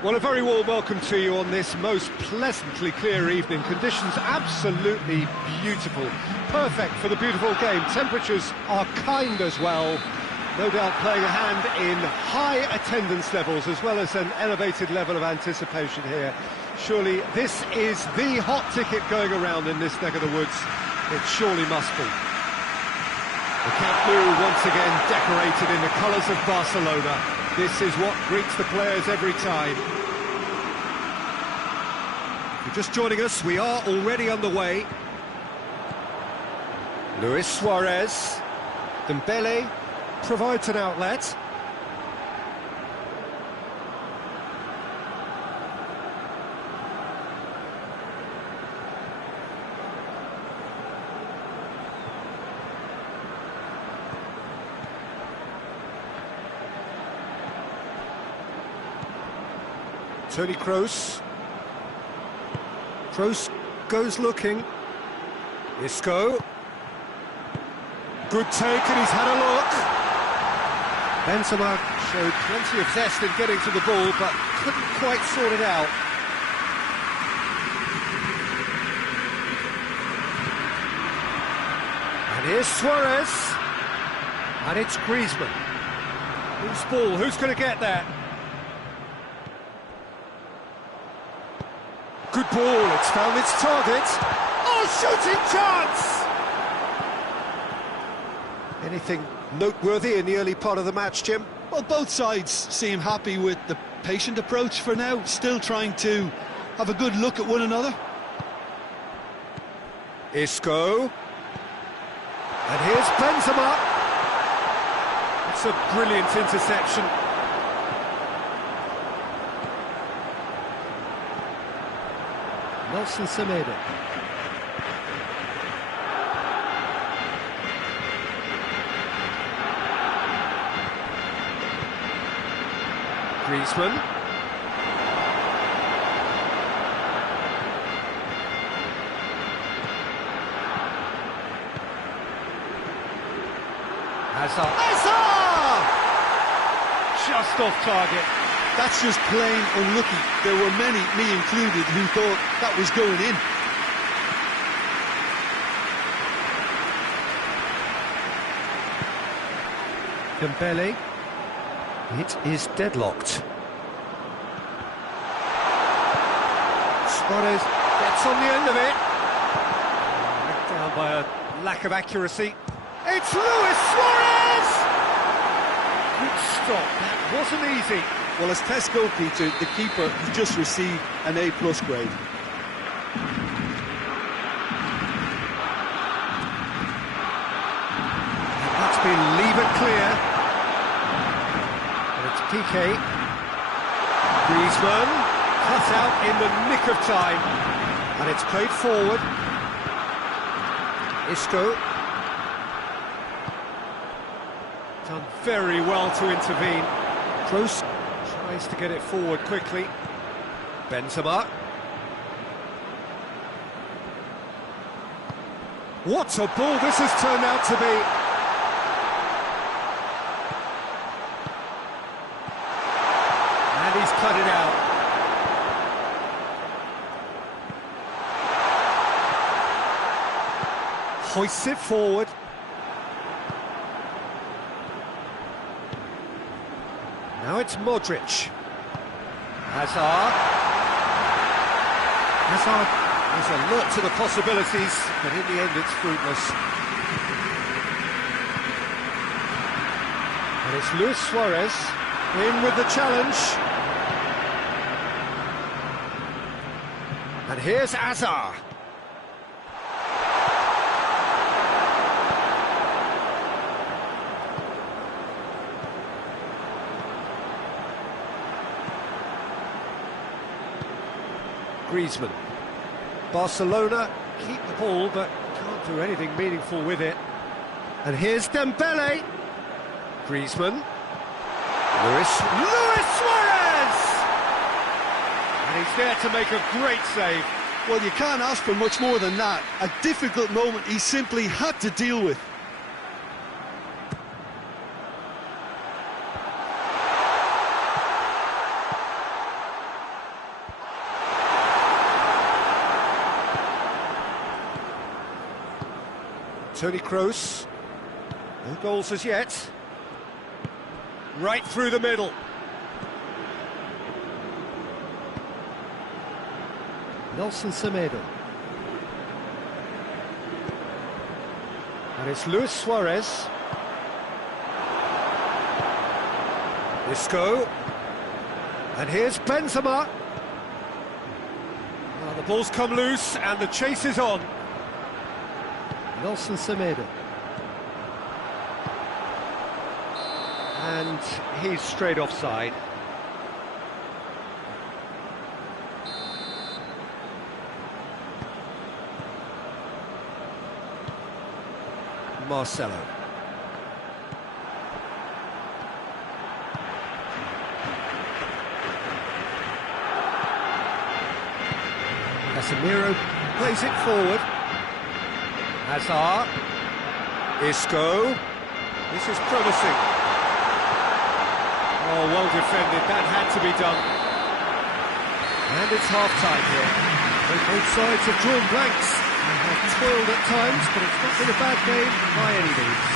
Well, a very warm welcome to you on this most pleasantly clear evening. Conditions absolutely beautiful. Perfect for the beautiful game. Temperatures are kind as well. No doubt playing a hand in high attendance levels as well as an elevated level of anticipation here. Surely this is the hot ticket going around in this neck of the woods. It surely must be. The Camp Nou once again decorated in the colours of Barcelona. This is what greets the players every time. If you're just joining us, we are already underway. Luis Suarez. Dembele provides an outlet. Toni Kroos. Kroos goes looking. Isco. Good take, and he's had a look. Benzema showed plenty of zest in getting to the ball, but couldn't quite sort it out. And here's Suarez. And it's Griezmann. Whose ball? Who's going to get that? Good ball, it's found its target. Oh, shooting chance! Anything noteworthy in the early part of the match, Jim? Well, both sides seem happy with the patient approach for now, still trying to have a good look at one another. Isco. And here's Benzema. It's a brilliant interception. Nelson Semedo. Griezmann. Hazard! Just off target. That's just plain unlucky. There were many, me included, who thought that was going in. Dembele. It is deadlocked. Suarez gets on the end of it. Let down by a lack of accuracy. It's Luis Suarez! Good stop. That wasn't easy. Well, as test goalkeeper, the keeper has just received an A+ grade. And that's been levered clear. And it's Piqué. Griezmann cut out in the nick of time. And it's played forward. Isco. Done very well to intervene. Kroos tries to get it forward quickly. Benzema. What a ball this has turned out to be. And he's cut it out. Hoists it forward. Now it's Modric. Hazard is alert to the possibilities, but in the end it's fruitless. And it's Luis Suarez in with the challenge. And here's Hazard. Griezmann. Barcelona keep the ball, but can't do anything meaningful with it. And here's Dembele. Griezmann. Luis Suarez! And he's there to make a great save. Well, you can't ask for much more than that. A difficult moment he simply had to deal with. Toni Kroos. No goals as yet. Right through the middle. Nelson Semedo. And it's Luis Suarez. Isco. And here's Benzema. Well, the ball's come loose and the chase is on. Nelson Semedo. And he's straight offside. Marcelo. Casemiro plays it forward. Hazard. Isco. This is promising. Oh, well defended. That had to be done. And it's half-time here. Both sides have drawn blanks. They have toiled at times, but it's not been a bad game by any means.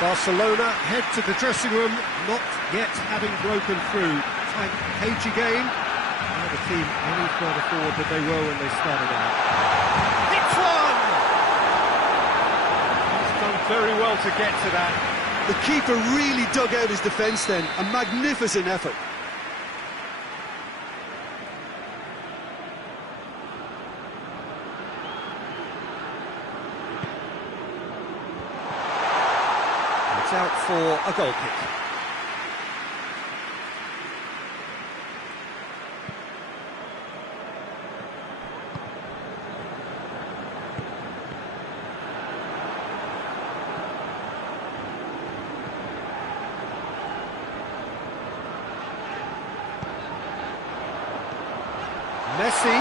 Barcelona head to the dressing room, not yet having broken through. Tight, cagey game. Now the team any further forward than they were when they started out. It's one! He's done very well to get to that. The keeper really dug out his defence then. A magnificent effort. It's out for a goal kick. Messi,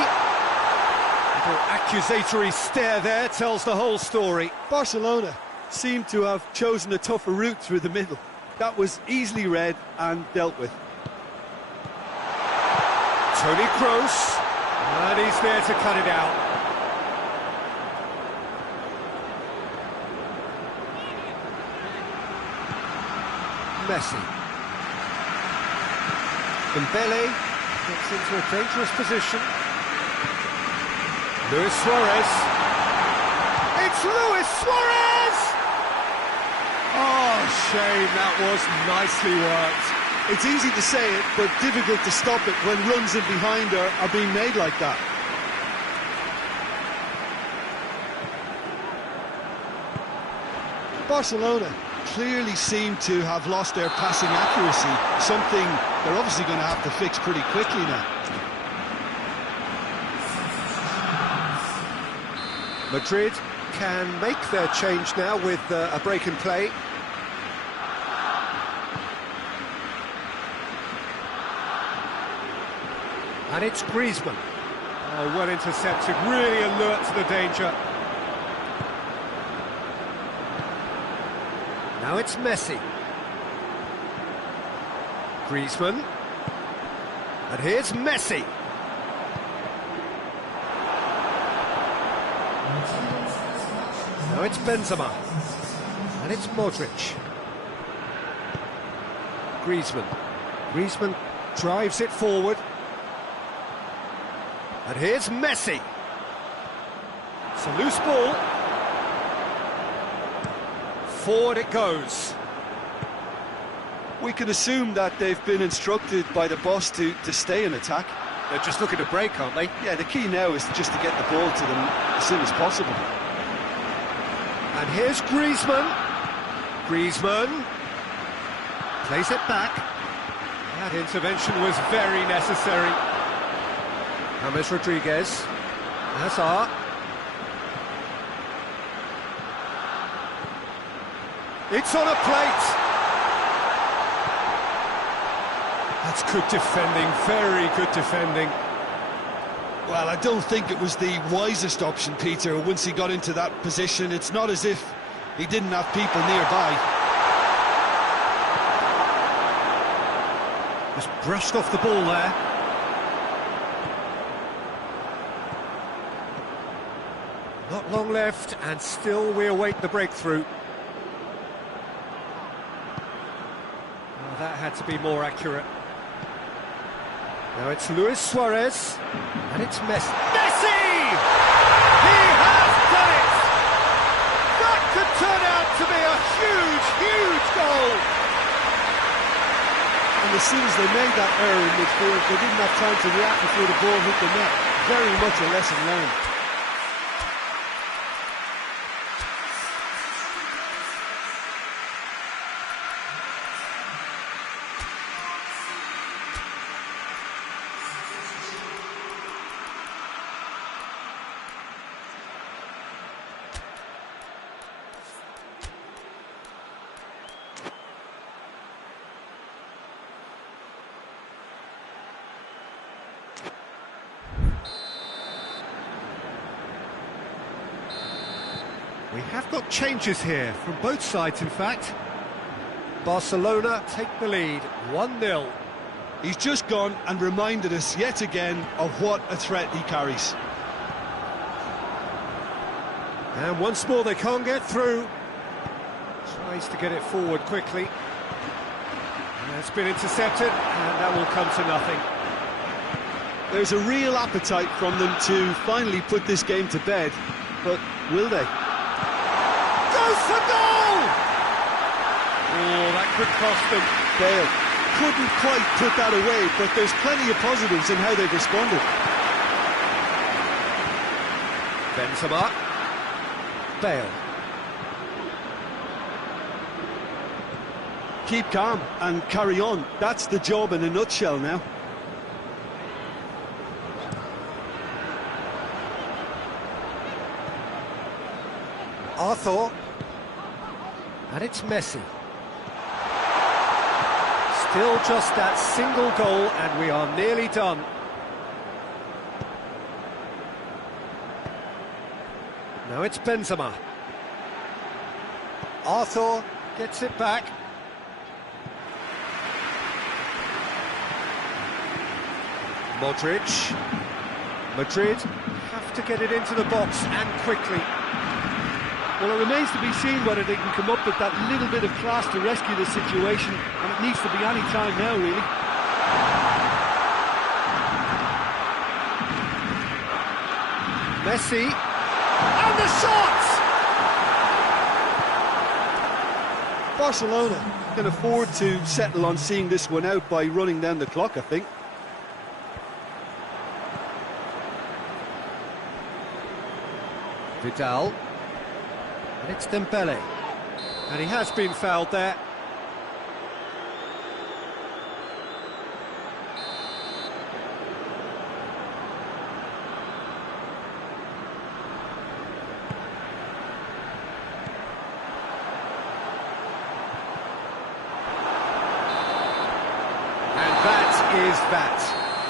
little accusatory stare there tells the whole story. Barcelona seemed to have chosen a tougher route through the middle. That was easily read and dealt with. Toni Kroos, and he's there to cut it out. Messi. Dembele gets into a dangerous position. Luis Suarez. It's Luis Suarez! Oh, shame, that was nicely worked. It's easy to say it, but difficult to stop it when runs in behind are being made like that. Barcelona clearly seem to have lost their passing accuracy, something they're obviously going to have to fix pretty quickly now. Madrid can make their change now with a break in play. And it's Griezmann. Oh, well intercepted, really alert to the danger. Now it's Messi. Griezmann. And here's Messi. Now it's Benzema. And it's Modric. Griezmann. Griezmann drives it forward. And here's Messi. It's a loose ball. Forward it goes. We can assume that they've been instructed by the boss to stay in attack. They're just looking to break, aren't they? Yeah, the key now is just to get the ball to them as soon as possible. And here's Griezmann. Griezmann plays it back. That intervention was very necessary. James Rodriguez. Hazard. It's on a plate. That's good defending, very good defending. Well, I don't think it was the wisest option, Peter. Once he got into that position, it's not as if he didn't have people nearby. Just brushed off the ball there. Not long left, and still we await the breakthrough. Oh, that had to be more accurate. Now it's Luis Suarez, and it's Messi. Messi! He has done it! That could turn out to be a huge, huge goal! And as soon as they made that error in midfield, they didn't have time to react before the ball hit the net. Very much a lesson learned. We have got changes here, from both sides in fact. Barcelona take the lead, 1-0. He's just gone and reminded us yet again of what a threat he carries. And once more they can't get through. Tries to get it forward quickly. And it's been intercepted, and that will come to nothing. There's a real appetite from them to finally put this game to bed, but will they? Goes for goal! Oh, that could cost them. Bale couldn't quite put that away, but there's plenty of positives in how they've responded. Benzema. Bale. Keep calm and carry on. That's the job in a nutshell now. Arthur. And it's Messi. Still just that single goal, and we are nearly done. Now it's Benzema. Arthur gets it back. Modric. Madrid have to get it into the box, and quickly. Well, it remains to be seen whether they can come up with that little bit of class to rescue the situation, and it needs to be any time now, really. Messi, and the shot! Barcelona can afford to settle on seeing this one out by running down the clock, I think. Vidal. And it's Dembele. And he has been fouled there. And that is that.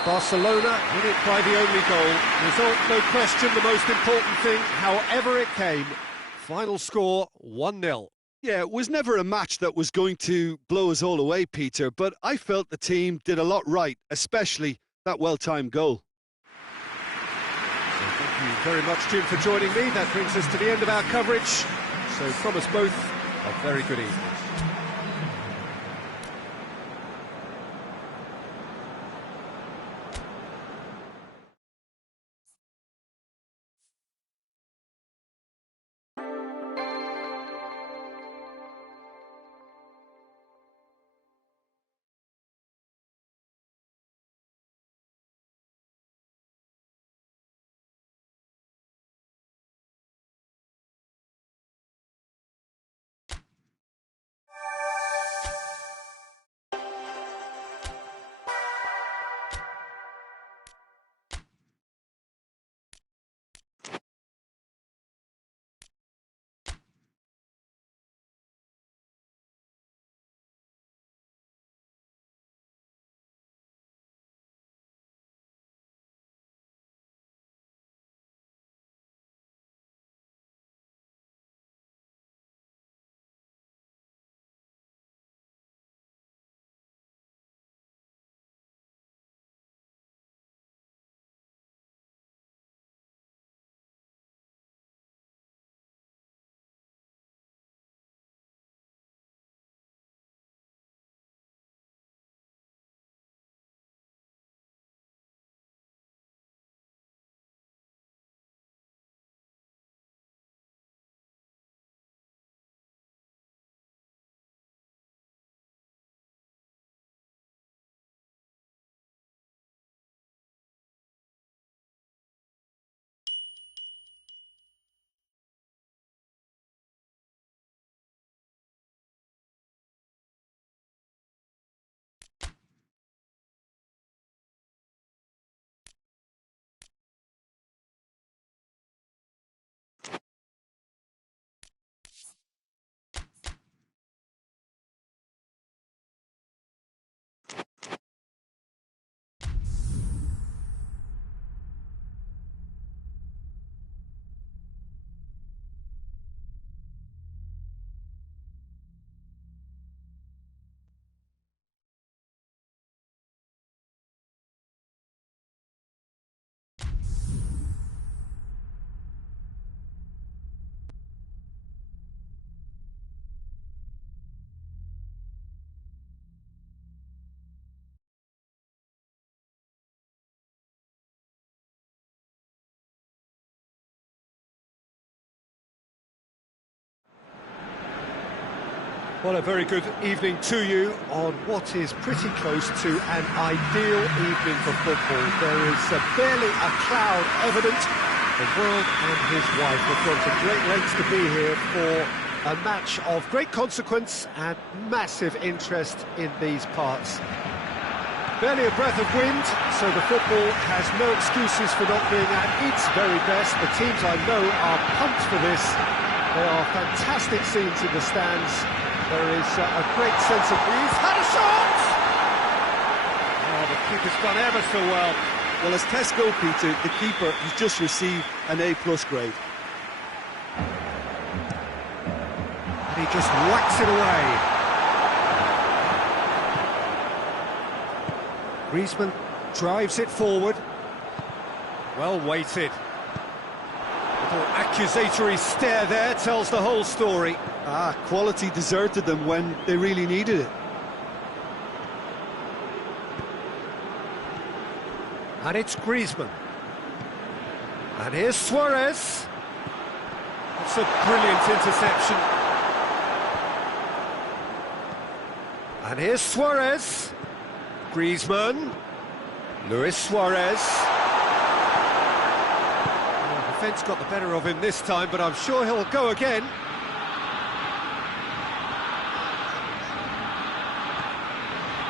Barcelona win it by the only goal. Result, no question, the most important thing, however it came. Final score, 1-0. Yeah, it was never a match that was going to blow us all away, Peter, but I felt the team did a lot right, especially that well-timed goal. So thank you very much, Jim, for joining me. That brings us to the end of our coverage. So from us both, a very good evening. Well, a very good evening to you on what is pretty close to an ideal evening for football. There is barely a cloud evident. The world and his wife have gone to great lengths to be here for a match of great consequence and massive interest in these parts. Barely a breath of wind, so the football has no excuses for not being at its very best. The teams I know are pumped for this. There are fantastic scenes in the stands. There is a great sense of... He's had a shot! Oh, the keeper's done ever so well. Well, as tests go, Peter, the keeper has just received an A+ grade. And he just whacks it away. Griezmann drives it forward. Well weighted. Little accusatory stare there tells the whole story. Quality deserted them when they really needed it. And it's Griezmann. And here's Suarez. That's a brilliant interception. And here's Suarez. Griezmann. Luis Suarez. Oh, the defence got the better of him this time, but I'm sure he'll go again.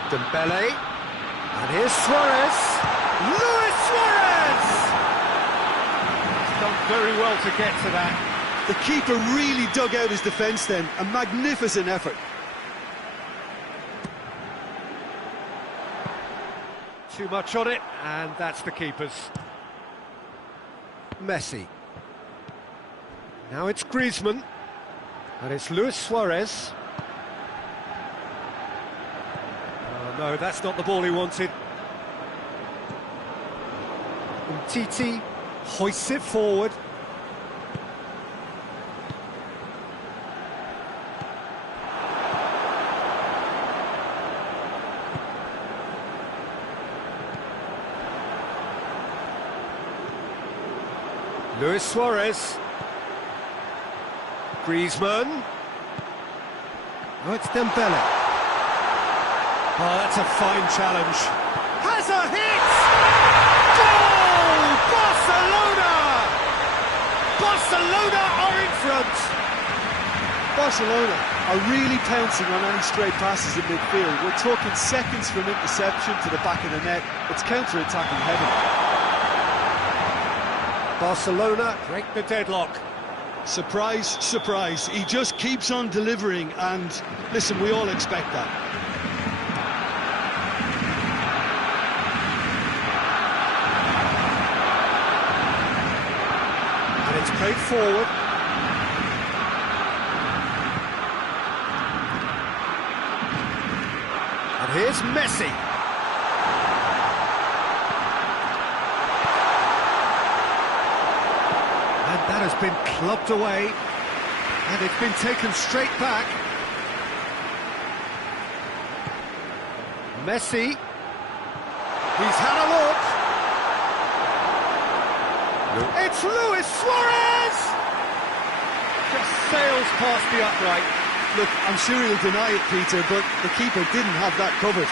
Dembele. And here's Suarez. Luis Suarez! He's done very well to get to that. The keeper really dug out his defence then. A magnificent effort. Too much on it, and that's the keeper's. Messi. Now it's Griezmann. And it's Luis Suarez. Oh no, that's not the ball he wanted. Umtiti hoists it forward. Luis Suarez. Griezmann. Oh, it's Dembele. Oh, that's a fine challenge. Has a hit! Goal! Barcelona! Barcelona are in front! Barcelona are really pouncing on any stray passes in midfield. We're talking seconds from interception to the back of the net. It's counter-attacking heaven. Barcelona break the deadlock. Surprise, surprise. He just keeps on delivering, and listen, we all expect that. And it's played forward. And here's Messi. That has been clubbed away, and it's been taken straight back. Messi, he's had a look. It's Luis Suarez! Just sails past the upright. Look, I'm sure he'll deny it, Peter, but the keeper didn't have that covered.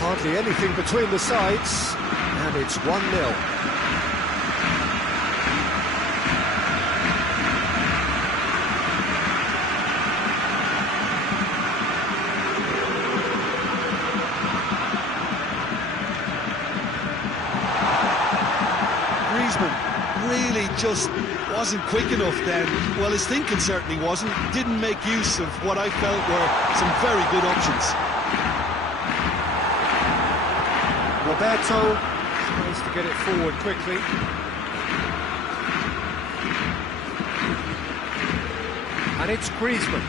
Hardly anything between the sides, and it's 1-0. Griezmann really just wasn't quick enough then. Well, his thinking certainly wasn't. Didn't make use of what I felt were some very good options. Roberto tries to get it forward quickly. And it's Griezmann.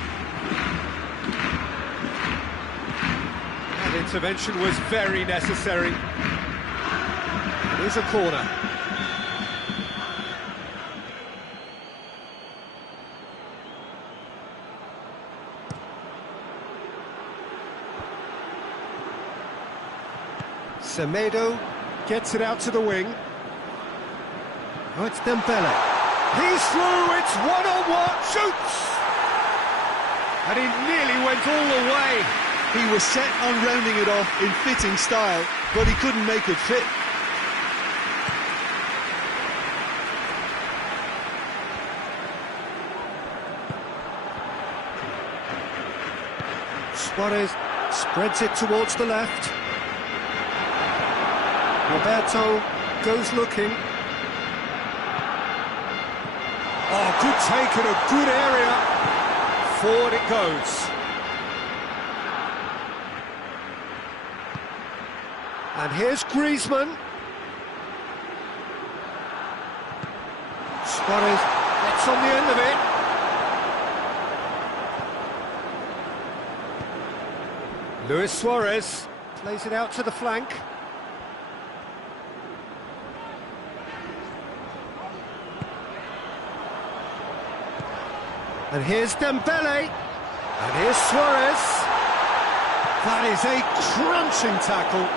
That intervention was very necessary. Here's a corner. Semedo Gets it out to the wing. Oh, it's Dembele. He's through, it's one-on-one, shoots! And he nearly went all the way. He was set on rounding it off in fitting style, but he couldn't make it fit. Suarez spreads it towards the left. Roberto goes looking. Oh, good take in a good area. Forward it goes. And here's Griezmann. Suarez gets on the end of it. Luis Suarez plays it out to the flank. And here's Dembele. And here's Suarez. That is a crunching tackle.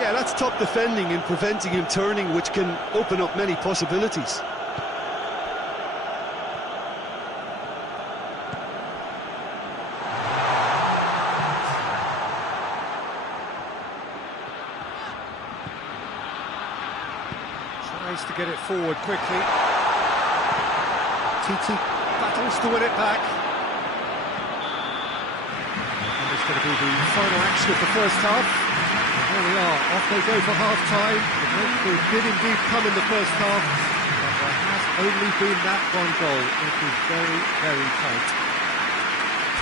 Yeah, that's top defending and preventing him turning, which can open up many possibilities. Tries to get it forward quickly. Titi battles to win it back. And it's going to be the final action of the first half. There we are, off they go for half-time. The breakthrough did indeed come in the first half, but there has only been that one goal. It is very, very tight.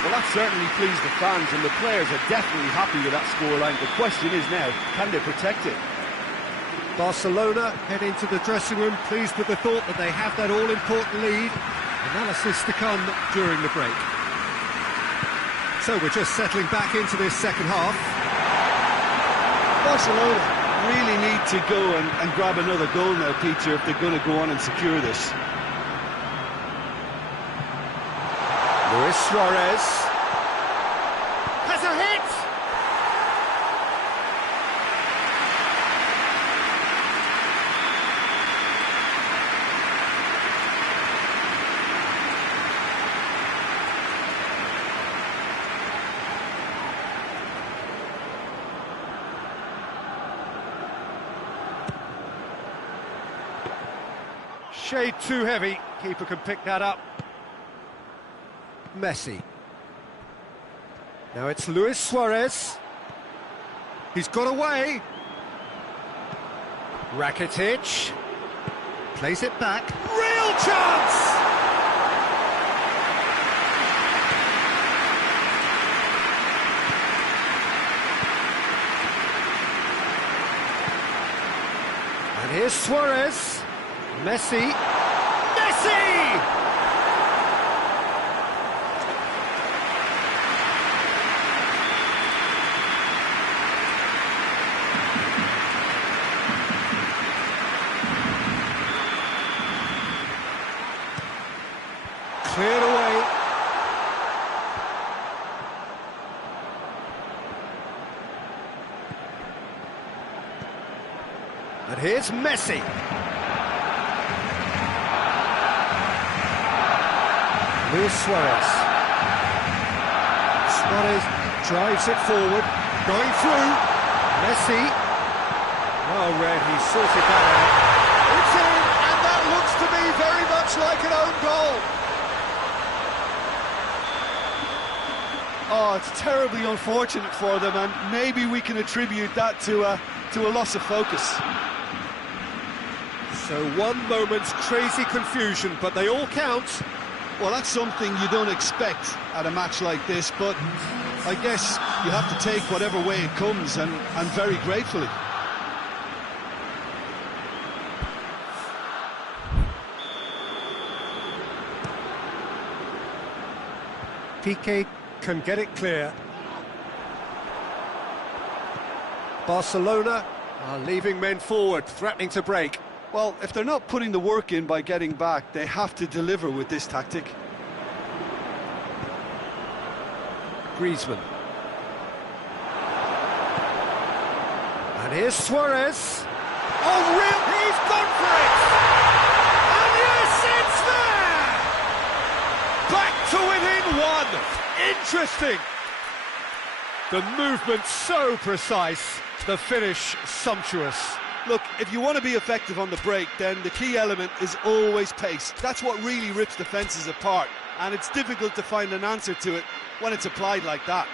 Well, that certainly pleased the fans, and the players are definitely happy with that scoreline. The question is now, can they protect it? Barcelona head into the dressing room, pleased with the thought that they have that all-important lead. Analysis to come during the break. So we're just settling back into this second half. Barcelona really need to go and grab another goal now, Peter, if they're going to go on and secure this. Luis Suarez has a hit! Shade too heavy, keeper can pick that up. Messi. Now it's Luis Suarez. He's got away. Rakitic plays it back. Real chance! And here's Suarez. Messi. Messi! Cleared away. And here's Messi. Luis Suarez. Suarez drives it forward, going through. Messi. Well read, he sorted that out. It's in, and that looks to me very much like an own goal. Oh, it's terribly unfortunate for them, and maybe we can attribute that to a loss of focus. So one moment's crazy confusion, but they all count. Well, that's something you don't expect at a match like this, but I guess you have to take whatever way it comes, and very gratefully. Piqué can get it clear. Barcelona are leaving men forward, threatening to break. Well, if they're not putting the work in by getting back, they have to deliver with this tactic. Griezmann. And here's Suarez. Oh, real! He's gone for it! And yes, it's there! Back to within one! Interesting! The movement so precise, the finish sumptuous. Look, if you want to be effective on the break, then the key element is always pace. That's what really rips defences apart, and it's difficult to find an answer to it when it's applied like that.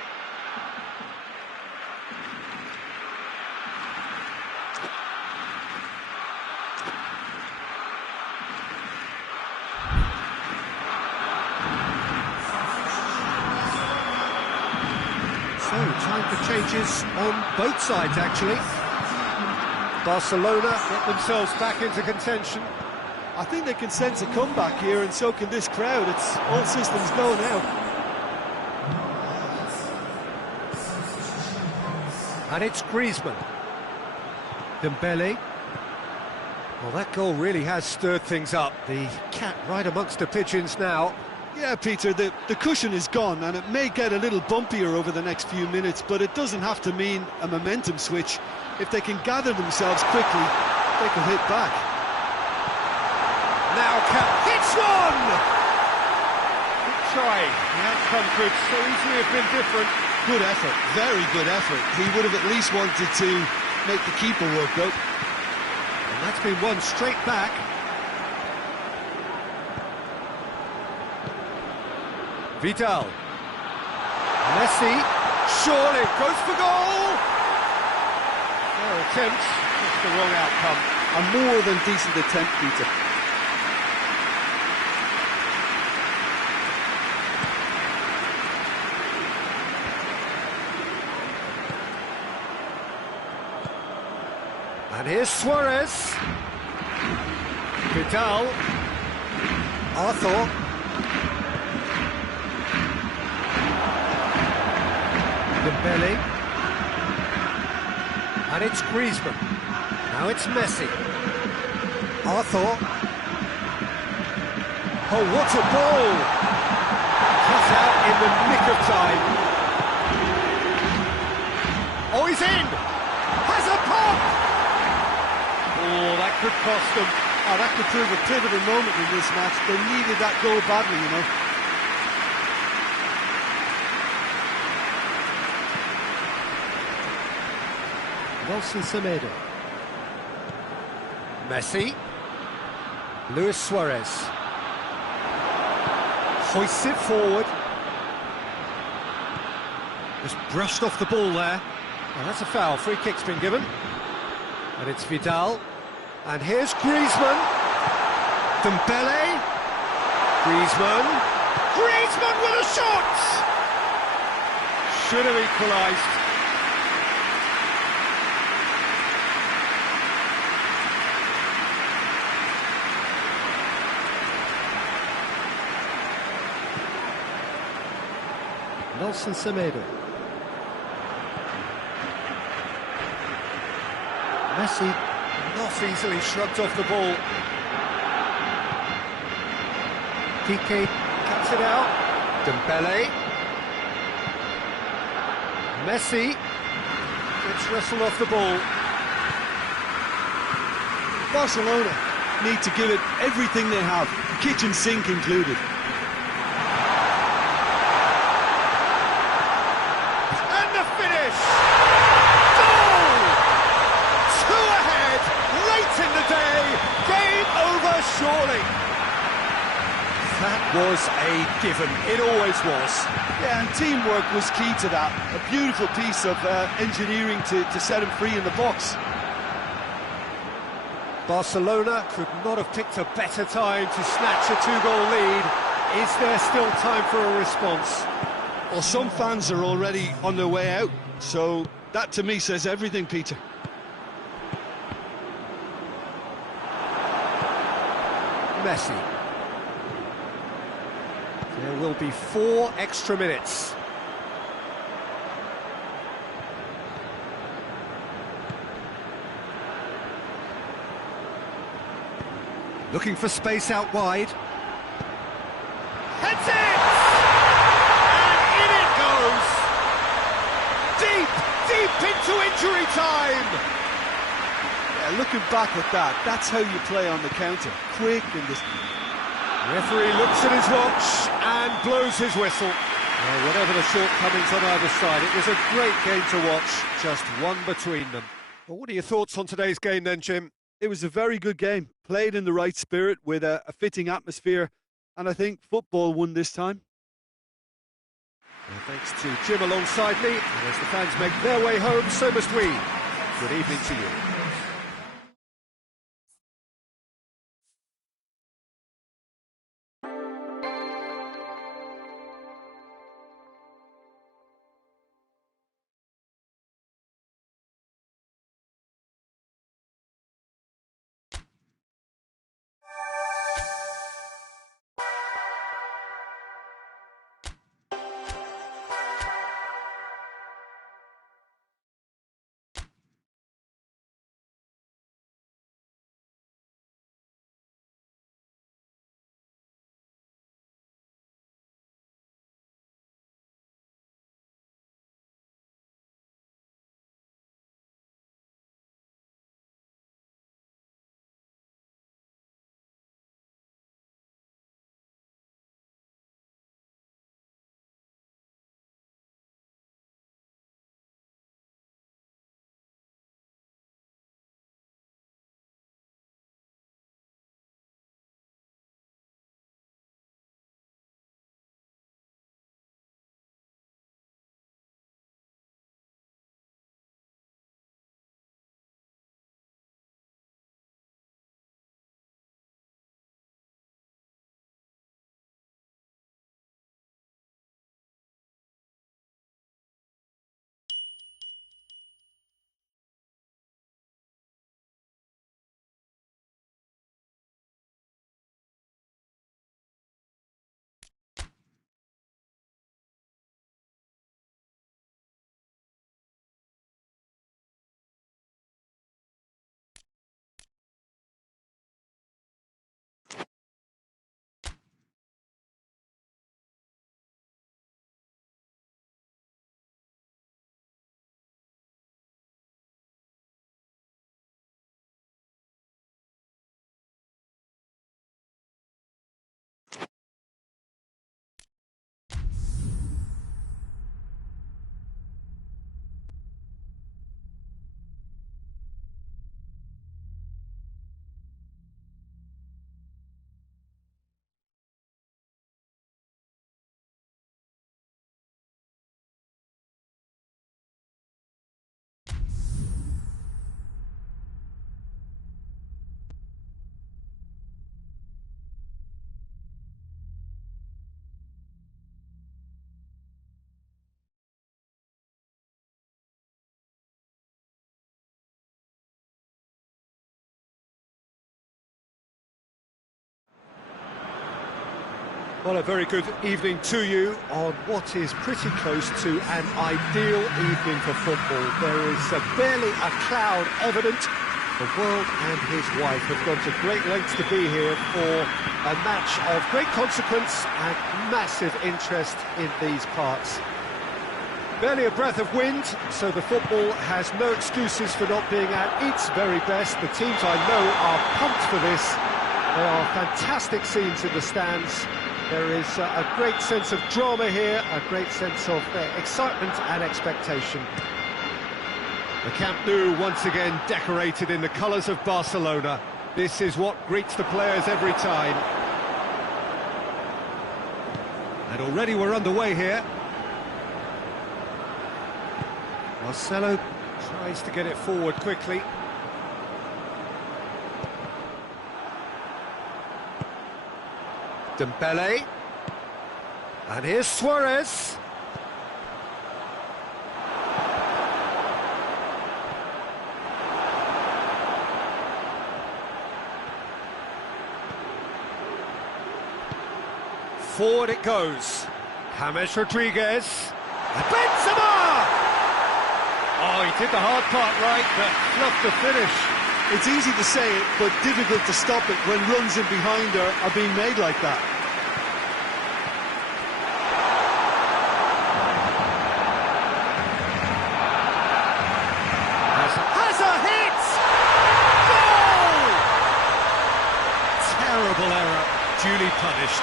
So, time for changes on both sides, actually. Barcelona get themselves back into contention. I think they can sense a comeback here, and so can this crowd. It's all systems go now. And it's Griezmann. Dembele. Well, that goal really has stirred things up. The cat right amongst the pigeons now. Yeah, Peter, the cushion is gone, and it may get a little bumpier over the next few minutes, but it doesn't have to mean a momentum switch. If they can gather themselves quickly, they can hit back. Now hits one! Good try. The outcome could so easily have been different. Good effort, very good effort. He would have at least wanted to make the keeper work, though. And that's been one straight back. Vidal. Messi. Surely goes for goal! Their attempt, just the wrong outcome. A more than decent attempt, Peter. And here's Suarez. Vidal. Arthur. Dembele. And it's Griezmann. Now it's Messi. Arthur. Oh, what a ball! Cut out in the nick of time. Oh, he's in! Has a pop! Oh, that could cost them. Oh, that could prove a pivotal moment in this match. They needed that goal badly, you know. Nelson Semedo. Messi. Luis Suarez. Hoists it forward. Just brushed off the ball there. Oh, that's a foul. Free kick's been given. And it's Vidal. And here's Griezmann. Dembele. Griezmann. Griezmann with a shot! Should have equalised. Nelson Semedo. Messi not easily shrugged off the ball. Piqué cuts it out. Dembele. Messi gets wrestled off the ball. Barcelona need to give it everything they have, kitchen sink included. Surely. That was a given. It always was. Yeah, and teamwork was key to that. A beautiful piece of engineering to set him free in the box. Barcelona could not have picked a better time to snatch a two-goal lead. Is there still time for a response? Well, some fans are already on their way out, so that to me says everything, Peter. Messi. There will be 4 extra minutes. Looking for space out wide. Heads it! And in it goes! Deep into injury time! Yeah, looking back at that, that's how you play on the counter. Quick and this. Referee looks at his watch and blows his whistle. Well, whatever the shortcomings on either side, it was a great game to watch, just one between them. Well, what are your thoughts on today's game then, Jim? It was a very good game, played in the right spirit with a fitting atmosphere, and I think football won this time. Well, thanks to Jim alongside me, and as the fans make their way home, so must we. Good evening to you. Well, a very good evening to you on what is pretty close to an ideal evening for football. There is barely a cloud evident. The world and his wife have gone to great lengths to be here for a match of great consequence and massive interest in these parts. Barely a breath of wind, so the football has no excuses for not being at its very best. The teams I know are pumped for this. There are fantastic scenes in the stands. There is a great sense of drama here, a great sense of excitement and expectation. The Camp Nou once again decorated in the colours of Barcelona. This is what greets the players every time. And already we're underway here. Marcelo tries to get it forward quickly. Dembele. And here's Suarez. Forward it goes. James Rodriguez. And Benzema! Oh, he did the hard part right, but fluffed the finish. It's easy to say it, but difficult to stop it when runs in behind are being made like that. Has a hit! duly punished.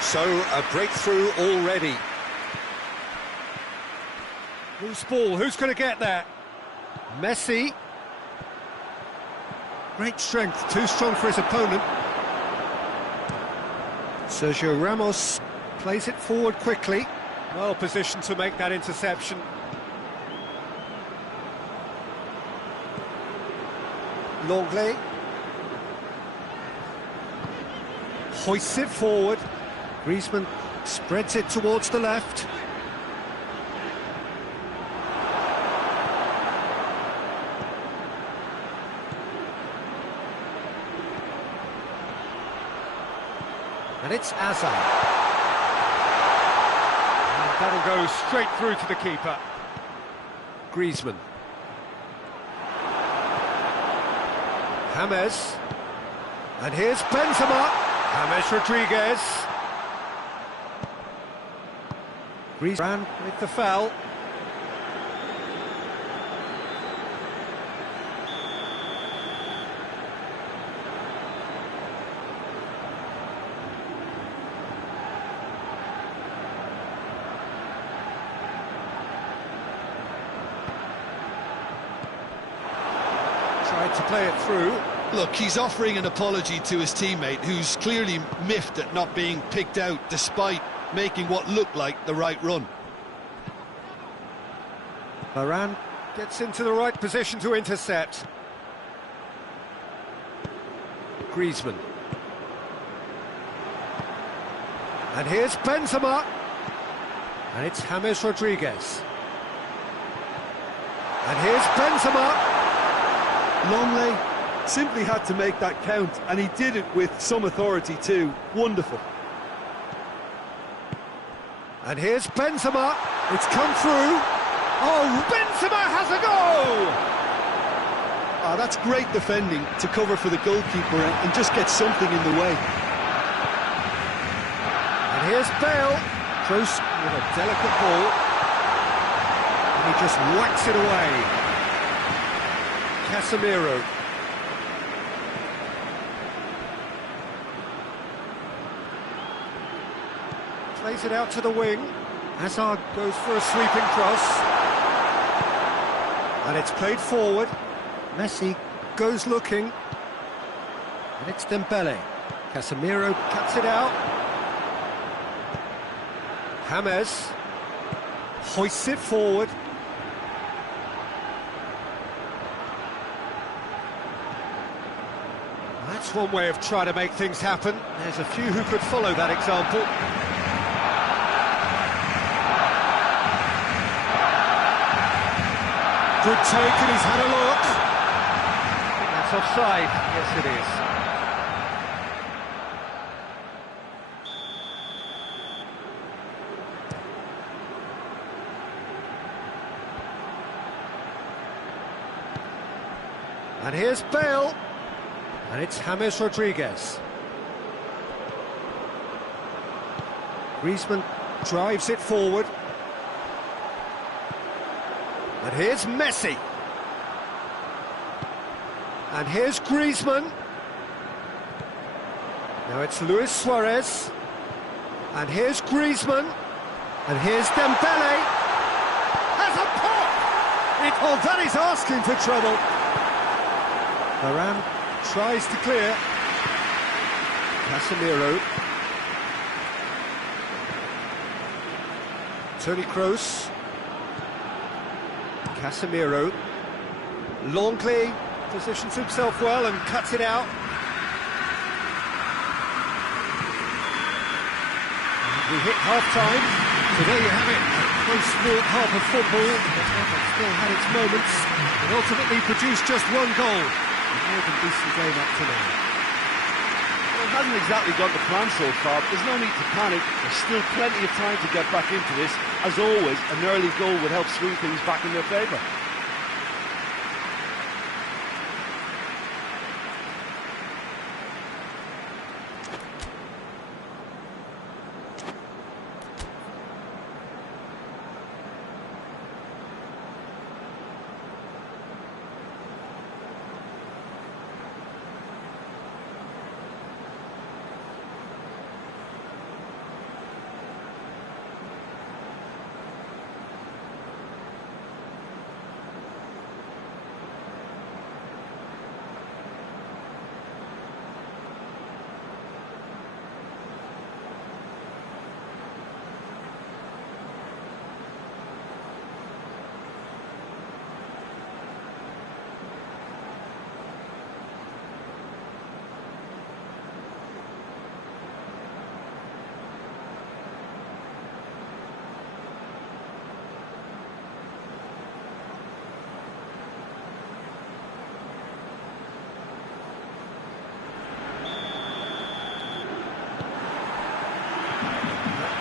So, a breakthrough already. Loose ball, who's going to get there? Messi. Great strength, too strong for his opponent. Sergio Ramos plays it forward quickly. Well positioned to make that interception. Longley hoists it forward. Griezmann spreads it towards the left. And it's Hazard. And that'll go straight through to the keeper. Griezmann. James. And here's Benzema. James Rodriguez. Griezmann with the foul. Tried to play it through. Look, he's offering an apology to his teammate, who's clearly miffed at not being picked out despite making what looked like the right run. Varane gets into the right position to intercept. Griezmann. And here's Benzema. And it's James Rodriguez. And here's Benzema. Longley simply had to make that count, and he did it with some authority too. Wonderful. And here's Benzema. It's come through. Oh, Benzema has a goal! Ah, that's great defending to cover for the goalkeeper and just get something in the way. And here's Bale. Kroos with a delicate ball. And he just whacks it away. Casemiro. Plays it out to the wing. Hazard goes for a sweeping cross. And it's played forward. Messi goes looking. And it's Dembele. Casemiro cuts it out. James hoists it forward. That's one way of trying to make things happen. There's a few who could follow that example. Good take, and he's had a look. That's offside. Yes, it is. And here's Bale. And it's James Rodriguez. Griezmann drives it forward. And here's Messi. And here's Griezmann. Now it's Luis Suarez. And here's Griezmann. And here's Dembele. Has a pop! Oh, that is asking for trouble. Varane tries to clear. Casemiro. Toni Kroos. Casemiro. Longley positions himself well and cuts it out. And we hit half-time. So there you have it. A close-fought half of football. But still had its moments. And ultimately produced just one goal. More than decent game up to now. Well, it hasn't exactly got the plan so far, but there's no need to panic. There's still plenty of time to get back into this. As always, an early goal would help swing things back in their favour.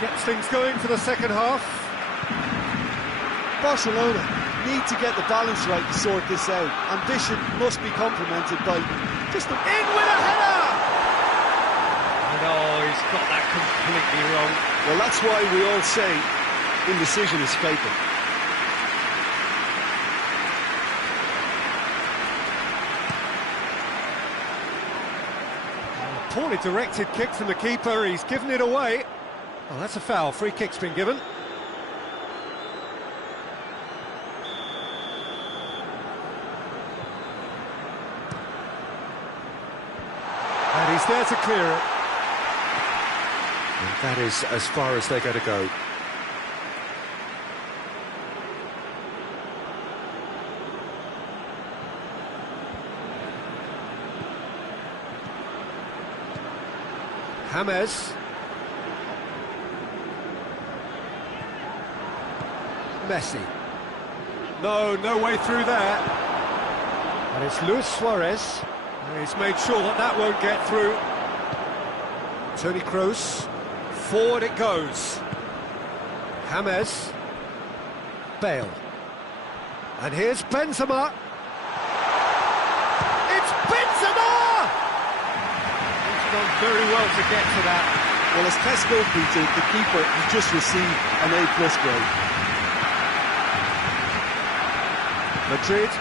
Gets things going for the second half. Barcelona need to get the balance right to sort this out. Ambition must be complemented by just in with a header! No, he's got that completely wrong. Well, that's why we all say indecision is fatal. Poorly directed kick from the keeper, he's given it away. Oh, that's a foul, free kick's been given. And he's there to clear it. And that is as far as they're going to go. James. Messi. No way through there. And it's Luis Suarez. And he's made sure that that won't get through. Toni Kroos. Forward it goes. James. Bale. And here's Benzema. It's Benzema! He's done very well to get to that. Well, as Tesco, Peter, the keeper has just received an A+ grade. Madrid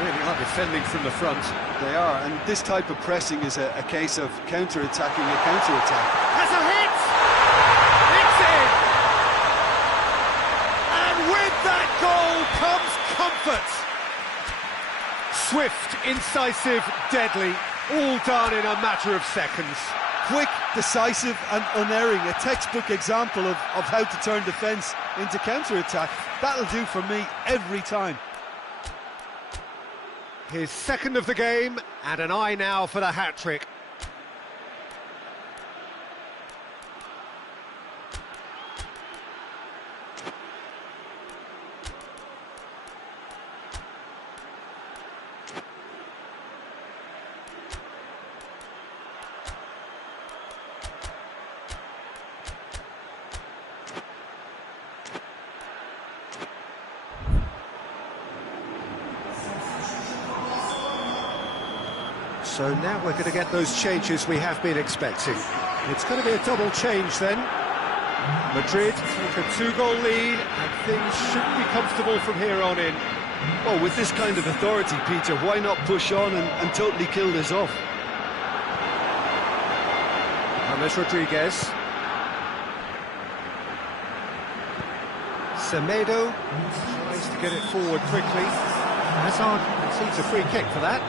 really are defending from the front. They are, and this type of pressing is a case of counter-attacking a counter-attack. Has a hit! It's in! And with that goal comes comfort. Swift, incisive, deadly, all done in a matter of seconds. Quick, decisive and unerring, a textbook example of how to turn defence into counter-attack. That'll do for me every time. His second of the game, and an eye now for the hat-trick. So now we're going to get those changes we have been expecting. It's going to be a double change then. Madrid take a 2-goal lead, and things should be comfortable from here on in. Well, with this kind of authority, Peter, why not push on and totally kill this off? James Rodriguez. Semedo tries to get it forward quickly. Hazard concedes a free kick for that.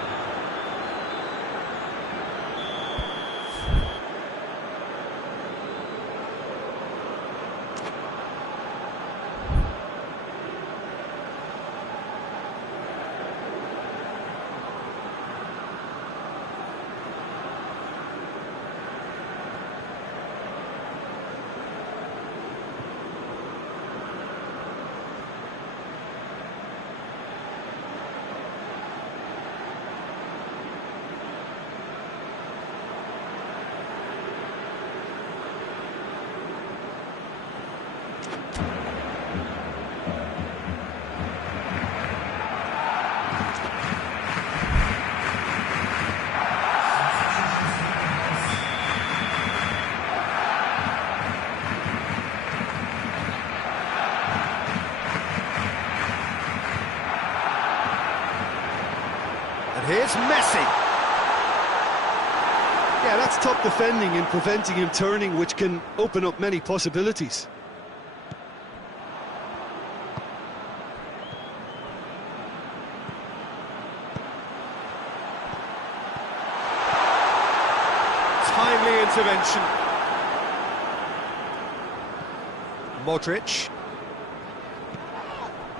Here's Messi. Yeah, that's top defending and preventing him turning, which can open up many possibilities. Timely intervention. Modric.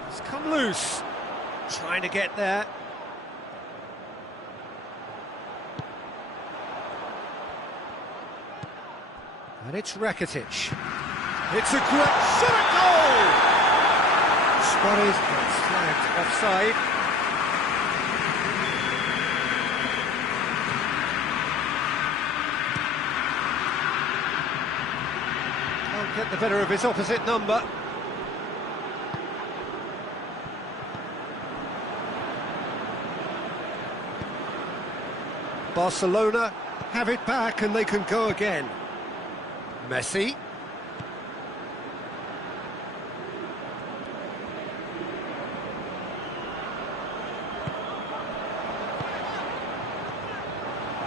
It's come loose. Trying to get there. And it's Rakitic. It's a great shot at goal! Suarez gets flagged offside. Can't get the better of his opposite number. Barcelona have it back and they can go again. Messi.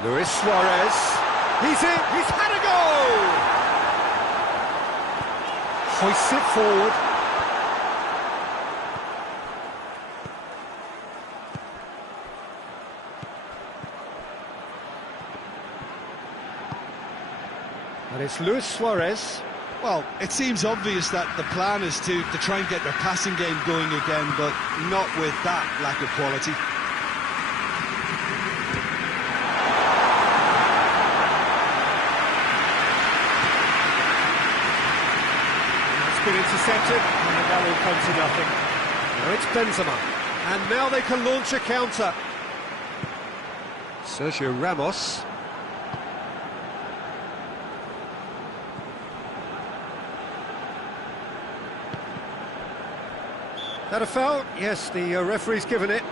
Luis Suarez. He's in, he's had a goal! Hoists it forward. And it's Luis Suarez. Well, it seems obvious that the plan is to try and get their passing game going again, but not with that lack of quality. It's been intercepted, and that will come to nothing. Now it's Benzema, and now they can launch a counter. Sergio Ramos. That a foul? Yes, the referee's given it.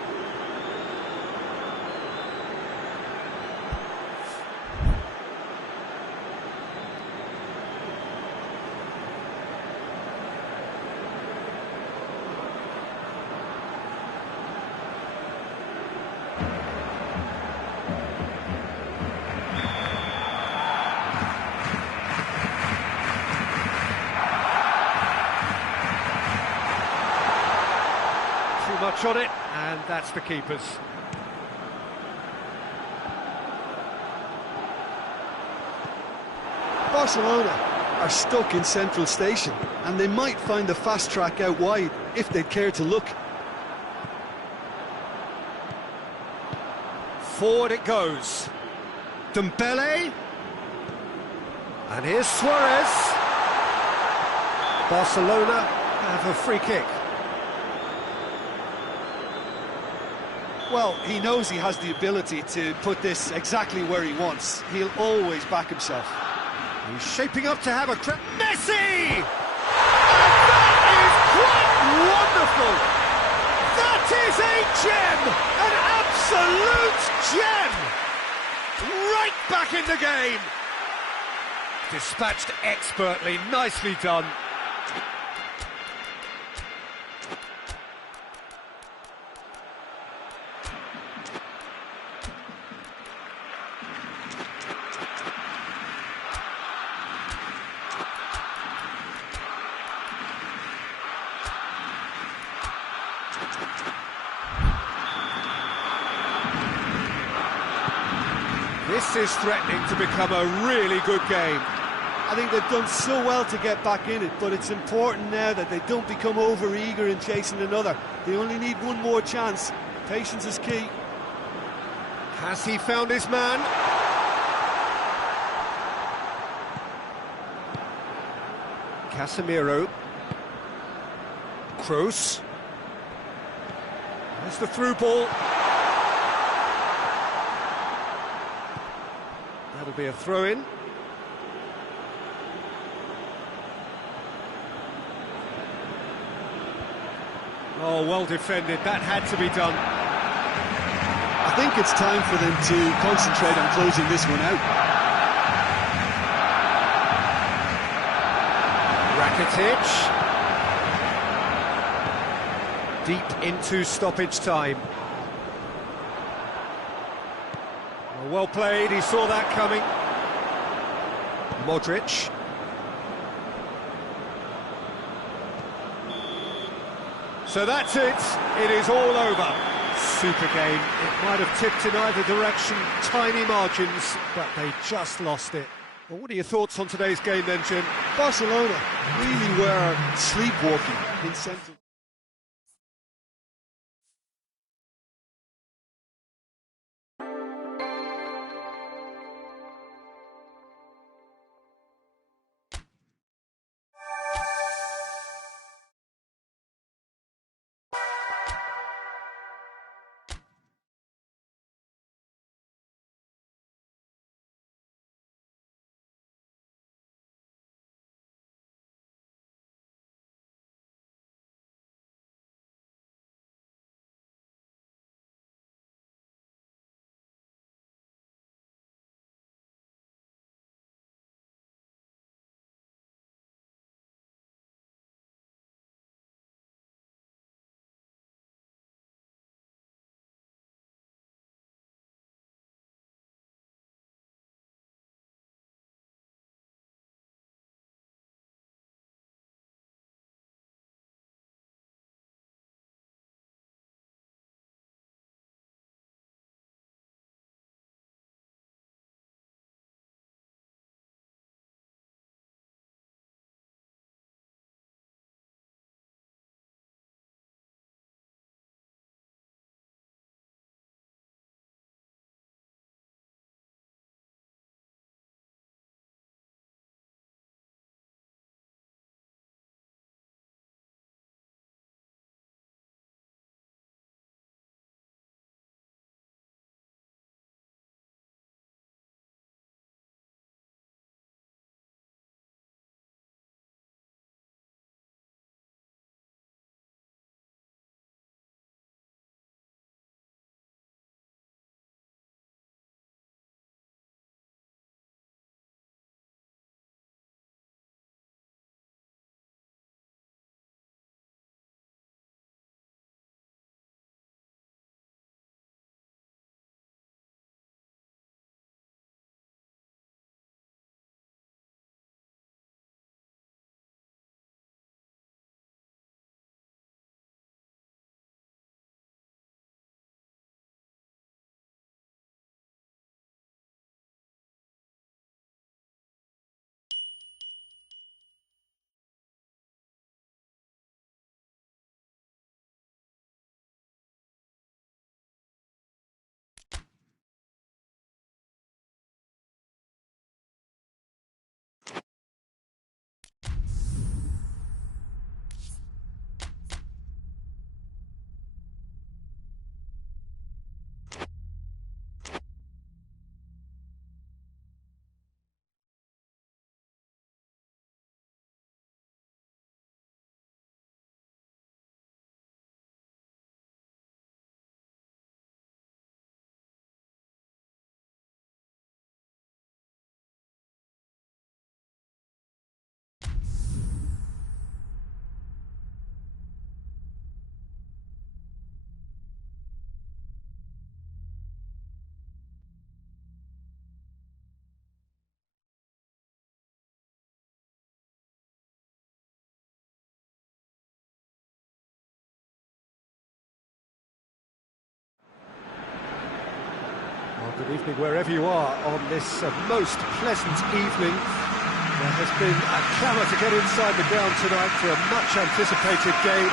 Much on it, and that's the keeper's. Barcelona are stuck in Central Station, and they might find the fast track out wide if they'd care to look. Forward it goes. Dembele. And here's Suarez. Barcelona have a free kick. Well, he knows he has the ability to put this exactly where he wants. He'll always back himself. He's shaping up to have a crack. Messi! And that is quite wonderful! That is a gem! An absolute gem! Right back in the game! Dispatched expertly, nicely done. This is threatening to become a really good game. I think they've done so well to get back in it, but it's important now that they don't become over-eager in chasing another. They only need one more chance. Patience is key. Has he found his man? Casemiro. Kroos. There's the through ball. That'll be a throw-in. Oh, well defended. That had to be done. I think it's time for them to concentrate on closing this one out. Rakitic. Deep into stoppage time. Well played, he saw that coming. Modric. So that's it, it is all over. Super game, it might have tipped in either direction, tiny margins, but they just lost it. Well, what are your thoughts on today's game then, Jim? Barcelona really were sleepwalking in central. Good evening wherever you are on this most pleasant evening. There has been a clamour to get inside the ground tonight for a much-anticipated game.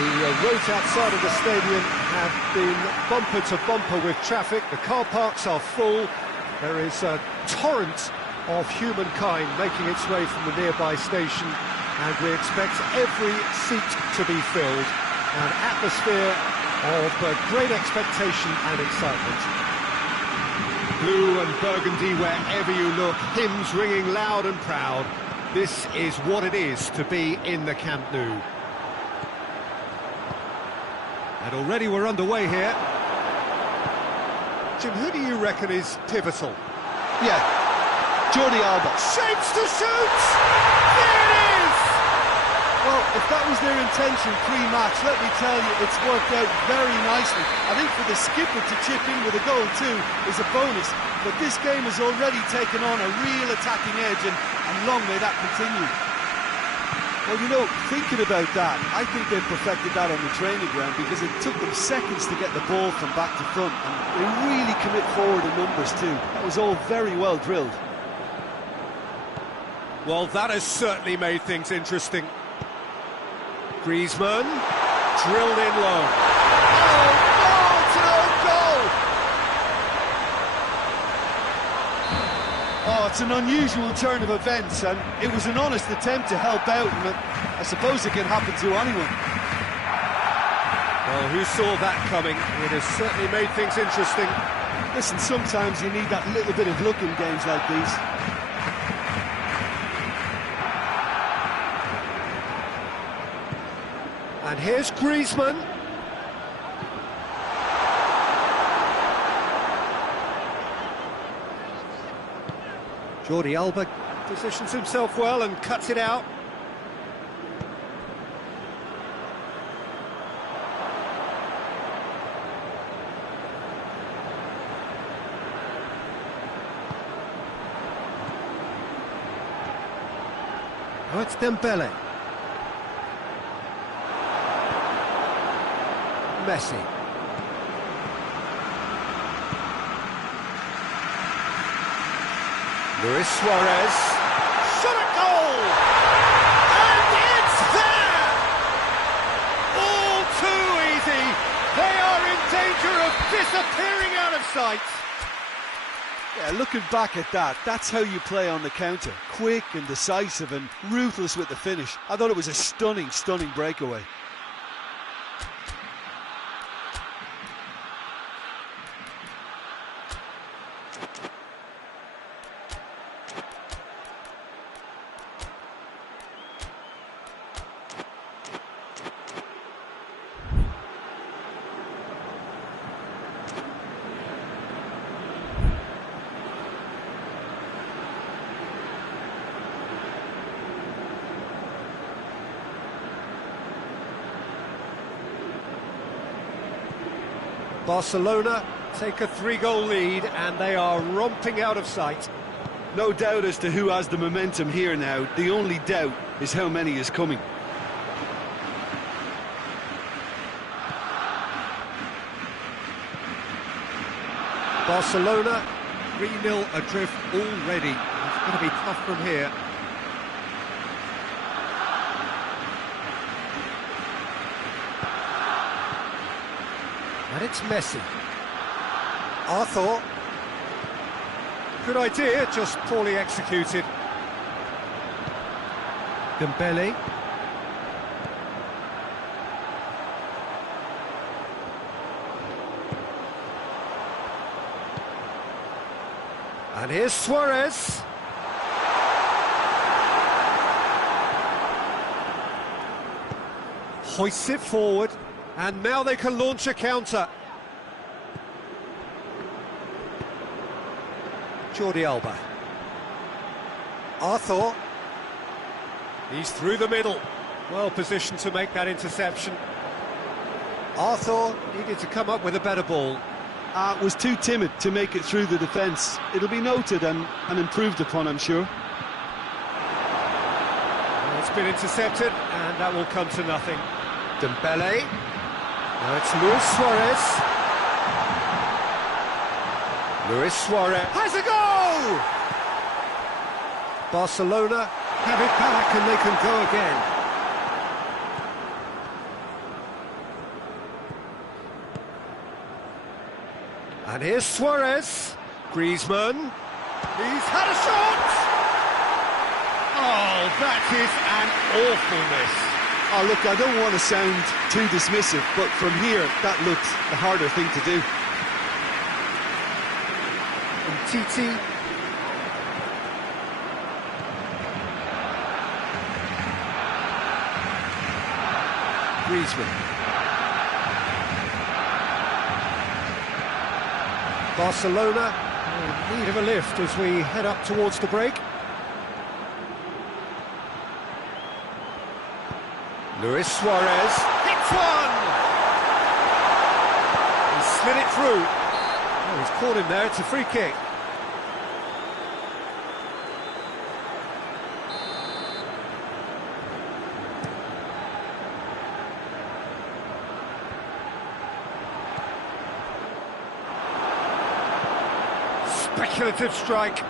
The roads outside of the stadium have been bumper to bumper with traffic. The car parks are full. There is a torrent of humankind making its way from the nearby station, and we expect every seat to be filled. An atmosphere of great expectation and excitement. Blue and burgundy wherever you look, hymns ringing loud and proud. This is what it is to be in the Camp Nou. And already we're underway here. Jim, who do you reckon is pivotal? Yeah, Jordi Alba. Shapes to shoot! There it is! Well, if that was their intention pre-match, let me tell you, it's worked out very nicely. I think for the skipper to chip in with a goal too is a bonus, but this game has already taken on a real attacking edge, and long may that continue. Well, you know, thinking about that, I think they've perfected that on the training ground, because it took them seconds to get the ball from back to front, and they really commit forward in numbers too. That was all very well drilled. Well, that has certainly made things interesting. Griezmann, drilled in low. Oh, it's an own goal! Oh, it's an unusual turn of events, and it was an honest attempt to help out, and I suppose it can happen to anyone. Well, who saw that coming? It has certainly made things interesting. Listen, sometimes you need that little bit of luck in games like these. And here's Griezmann. Jordi Alba positions himself well and cuts it out. Oh, it's Dembele. Messi. Luis Suarez. Shot at goal! And it's there! All too easy. They are in danger of disappearing out of sight. Yeah, looking back at that, that's how you play on the counter. Quick and decisive and ruthless with the finish. I thought it was a stunning, stunning breakaway. Barcelona take a 3-goal lead, and they are romping out of sight. No doubt as to who has the momentum here now. The only doubt is how many is coming. Barcelona 3-0 adrift already. It's going to be tough from here. And it's Messi. Arthur. Good idea, just poorly executed. Dembele. And here's Suarez. Hoists it forward. And now they can launch a counter. Jordi Alba. Arthur. He's through the middle. Well positioned to make that interception. Arthur needed to come up with a better ball. Was too timid to make it through the defence. It'll be noted and improved upon, I'm sure. Well, it's been intercepted, and that will come to nothing. Dembele. Now it's Luis Suarez. Luis Suarez has a go! Barcelona have it back and they can go again. And here's Suarez. Griezmann. He's had a shot! Oh, that is an awful miss. Oh, look, I don't want to sound too dismissive, but from here, that looks the harder thing to do. And Titi. Griezmann. Barcelona in need of a lift as we head up towards the break. Luis Suarez hits one! He slid it through. Oh, he's caught him there, it's a free kick. Speculative strike.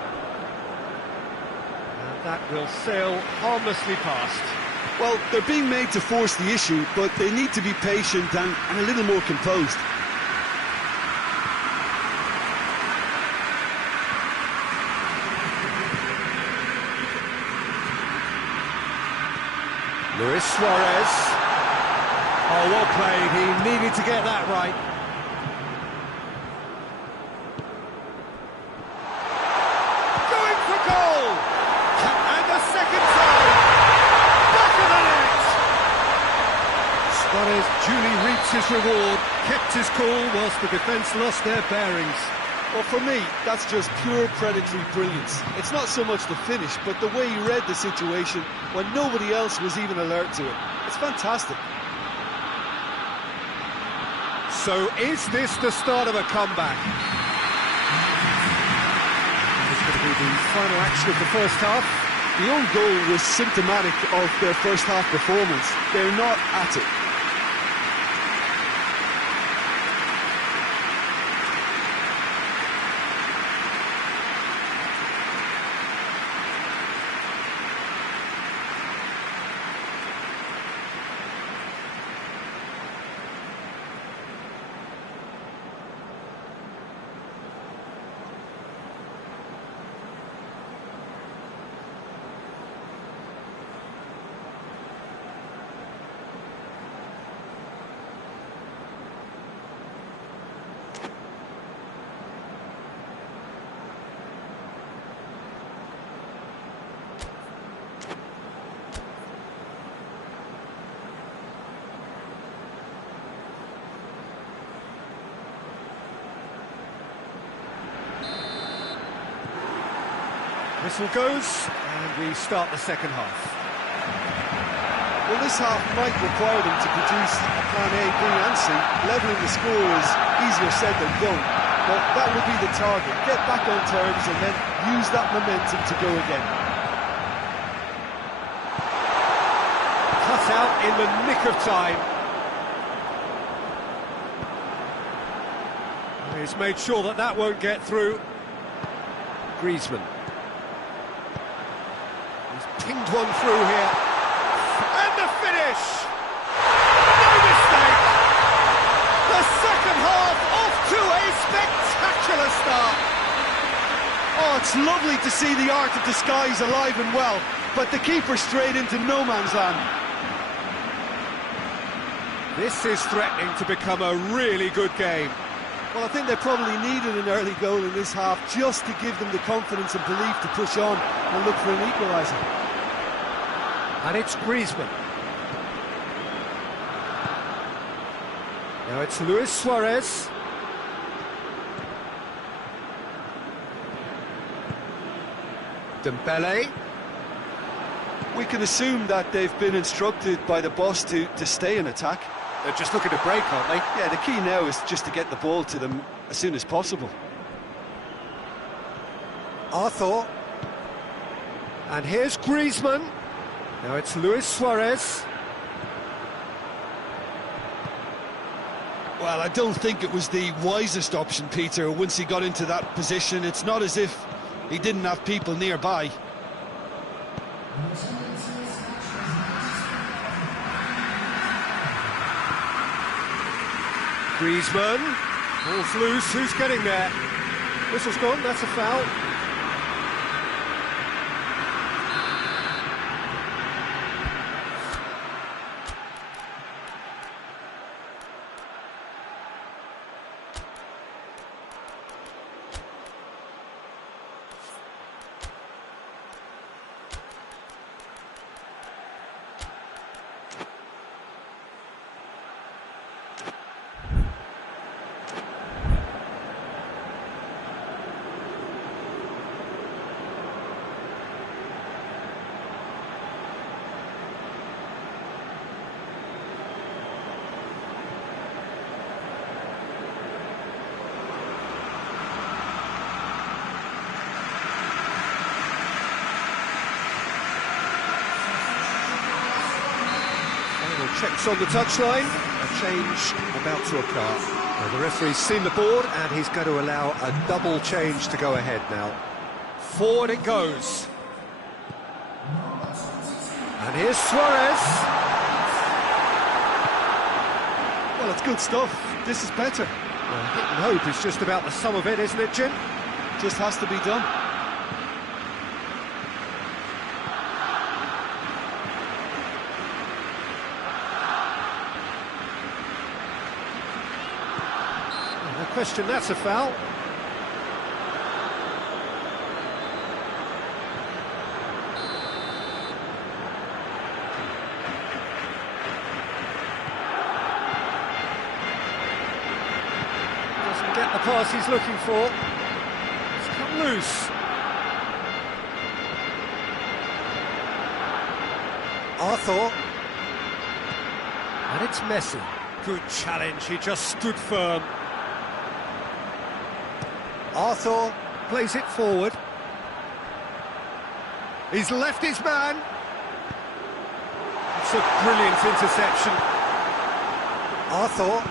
And that will sail harmlessly past. Well, they're being made to force the issue, but they need to be patient and a little more composed. Luis Suarez. Oh, well played. He needed to get that right. Going for goal! And the second time! Back of the net! Suarez duly reaps his reward, kept his cool whilst the defence lost their bearings. Well, for me, that's just pure predatory brilliance. It's not so much the finish, but the way he read the situation when nobody else was even alert to it. It's fantastic. So is this the start of a comeback? This is going to be the final action of the first half. The own goal was symptomatic of their first half performance. They're not at it. Whistle goes, and we start the second half. Well, this half might require them to produce a plan A, B and C. Levelling the score is easier said than done, but that would be the target. Get back on terms and then use that momentum to go again. Cut out in the nick of time. He's made sure that that won't get through. Griezmann. He's pinged one through here. And the finish! No mistake! The second half off to a spectacular start. Oh, it's lovely to see the art of disguise alive and well, but the keeper straight into no man's land. This is threatening to become a really good game. Well, I think they probably needed an early goal in this half just to give them the confidence and belief to push on and look for an equaliser. And it's Griezmann. Now it's Luis Suarez. Dembele. We can assume that they've been instructed by the boss to stay in attack. They're just looking to break, aren't they? Yeah, the key now is just to get the ball to them as soon as possible. Arthur. And here's Griezmann. Now it's Luis Suarez. Well, I don't think it was the wisest option, Peter, once he got into that position. It's not as if he didn't have people nearby. Griezmann, ball's loose, who's getting there? Whistle's gone, that's a foul. Checks on the touchline, a change about to occur. Well, the referee's seen the board and he's going to allow a double change to go ahead now. Forward it goes. And here's Suarez. Well, it's good stuff. This is better. Well, hit and hope is just about the sum of it, isn't it, Jim? Just has to be done. No question, that's a foul. Doesn't get the pass he's looking for. It's come loose. Arthur. And it's Messi. Good challenge, he just stood firm. Arthur plays it forward. He's left his man. It's a brilliant interception. Arthur,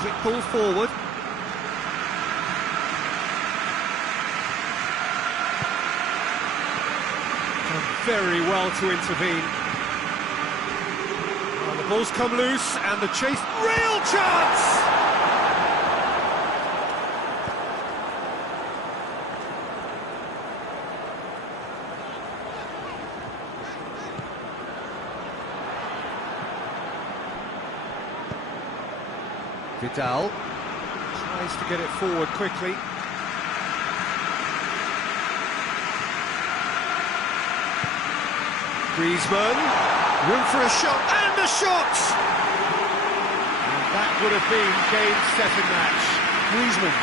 quick ball forward. Done very well to intervene. Well, the ball's come loose and the chase. Real chance! Vidal tries to get it forward quickly. Griezmann, room for a shot, and a shot! And that would have been game, set and match. Griezmann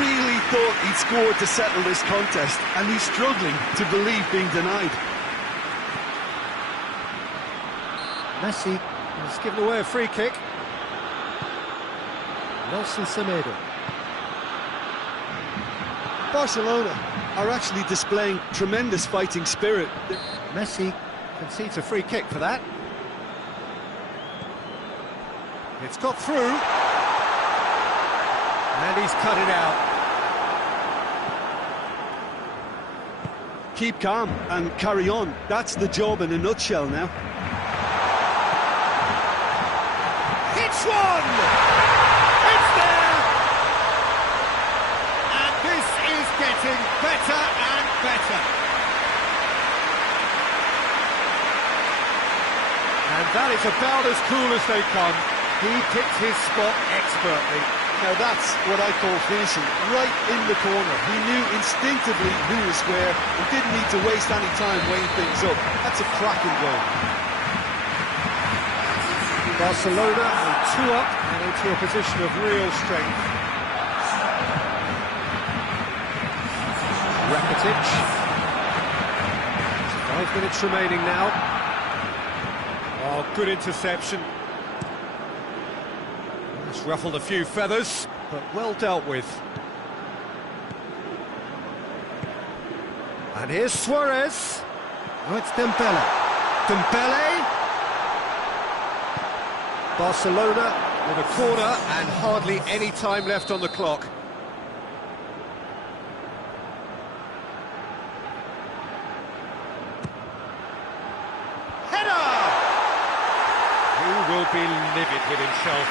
really thought he'd scored to settle this contest, and he's struggling to believe being denied. Messi has given away a free kick. Nelson Semedo. Barcelona are actually displaying tremendous fighting spirit. Messi concedes a free kick for that. It's got through. And he's cut it out. Keep calm and carry on. That's the job in a nutshell now. Hits one! Getting better and better. And that is about as cool as they come. He picked his spot expertly. Now that's what I call finishing, right in the corner. He knew instinctively who was where and didn't need to waste any time weighing things up. That's a cracking goal. Barcelona are 2 up and into a position of real strength. Rakitic. 5 minutes remaining now. Oh, good interception. It's ruffled a few feathers, but well dealt with. And here's Suarez. Oh, it's Dembele. Dembele. Barcelona With a corner and hardly any time left on the clock. Header! He will be livid with himself.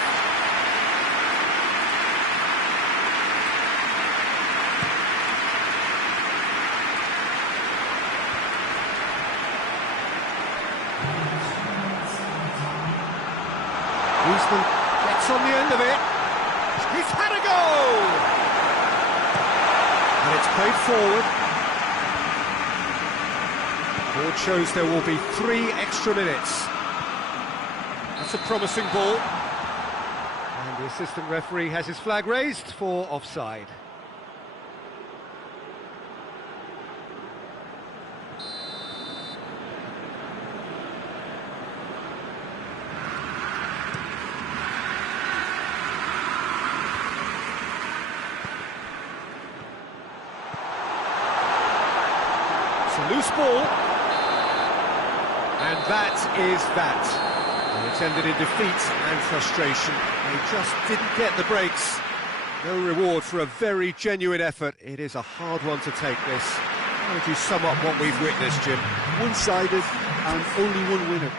Griezmann gets on the end of it. He's had a goal! And it's played forward. Board shows there will be 3 extra minutes. That's a promising ball. And the assistant referee has his flag raised for offside. It's a loose ball, and that is that. And it's ended in defeat and frustration. They just didn't get the breaks. No reward for a very genuine effort. It is a hard one to take, this. How would you sum up what we've witnessed, Jim? One-sided and only one winner.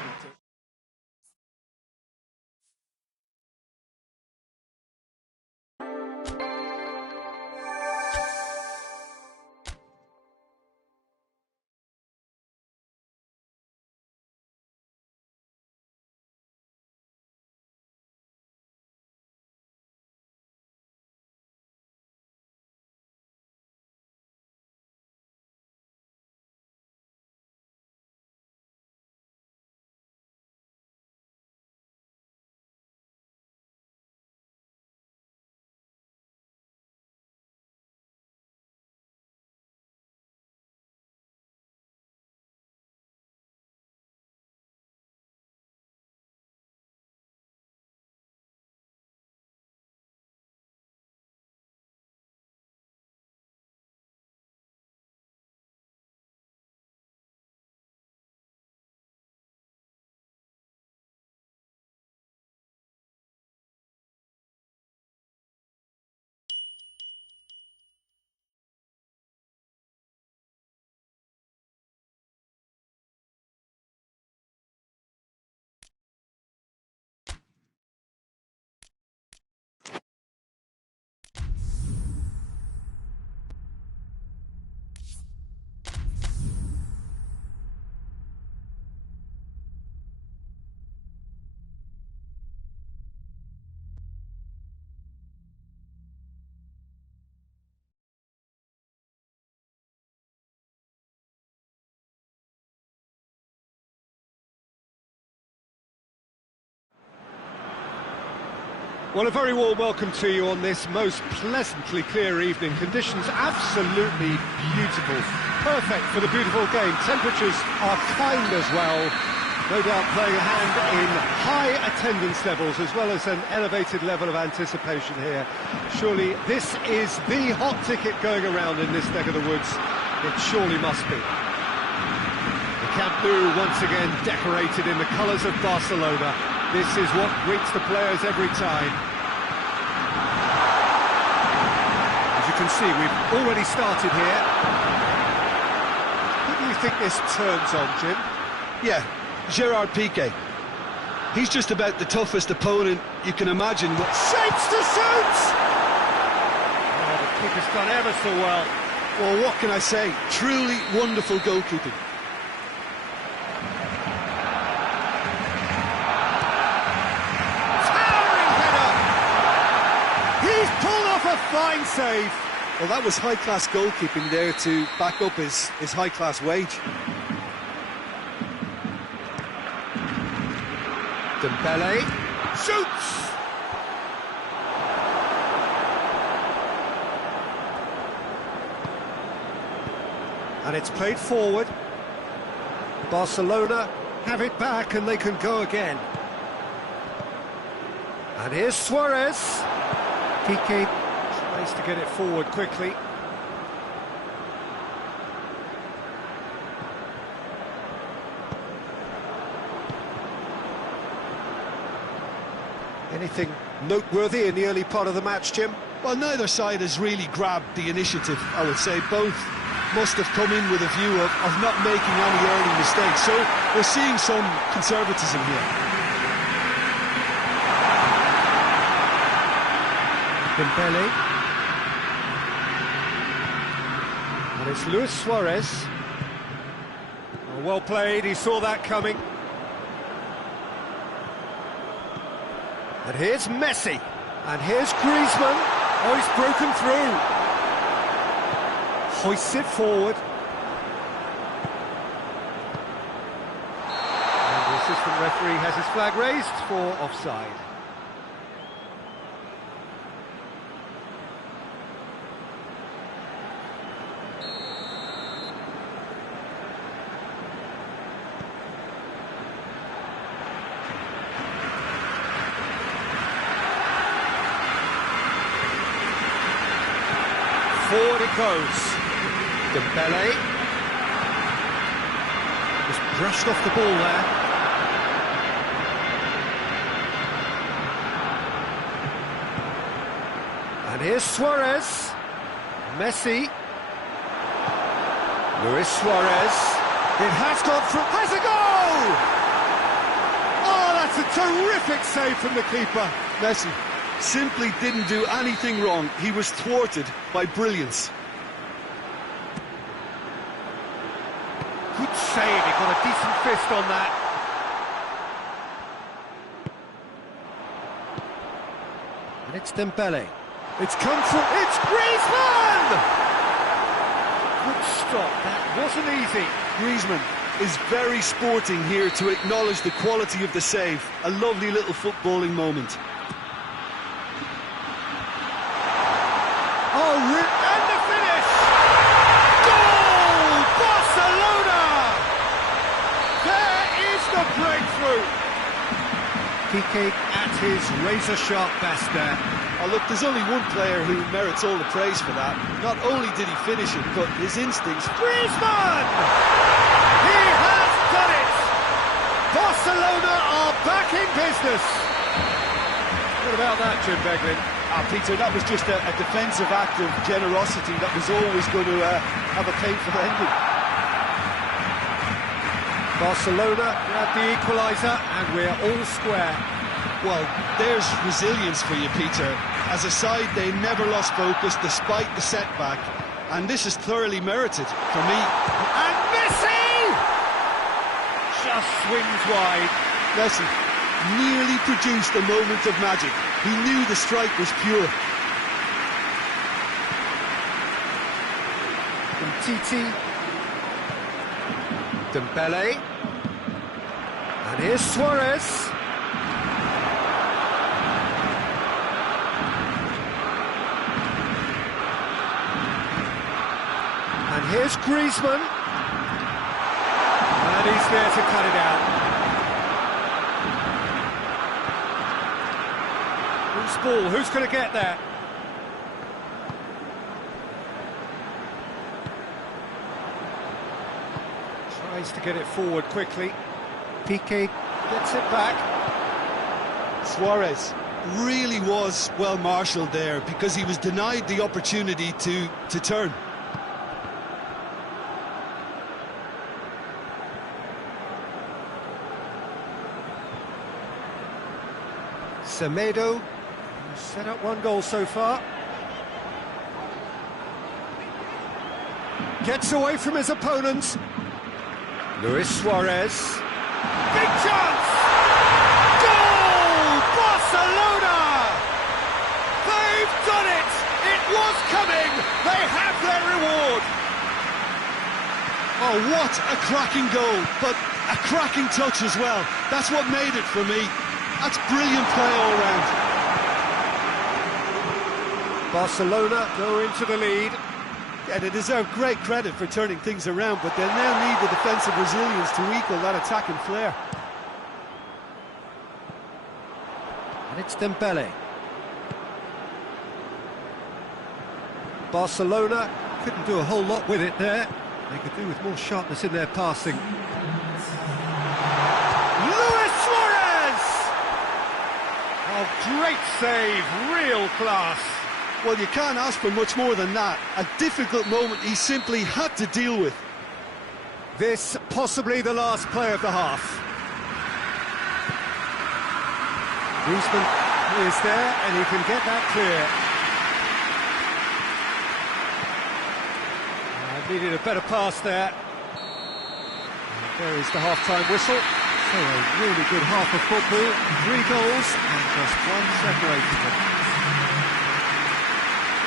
Well, a very warm welcome to you on this most pleasantly clear evening. Conditions absolutely beautiful. Perfect for the beautiful game. Temperatures are kind as well. No doubt playing a hand in high attendance levels as well as an elevated level of anticipation here. Surely this is the hot ticket going around in this neck of the woods. It surely must be. The Camp Nou once again decorated in the colours of Barcelona. This is what greets the players every time. As you can see, we've already started here. Who do you think this turns on, Jim? Yeah, Gerard Piqué. He's just about the toughest opponent you can imagine. Shapes to suit! Oh, the keeper's done ever so well. Well, what can I say? Truly wonderful goalkeeping. Fine save. Well, that was high-class goalkeeping there to back up his high-class wage. Dembele shoots. And it's played forward. Barcelona have it back and they can go again. And here's Suarez. Piqué tries to get it forward quickly. Anything Noteworthy in the early part of the match, Jim? Well, neither side has really grabbed the initiative, I would say. Both must have come in with a view of not making any early mistakes. So we're seeing some conservatism here. Dembele. And it's Luis Suarez. Oh, well played, he saw that coming. And here's Messi. And here's Griezmann. Oh, he's broken through. Hoists it forward. And the assistant referee has his flag raised for offside. Forward it goes. Dembele. Just brushed off the ball there. And here's Suarez. Messi. Luis Suarez. It has gone through. Has a goal! Oh, that's a terrific save from the keeper. Messi simply didn't do anything wrong. He was thwarted by brilliance. Good save, he got a decent fist on that. And it's Dembele. It's come through, it's Griezmann! Good stop, that wasn't easy. Griezmann is very sporting here to acknowledge the quality of the save. A lovely little footballing moment. Oh, and the finish! Goal! Barcelona! There is the breakthrough! Piqué at his razor-sharp best there. Oh, look, there's only one player who merits all the praise for that. Not only did he finish it, but his instincts. Griezmann! He has done it! Barcelona are back in business! What about that, Jim Beglin? Peter, that was just a defensive act of generosity that was always going to have a painful ending. Barcelona grab the equaliser and we're all square. Well, there's resilience for you, Peter. As a side, they never lost focus despite the setback, and this is thoroughly merited for me. And Messi! Just swings wide. Messi nearly produced a moment of magic. He knew the strike was pure. Titi. Dembele. And here's Suarez. And here's Griezmann. And he's there to cut it out. Loose ball, who's going to get there? Tries to get it forward quickly. Piqué gets it back. Suarez really was well marshalled there because he was denied the opportunity to turn. Semedo set up one goal so far. Gets away from his opponents. Luis Suarez. Big chance! Goal! Barcelona! They've done it! It was coming! They have their reward! Oh, what a cracking goal, but a cracking touch as well. That's what made it for me. That's brilliant play all round. Barcelona go into the lead. Yeah, they deserve great credit for turning things around, but they'll now need the defensive resilience to equal that attacking flair. And it's Dembele. Barcelona couldn't do a whole lot with it there. They could do with more sharpness in their passing. Luis Suarez! Oh, great save, real class. Well, you can't ask for much more than that. A difficult moment he simply had to deal with. This possibly the last play of the half. Griezmann is there and he can get that clear. Needed a better pass there. And there is the half-time whistle. So a really good half of football, 3 goals and just one separating them.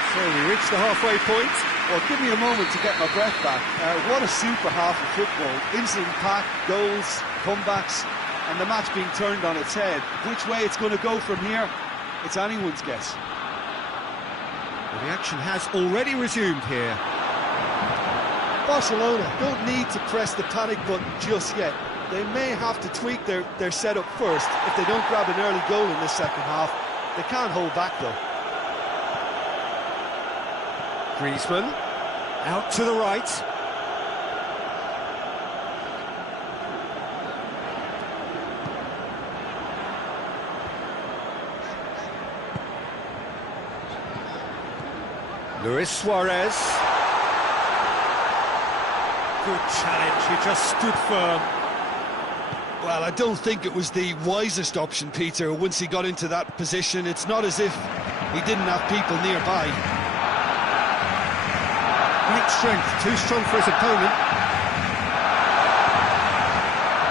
So we reach the halfway point. Well, give me a moment to get my breath back. What a super half of football. Instant packed, goals, comebacks, and the match being turned on its head. Which way it's going to go from here, it's anyone's guess. Well, the action has already resumed here. Barcelona don't need to press the panic button just yet. They may have to tweak their setup first if they don't grab an early goal in this second half. They can't hold back though. Griezmann, out to the right. Luis Suarez. Good challenge, he just stood firm. Well, I don't think it was the wisest option, Peter, once he got into that position. It's not as if he didn't have people nearby. Great strength, too strong for his opponent.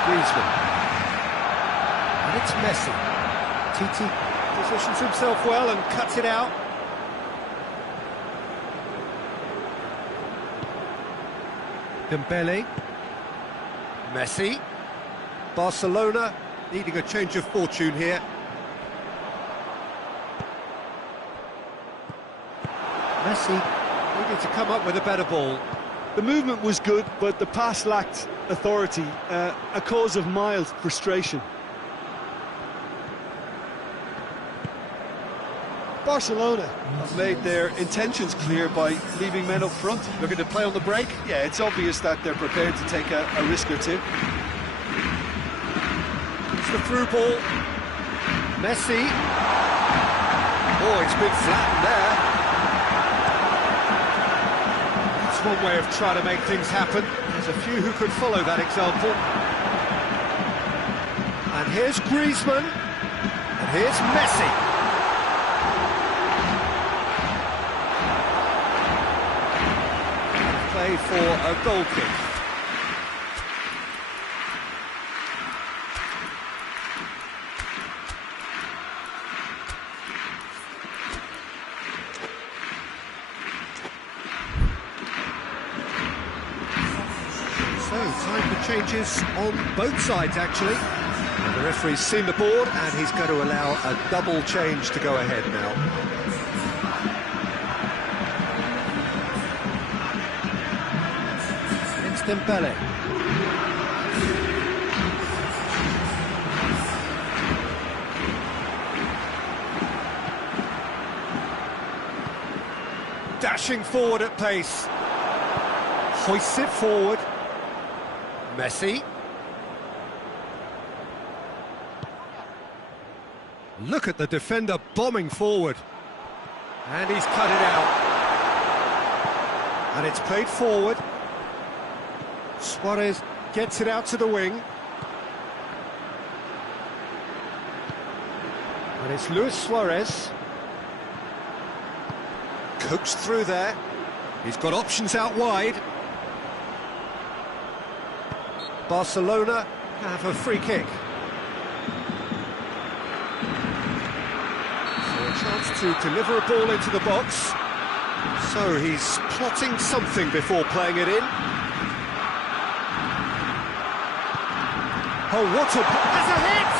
Griezmann. And it's Messi. Titi positions himself well and cuts it out. Dembele. Messi. Barcelona needing a change of fortune here. Messi needed to come up with a better ball. The movement was good, but the pass lacked authority, a cause of mild frustration. Barcelona have made their intentions clear by leaving men up front. Looking to play on the break. Yeah, it's obvious that they're prepared to take a risk or two. It's the through ball. Messi. Oh, it's been flattened there. That's one way of trying to make things happen. There's a few who could follow that example. And here's Griezmann. And here's Messi. Play for a goal kick. So, time for changes on both sides, actually. And the referee's seen the board, and he's going to allow a double change to go ahead now. Dembele. Dashing forward at pace. Hoists it forward. Messi. Look at the defender bombing forward. And he's cut it out. And it's played forward. Suarez gets it out to the wing. And it's Luis Suarez. Coaxed through there. He's got options out wide. Barcelona have a free kick. So a chance to deliver a ball into the box. So he's plotting something before playing it in. Oh, what a... There's a hit!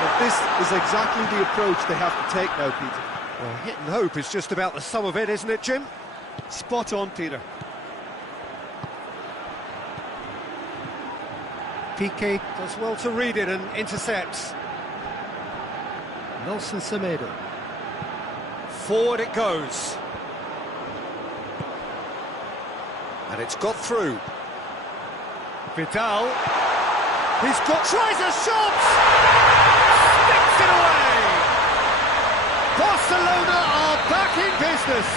But this is exactly the approach they have to take now, Peter. Well, hit and hope is just about the sum of it, isn't it, Jim? Spot on, Peter. Piqué does well to read it and intercepts. Nelson Semedo. Forward it goes. And it's got through. Vidal. He's got... tries a shot! Sticks it away! Barcelona are back in business!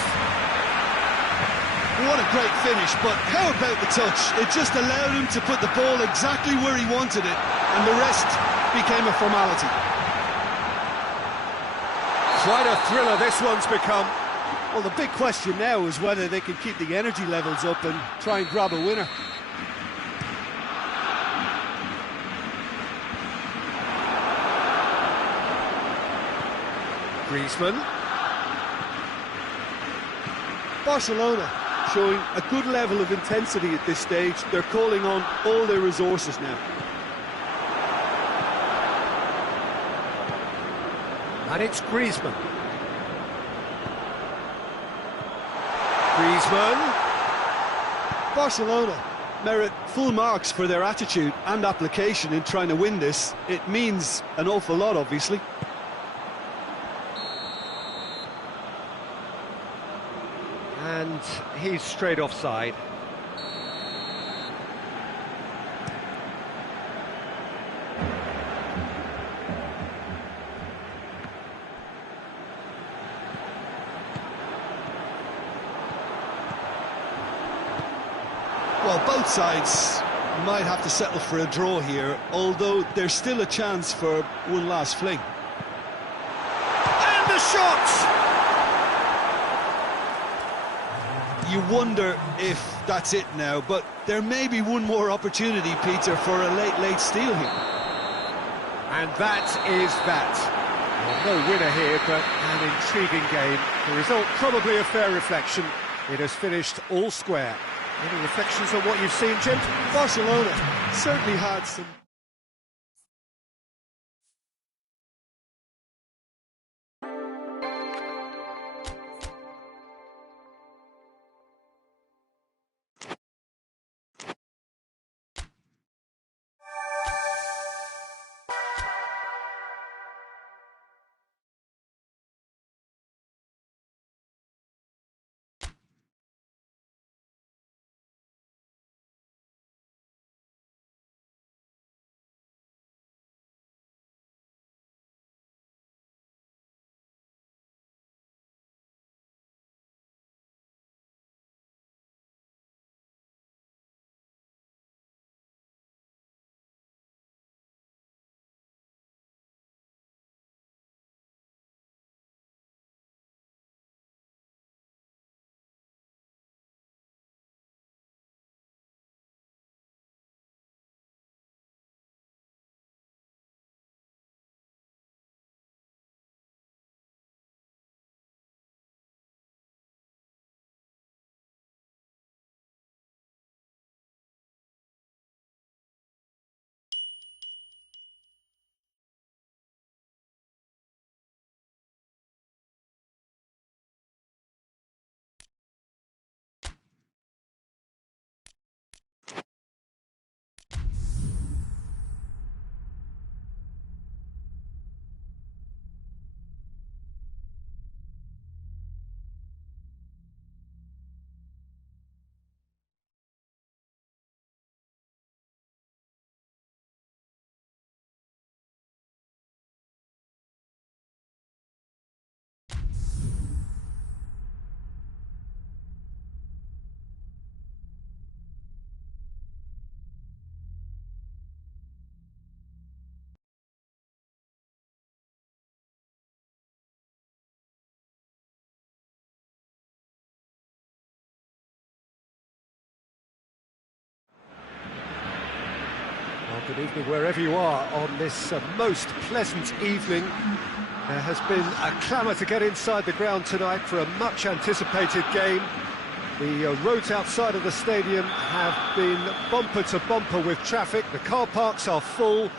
What a great finish, but how about the touch? It just allowed him to put the ball exactly where he wanted it, and the rest became a formality. Quite a thriller this one's become. Well, the big question now is whether they can keep the energy levels up and try and grab a winner. Griezmann. Barcelona showing a good level of intensity at this stage. They're calling on all their resources now. And it's Griezmann. Griezmann. Barcelona merit full marks for their attitude and application in trying to win this. It means an awful lot, obviously. And he's straight offside. Well, both sides might have to settle for a draw here, although there's still a chance for one last fling. And the shot! You wonder if that's it now, but there may be one more opportunity, Peter, for a late steal here. And that is that. Well, no winner here, but an intriguing game. The result probably a fair reflection. It has finished all square. Any reflections on what you've seen, Jim? Barcelona certainly had some... Good evening wherever you are on this most pleasant evening. There has been a clamour to get inside the ground tonight for a much anticipated game. The roads outside of the stadium have been bumper to bumper with traffic. The car parks are full.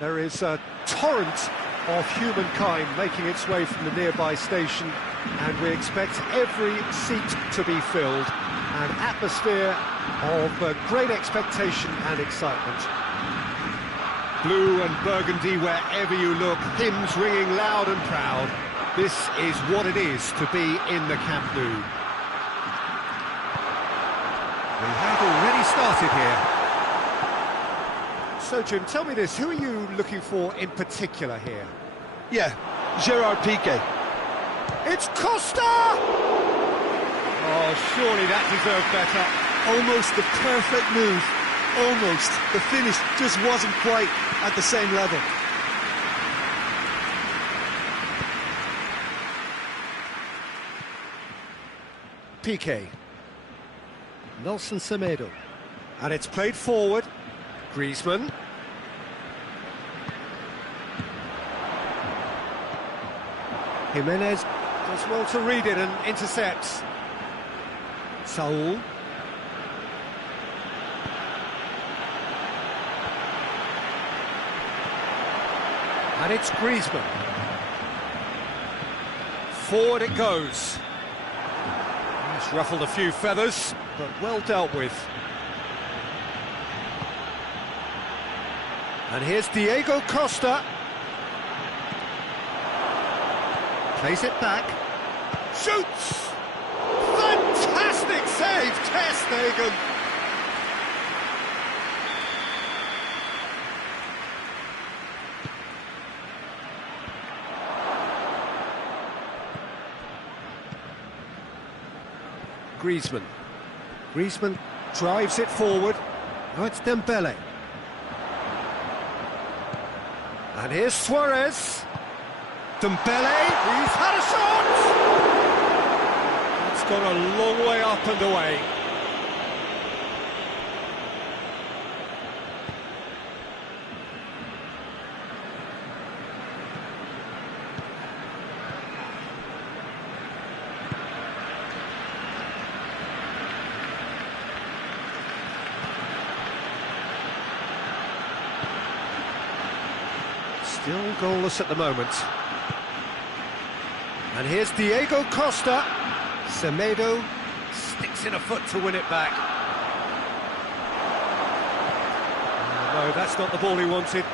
There is a torrent of humankind making its way from the nearby station, and we expect every seat to be filled. An atmosphere of great expectation and excitement. Blue and burgundy wherever you look, hymns ringing loud and proud. This is what it is to be in the Camp Nou. We have already started here. So, Jim, tell me this, who are you looking for in particular here? Yeah, Gerard Piqué. It's Costa! Oh, surely that deserved better. Almost the perfect move. Almost. The finish just wasn't quite at the same level. Piqué. Nelson Semedo. And it's played forward. Griezmann. Jimenez does well to read it and intercepts. Saul. And it's Griezmann. Forward it goes. He's ruffled a few feathers, but well dealt with. And here's Diego Costa. Plays it back. Shoots! Fantastic save, Ter Stegen! Griezmann. Griezmann drives it forward. Now it's Dembele. And here's Suarez. Dembele, he's had a shot! It's gone a long way up and away. Still goalless at the moment. And here's Diego Costa. Semedo sticks in a foot to win it back. Oh, no, that's not the ball he wanted.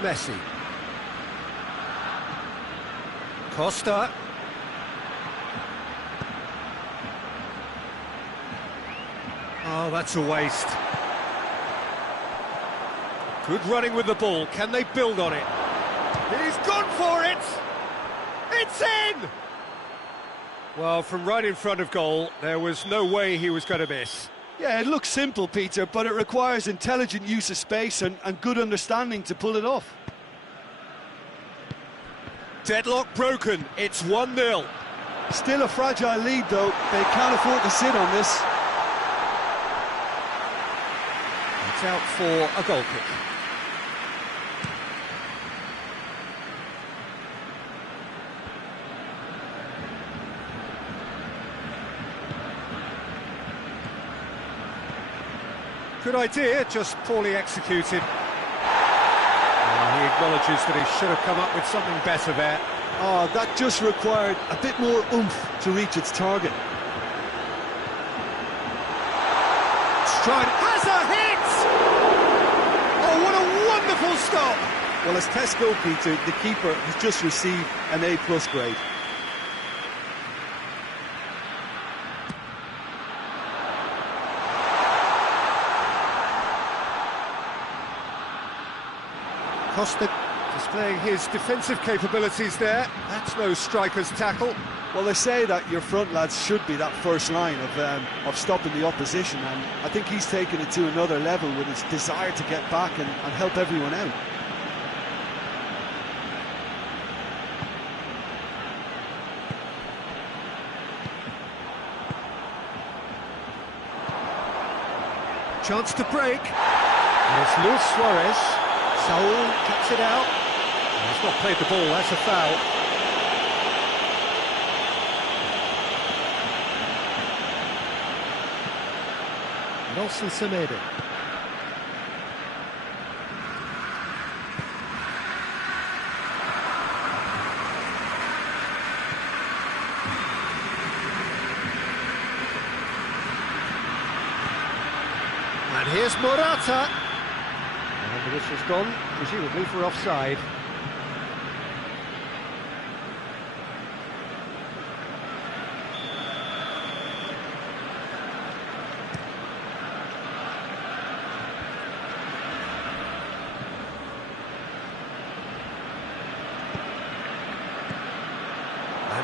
Messi. Costa. Oh, that's a waste. Good running with the ball. Can they build on it? He's gone for it! It's in! Well, from right in front of goal, there was no way he was going to miss. Yeah, it looks simple, Peter, but it requires intelligent use of space and good understanding to pull it off. Deadlock broken. It's 1-0. Still a fragile lead, though. They can't afford to sit on this. It's out for a goal kick. Good idea, just poorly executed. He acknowledges that he should have come up with something better there. Oh, that just required a bit more oomph to reach its target. Stride has a hit! Oh, what a wonderful stop! Well, as tests go, Peter, the keeper has just received an A+ grade. Costa displaying his defensive capabilities there. That's no striker's tackle. Well, they say that your front lads should be that first line of stopping the opposition, and I think he's taken it to another level with his desire to get back and help everyone out. Chance to break. And it's Luis Suarez. Saul cuts it out. He's not played the ball, that's a foul. Nelson Semedo. And here's Morata. And the whistle's gone, presumably for offside.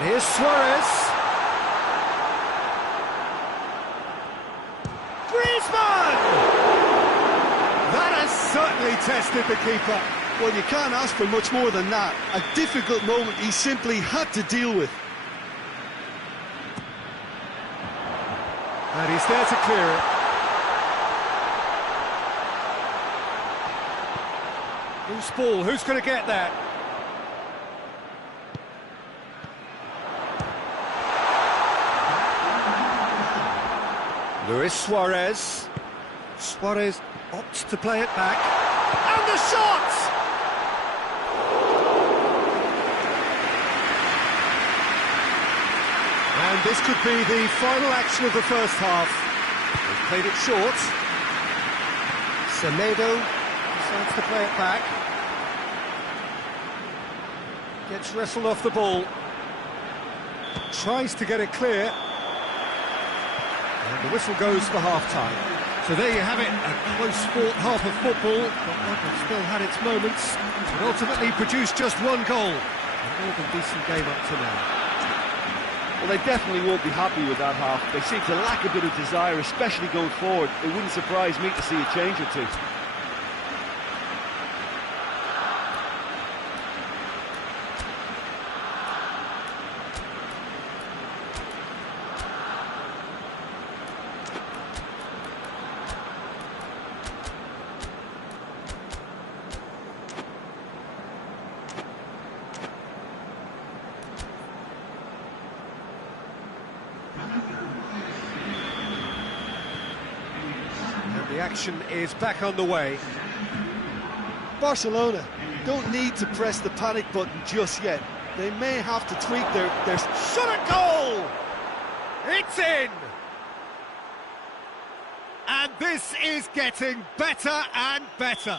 And here's Suarez. Griezmann! That has certainly tested the keeper. Well, you can't ask for much more than that. A difficult moment he simply had to deal with. And he's there to clear it. Loose ball, who's going to get that? Luis Suarez. Suarez opts to play it back. And the shot! And this could be the final action of the first half. They've played it short. Semedo decides to play it back. Gets wrestled off the ball. Tries to get it clear. And the whistle goes for half-time. So there you have it, a close-fought half of football, but one that still had its moments, and ultimately produced just one goal. A more than decent game up to now. Well, they definitely won't be happy with that half. They seem to lack a bit of desire, especially going forward. It wouldn't surprise me to see a change or two. The action is back on the way. Barcelona don't need to press the panic button just yet. They may have to tweak their Shot at goal! It's in! And this is getting better and better.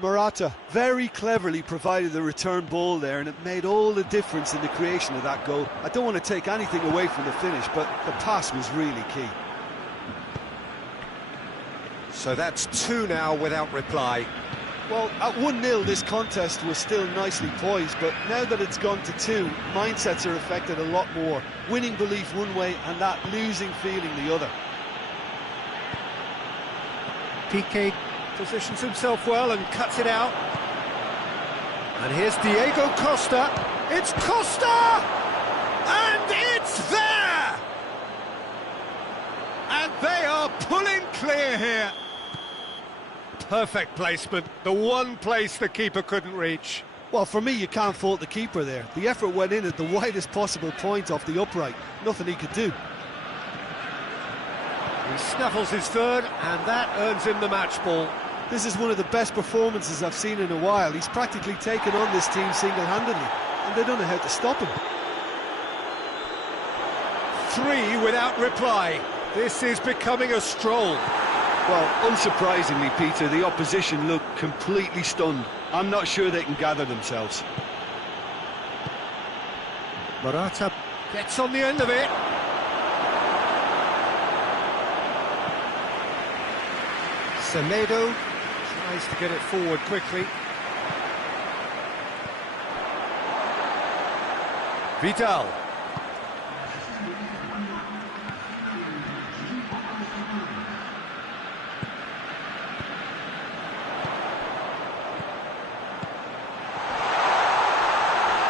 Morata very cleverly provided the return ball there, and it made all the difference in the creation of that goal. I don't want to take anything away from the finish, but the pass was really key. So that's 2 now without reply. Well, at 1-0 this contest was still nicely poised, but now that it's gone to 2, mindsets are affected a lot more. Winning belief one way and that losing feeling the other. Piqué positions himself well and cuts it out. And here's Diego Costa. It's Costa! And it's there! And they are pulling clear here. Perfect placement, the one place the keeper couldn't reach. Well, for me, you can't fault the keeper there. The effort went in at the widest possible point off the upright. Nothing he could do. He snaffles his third, and that earns him the match ball. This is one of the best performances I've seen in a while. He's practically taken on this team single-handedly, and they don't know how to stop him. 3 without reply. This is becoming a stroll. Well, unsurprisingly, Peter, the opposition look completely stunned. I'm not sure they can gather themselves. Morata gets on the end of it. Semedo tries to get it forward quickly. Vidal.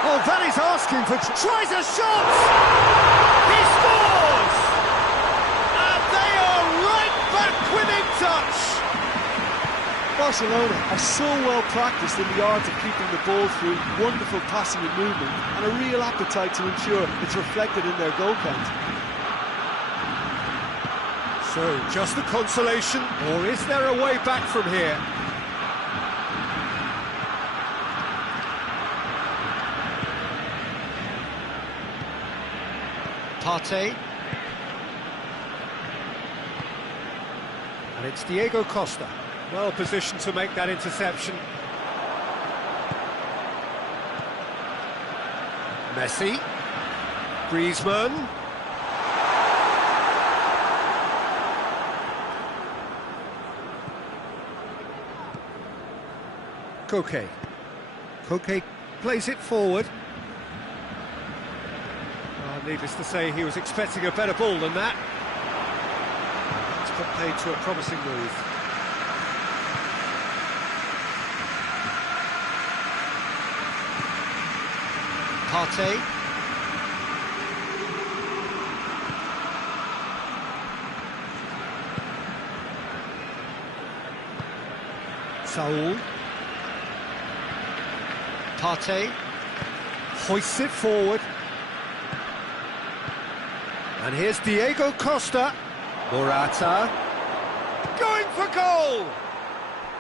Oh, that is asking for... Tries a shot! He scores! And they are right back within touch! Barcelona are so well practiced in the art of keeping the ball through, wonderful passing and movement, and a real appetite to ensure it's reflected in their goal count. So, just a consolation, or is there a way back from here? Partey. And it's Diego Costa. Well positioned to make that interception. Messi. Griezmann. Koke. Koke plays it forward. Well, needless to say, he was expecting a better ball than that. It's got paid to a promising move. Partey. Saul. Partey hoists it forward. And here's Diego Costa. Morata. Going for goal!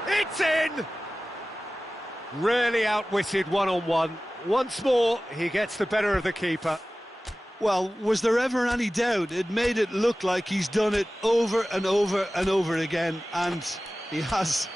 It's in! Really outwitted one-on-one. Once more, he gets the better of the keeper. Well, was there ever any doubt? It made it look like he's done it over and over and over again, and he has.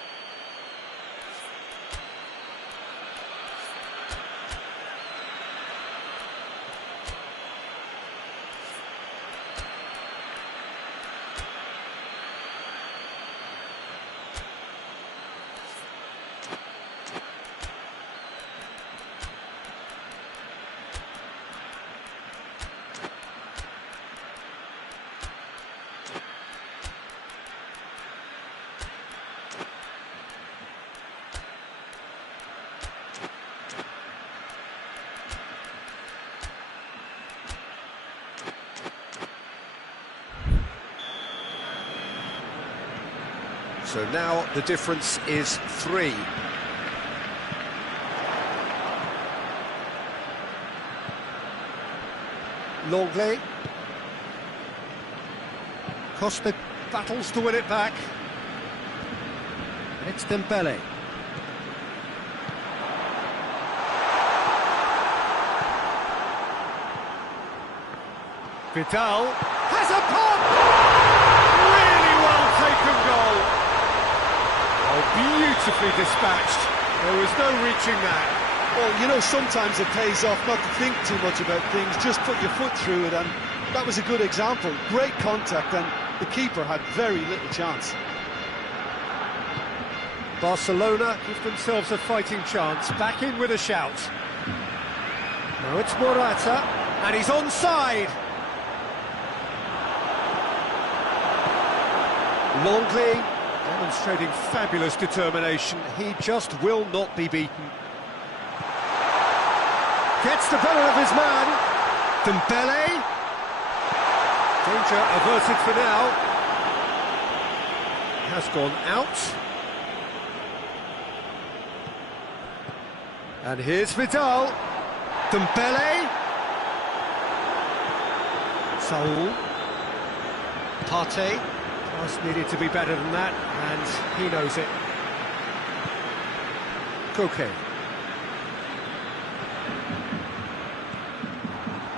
So now the difference is 3. Longley. Costa battles to win it back. And it's Dembele. Vidal has a pop! Really well taken goal. Oh, beautifully dispatched. There was no reaching that. Well, you know, sometimes it pays off not to think too much about things, just put your foot through it, and that was a good example. Great contact, and the keeper had very little chance. Barcelona give themselves a fighting chance, back in with a shout. Now it's Morata, and he's onside. Longley demonstrating fabulous determination. He just will not be beaten. Gets the better of his man. Dembele. Danger averted for now. Has gone out. And here's Vidal. Dembele. Saul. Partey. Pass needed to be better than that, and he knows it. Koke.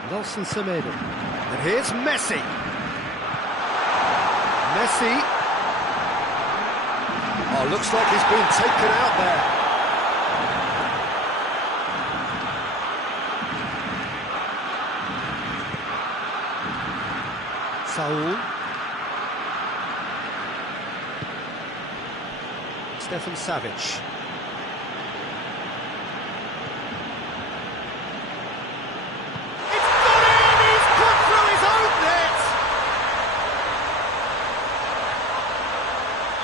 Nelson Semedo. And here's Messi. Messi. Oh, looks like he's been taken out there. Saul. Stefan Savic.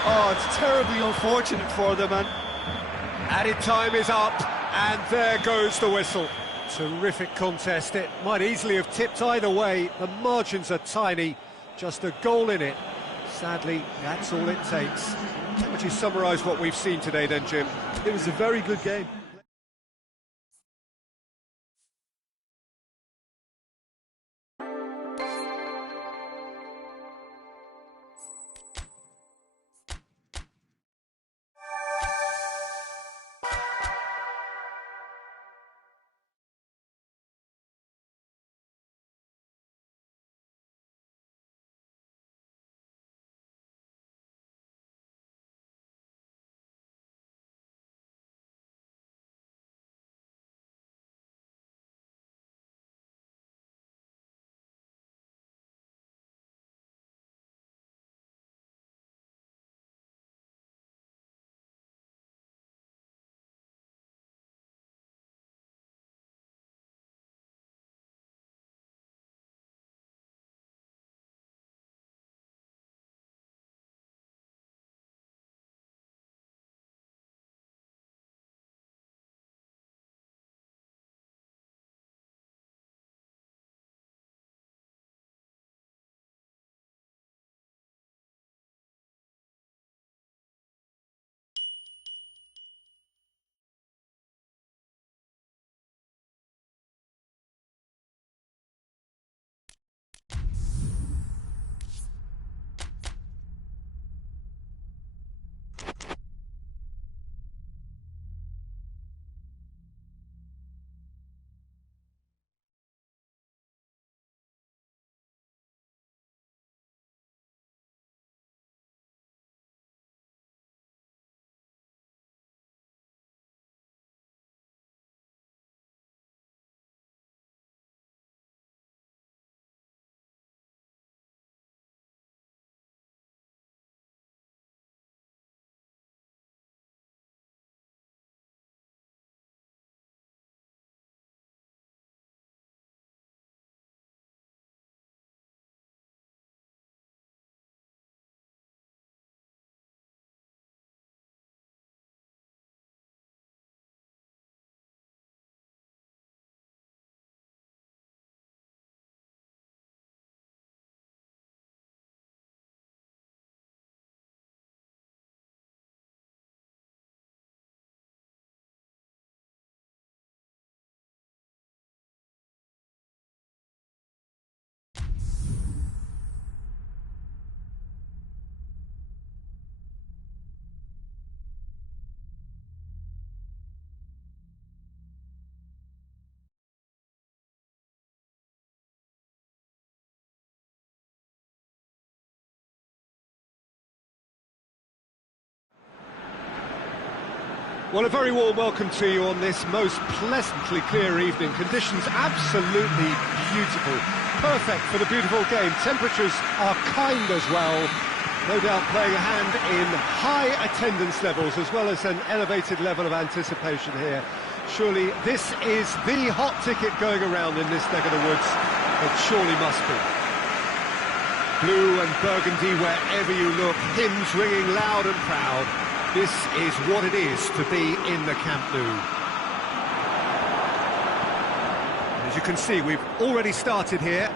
Oh, it's terribly unfortunate for them, and Added time is up, and there goes the whistle. Terrific contest. It might easily have tipped either way. The margins are tiny, just a goal in it. Sadly, that's all it takes. How would you summarise what we've seen today then, Jim? it was a very good game. Well, a very warm welcome to you on this most pleasantly clear evening. Conditions absolutely beautiful. Perfect for the beautiful game. Temperatures are kind as well. No doubt playing a hand in high attendance levels as well as an elevated level of anticipation here. Surely this is the hot ticket going around in this neck of the woods. It surely must be. Blue and burgundy wherever you look, hymns ringing loud and proud. This is what it is to be in the Camp Nou. As you can see, we've already started here.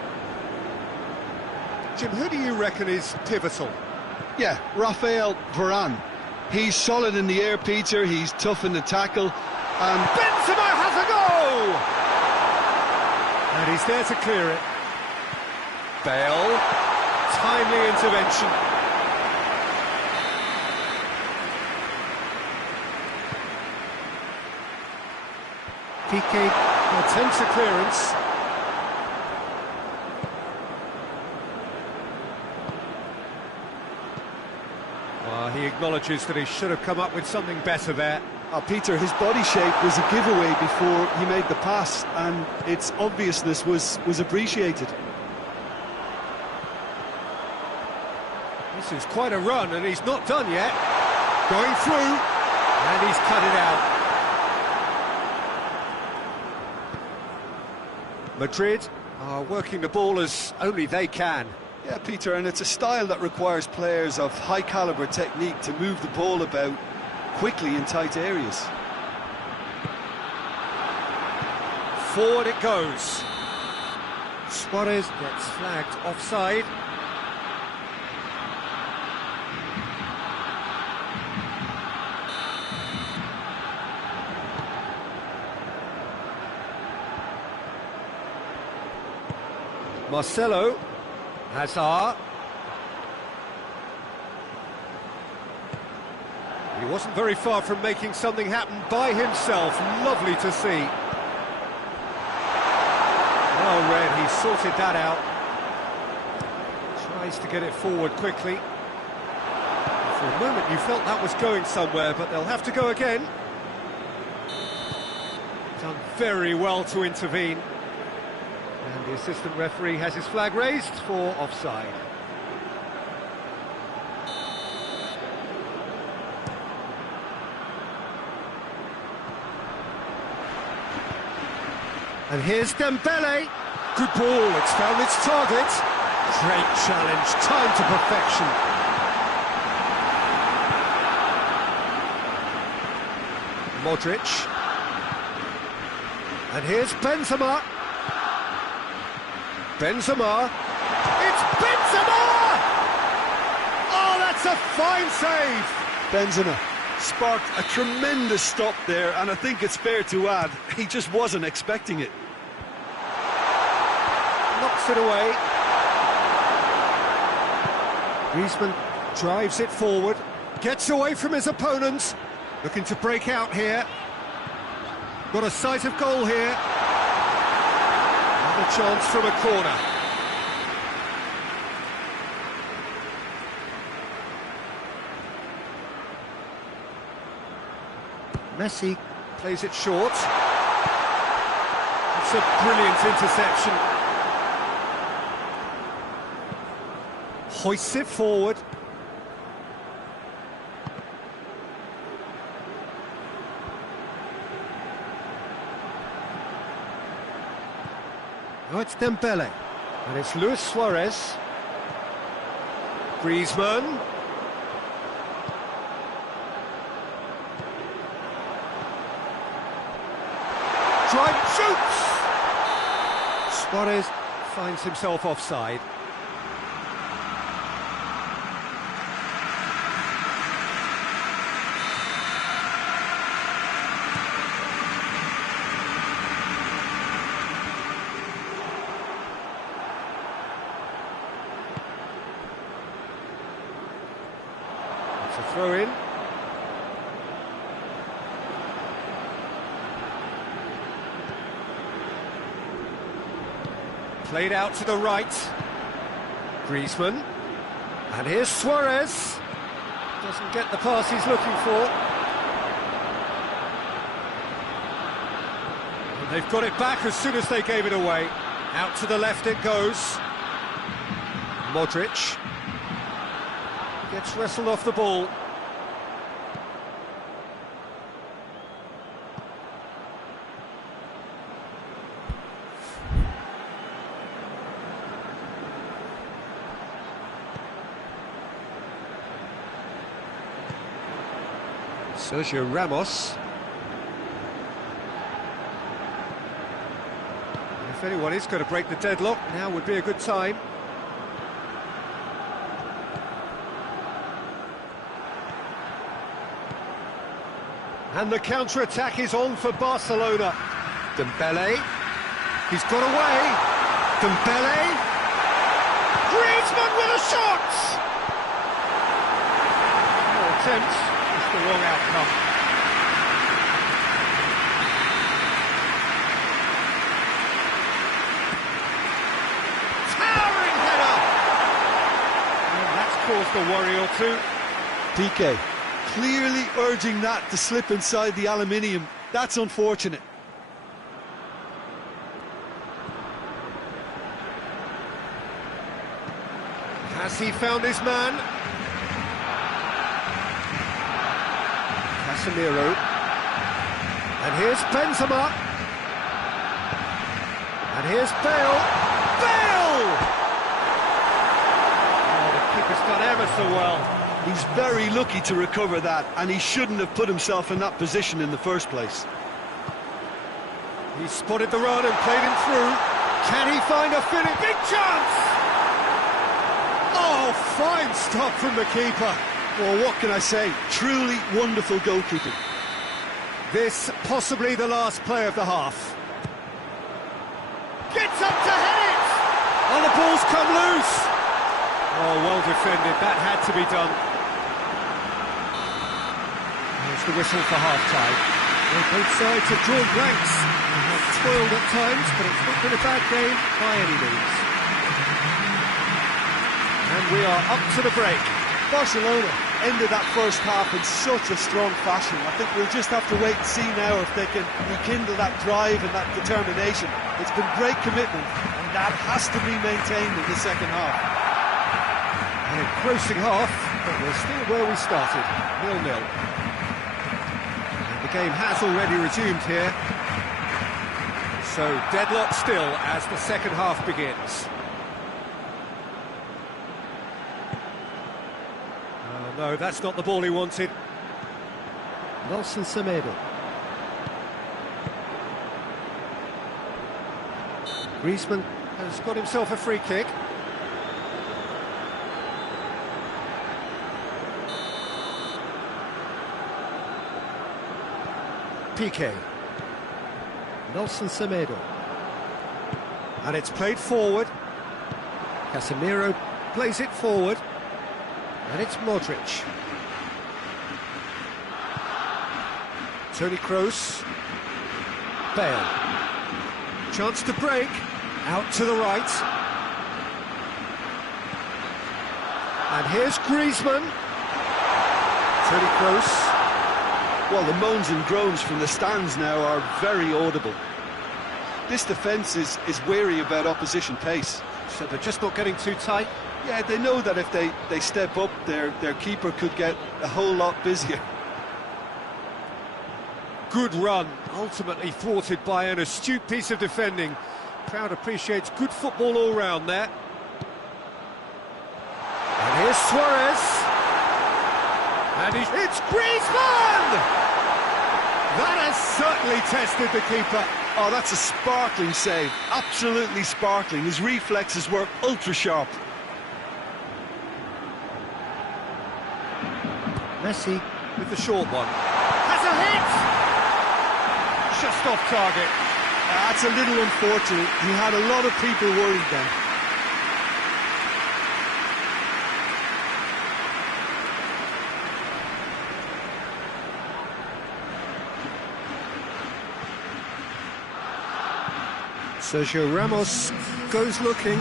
Jim, who do you reckon is pivotal? Yeah, Raphael Varane. He's solid in the air, Peter. He's tough in the tackle. And Benzema has a goal! And he's there to clear it. Bale, timely intervention. Piqué attempts a clearance. Well, he acknowledges that he should have come up with something better there. Peter, his body shape was a giveaway before he made the pass, and its obviousness was appreciated. This is quite a run, and he's not done yet. Going through, and he's cut it out. Madrid are working the ball as only they can. Yeah, Peter, and it's a style that requires players of high-caliber technique to move the ball about quickly in tight areas. Forward it goes. Suarez gets flagged offside. Marcelo, Hazard. He wasn't very far from making something happen by himself. Lovely to see. Well read, he sorted that out. Tries to get it forward quickly. For a moment you felt that was going somewhere, but they'll have to go again. Done very well to intervene. And the assistant referee has his flag raised for offside. And here's Dembele. Good ball, it's found its target. Great challenge, time to perfection. Modric. And here's Benzema. Benzema. It's Benzema! Oh, that's a fine save! Benzema sparked a tremendous stop there, and I think it's fair to add, he just wasn't expecting it. Knocks it away. Griezmann drives it forward, gets away from his opponent, looking to break out here. Got a sight of goal here. Another chance from a corner. Messi plays it short. It's a brilliant interception. Hoists it forward. Now it's Dembele. And it's Luis Suarez. Griezmann. Drive, shoots! Suarez finds himself offside. It's a throw-in. Played out to the right. Griezmann. And here's Suarez. Doesn't get the pass he's looking for. They've got it back as soon as they gave it away. Out to the left it goes. Modric gets wrestled off the ball. Sergio Ramos. If anyone is going to break the deadlock, now would be a good time. And the counter-attack is on for Barcelona. Dembele. He's got away. Dembele. Griezmann with a shot! No attempt, just the wrong outcome. Caused a worry or two. Piqué clearly urging that to slip inside the aluminium. That's unfortunate. Has he found his man? Casemiro. And here's Benzema. And here's Bale. Bale! He's done ever so well. He's very lucky to recover that, and he shouldn't have put himself in that position in the first place. He spotted the run and played him through. Can he find a finish? Big chance! Oh, fine stop from the keeper. Well, what can I say? Truly wonderful goalkeeping. This possibly the last play of the half. Gets up to head it! And the ball's come loose. Oh, well defended, that had to be done. There's the whistle for half-time. Well, both sides have drawn blanks. They have toiled at times, but it's not been a bad game by any means. And we are up to the break. Barcelona ended that first half in such a strong fashion. I think we'll just have to wait and see now if they can rekindle that drive and that determination. It's been great commitment, and that has to be maintained in the second half. An engrossing half, but we're still where we started, 0-0. And the game has already resumed here. So deadlock still as the second half begins. Oh no, that's not the ball he wanted. Nelson Semedo. Griezmann has got himself a free kick. Piqué. Nelson Semedo. And it's played forward. Casemiro plays it forward. And it's Modric. Toni Kroos. Bale. Chance to break. Out to the right. And here's Griezmann. Toni Kroos. Well, the moans and groans from the stands now are very audible. This defence is wary about opposition pace. So they're just not getting too tight? Yeah, they know that if they step up, their keeper could get a whole lot busier. Good run, ultimately thwarted by an astute piece of defending. Crowd appreciates good football all round there. And here's Suarez. And it's Griezmann! That has certainly tested the keeper. Oh, that's a sparkling save. Absolutely sparkling. His reflexes were ultra-sharp. Messi with the short one. Has a hit! Just off target. That's a little unfortunate. He had a lot of people worried then. Sergio Ramos goes looking.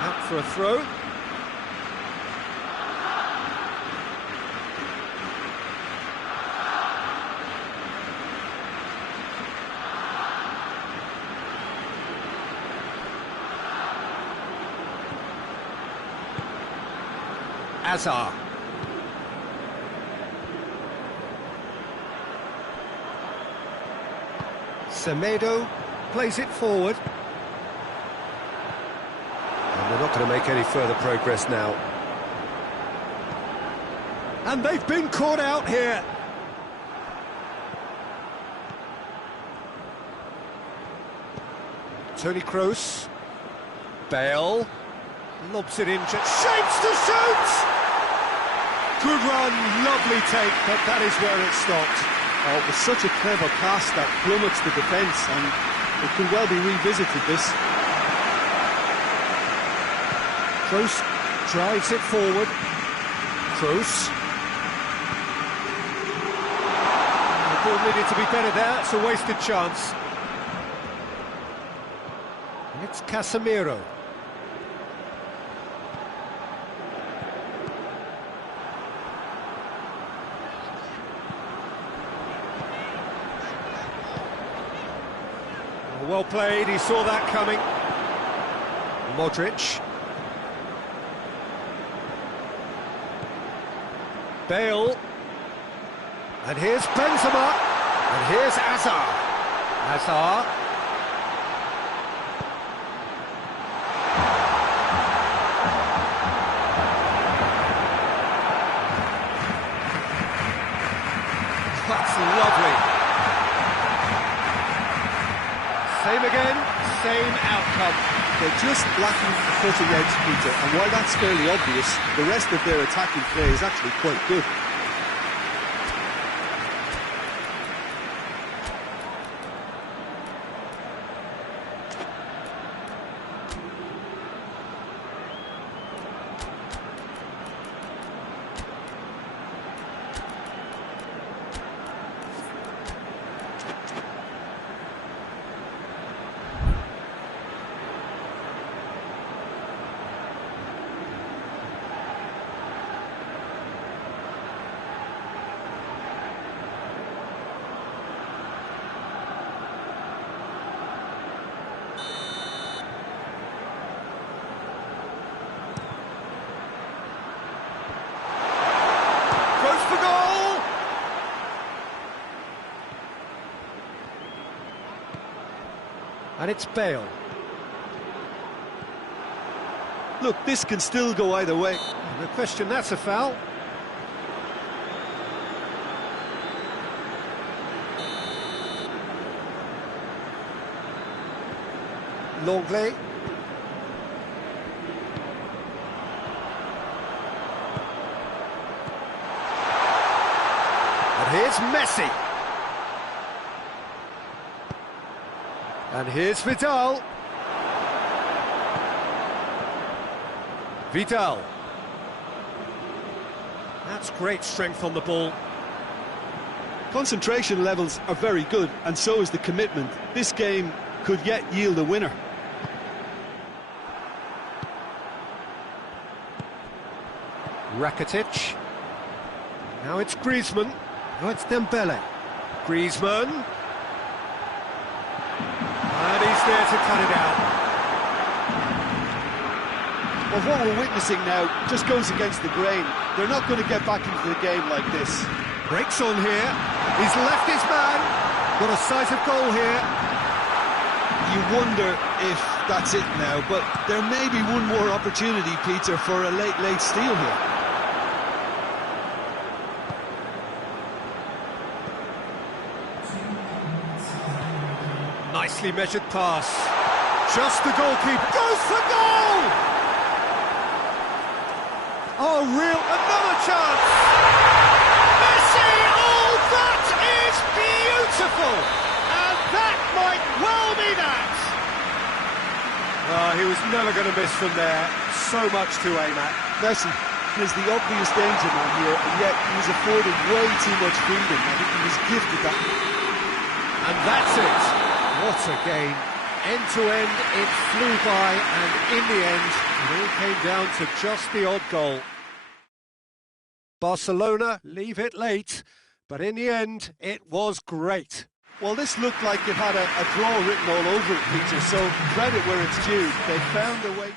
Out for a throw. Azar. Semedo plays it forward. And they're not going to make any further progress now. And they've been caught out here. Toni Kroos. Bale. Lobs it in. Shapes to shoot! Good run, lovely take, but that is where it stopped. Oh, it was such a clever pass that plummets the defence, and it could well be revisited, this. Kroos drives it forward. Kroos. The ball needed to be better there, it's a wasted chance. And it's Casemiro. Well played, he saw that coming. Modric. Bale. And here's Benzema. And here's Azar. Azar. That's lovely. Same again, same outcome. They're just lacking the cutting edge, Peter, and while that's fairly obvious, the rest of their attacking play is actually quite good. And it's Bale. Look, this can still go either way. No question, that's a foul. Longley. And here's Messi. And here's Vidal. Vidal. That's great strength on the ball. Concentration levels are very good, and so is the commitment. This game could yet yield a winner. Rakitic. Now it's Griezmann. Now it's Dembele. Griezmann. And he's there to cut it out. Well, what we're witnessing now just goes against the grain. They're not going to get back into the game like this. Breaks on here. He's left his man. Got a sight of goal here. You wonder if that's it now, but there may be one more opportunity, Peter, for a late steal here. Nicely measured pass. Just the goalkeeper. Goes for goal! Oh, another chance! Messi! Oh, that is beautiful! And that might well be that! He was never going to miss from there. So much to aim at. Messi is the obvious danger man here, and yet he was afforded way too much freedom. I think he was gifted that. And that's it. What a game. End to end, it flew by, and in the end, it all came down to just the odd goal. Barcelona leave it late, but in the end, it was great. Well, this looked like it had a draw written all over it, Peter, so credit where it's due. They found a way to...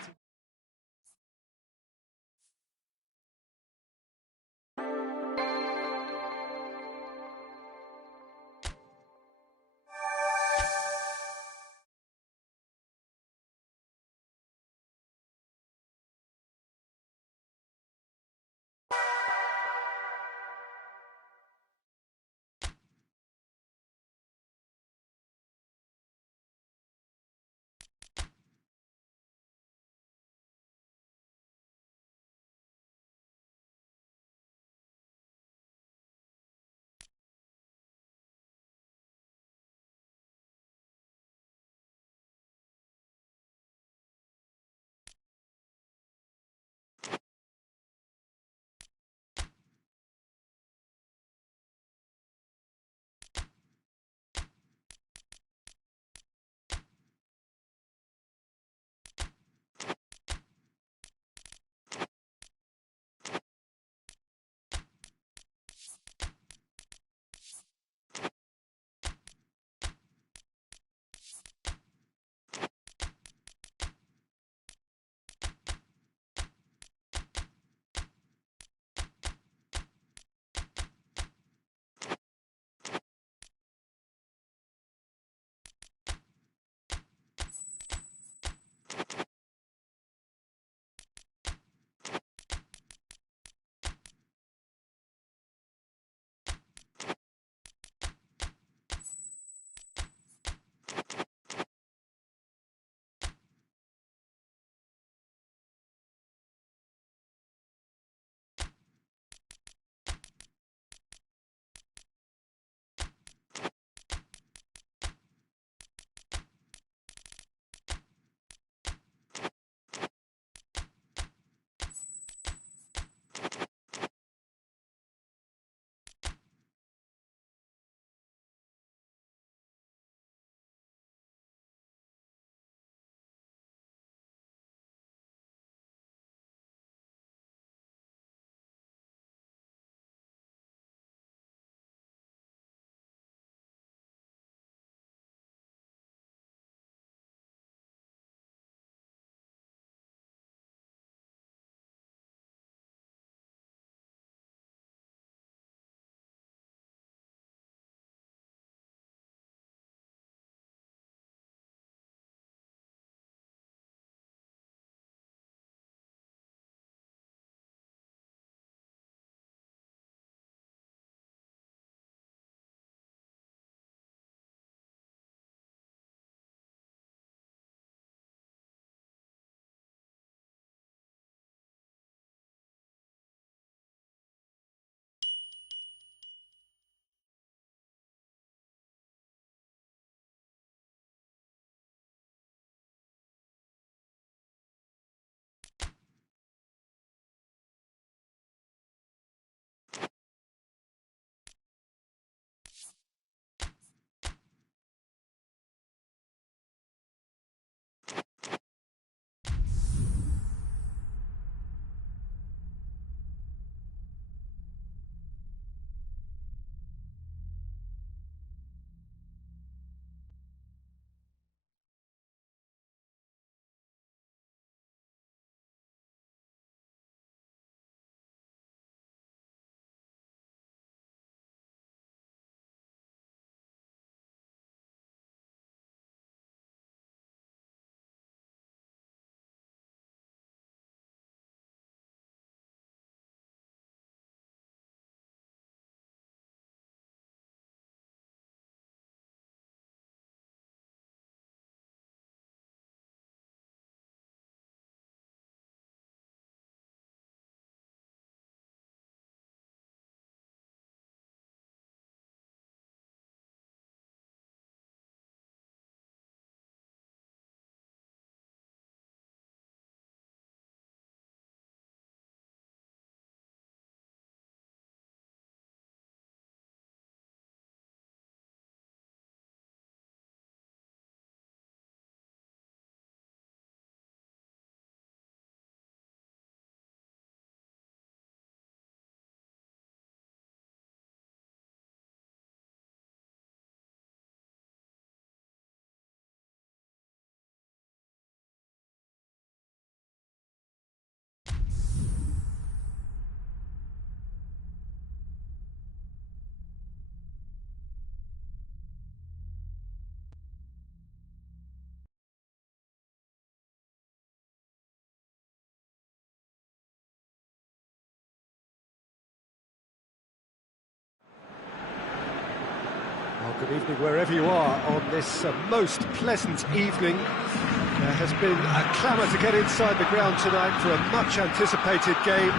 evening, wherever you are, on this most pleasant evening. There has been a clamour to get inside the ground tonight for a much-anticipated game.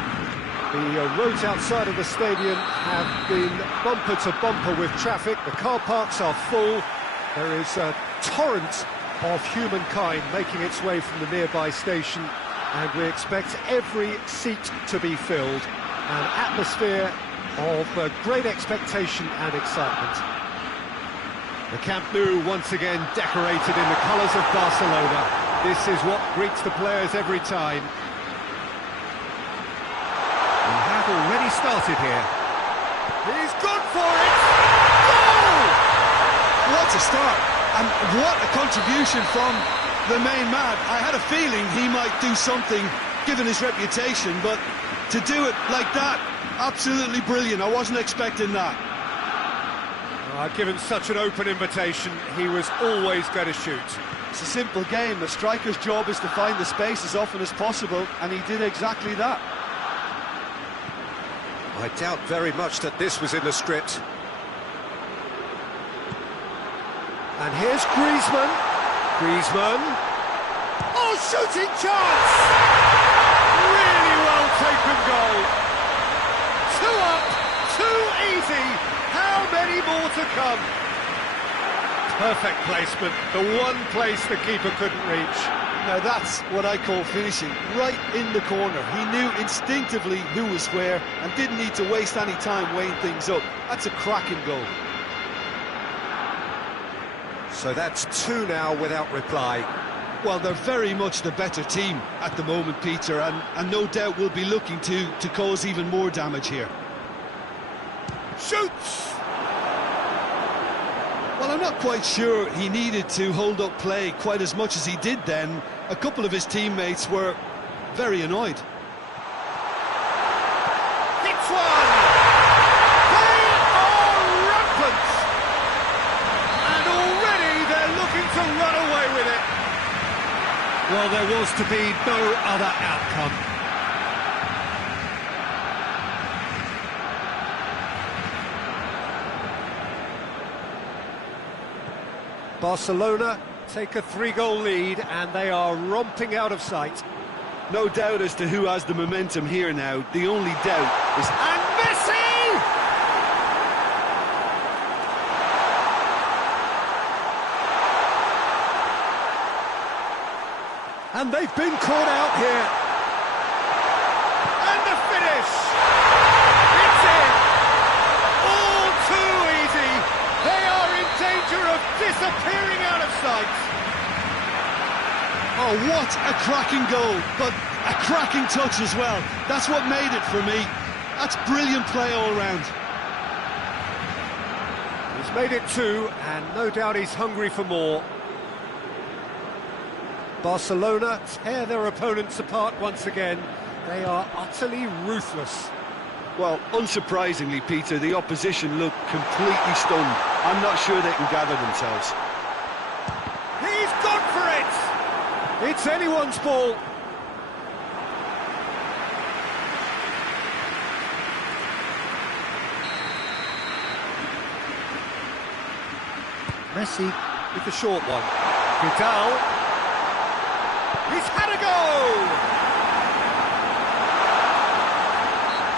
The roads outside of the stadium have been bumper to bumper with traffic. The car parks are full. There is a torrent of humankind making its way from the nearby station, and we expect every seat to be filled. An atmosphere of great expectation and excitement. The Camp Nou once again decorated in the colours of Barcelona. This is what greets the players every time. We have already started here. He's gone for it! Goal! What a start, and what a contribution from the main man. I had a feeling he might do something, given his reputation, but to do it like that, absolutely brilliant. I wasn't expecting that. Given such an open invitation, he was always going to shoot. It's a simple game. A striker's job is to find the space as often as possible, and he did exactly that. I doubt very much that this was in the script. And here's Griezmann. Griezmann. Oh, shooting chance! Really well taken goal. 2 up, 2 easy. How many more to come? Perfect placement, the one place the keeper couldn't reach. Now that's what I call finishing, right in the corner. He knew instinctively who was where and didn't need to waste any time weighing things up. That's a cracking goal. So that's 2 now without reply. Well, they're very much the better team at the moment, Peter, and no doubt will be looking to cause even more damage here. Shoots! Well, I'm not quite sure he needed to hold up play quite as much as he did then. A couple of his teammates were very annoyed. Hits one! They are rampant! And already they're looking to run away with it. Well, there was to be no other outcome. Barcelona take a 3-goal lead, and they are romping out of sight. No doubt as to who has the momentum here now. The only doubt is... And Messi! And they've been caught out here. And the finish! It's in! All too easy! They are in danger of disappearing out of sight. Oh, what a cracking goal, but a cracking touch as well. That's what made it for me. That's brilliant play all round. He's made it 2, and no doubt he's hungry for more. Barcelona tear their opponents apart once again. They are utterly ruthless. Well, unsurprisingly, Peter, the opposition look completely stunned. I'm not sure they can gather themselves. He's gone for it! It's anyone's ball. Messi with the short one. Vidal. He's had a go!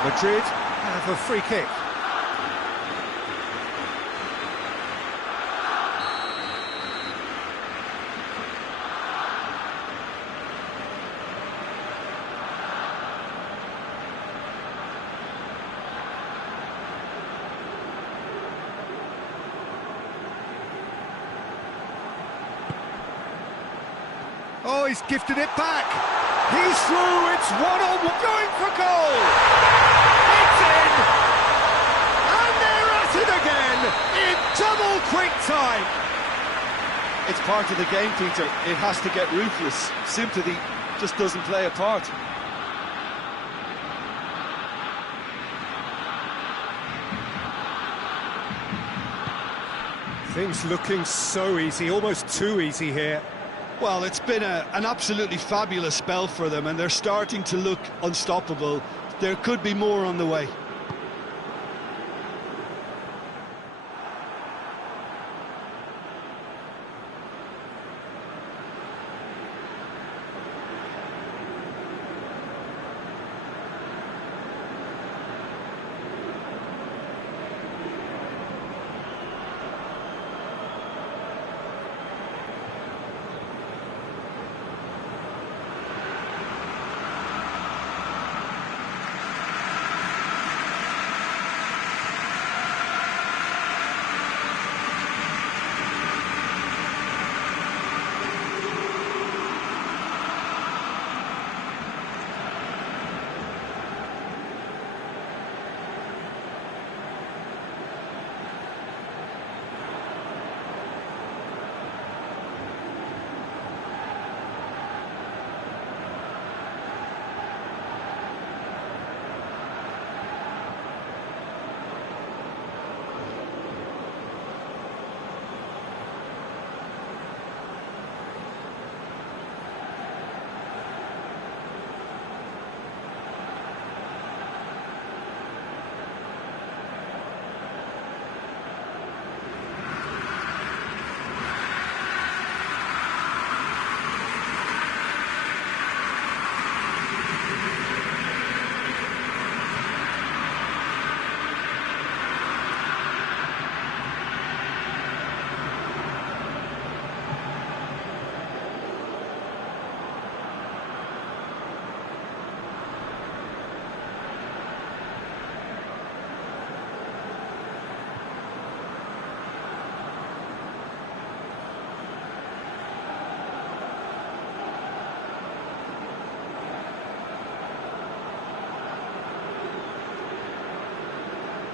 Madrid have a free kick. Oh, he's gifted it back. He's through. It's 1-1. Going for goal. It's in. And they're at it again in double quick time. It's part of the game, Peter. It has to get ruthless. Sympathy just doesn't play a part. Things looking so easy, almost too easy here. Well, it's been an absolutely fabulous spell for them, and they're starting to look unstoppable. There could be more on the way.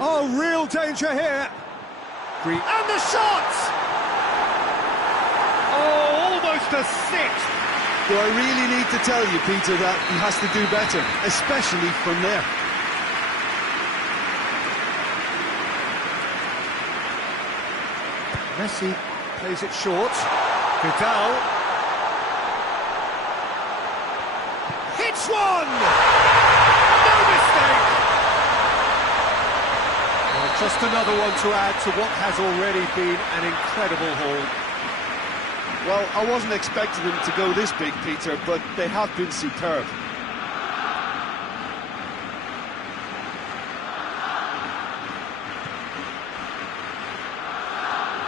Oh, real danger here. And the shot! Oh, almost a sixth. Do I really need to tell you, Peter, that he has to do better, especially from there? Messi plays it short. Vidal hits one! No mistake! Well, just another one to add to what has already been an incredible haul. Well, I wasn't expecting them to go this big, Peter, but they have been superb.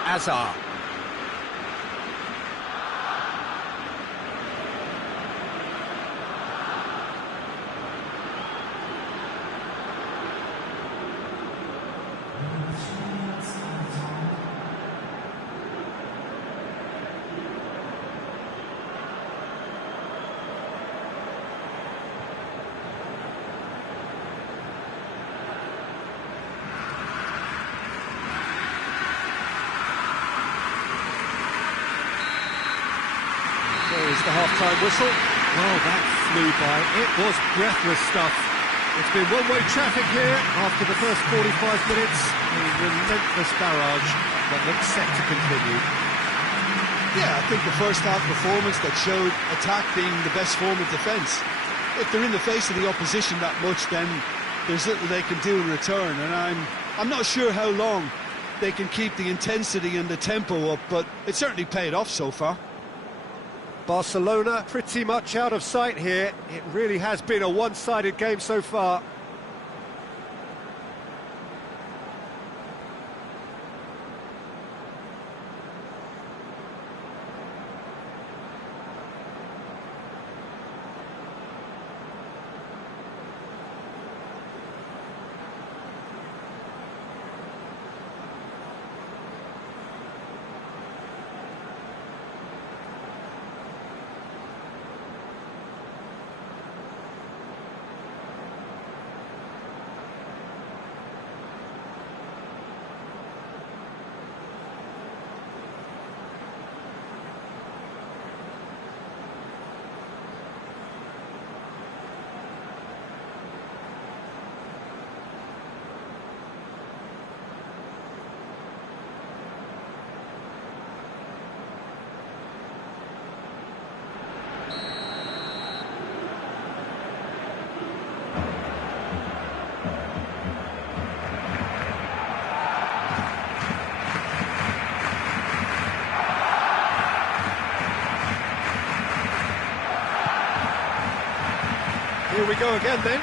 Azar. There's the half-time whistle. Oh, that flew by. It was breathless stuff. It's been one-way traffic here after the first 45 minutes. A relentless barrage that looks set to continue. Yeah, I think the first half performance that showed attack being the best form of defence. If they're in the face of the opposition that much, then there's little they can do in return, and I'm not sure how long they can keep the intensity and the tempo up, but it certainly paid off so far. Barcelona pretty much out of sight here. It really has been a one-sided game so far. Here we go again then.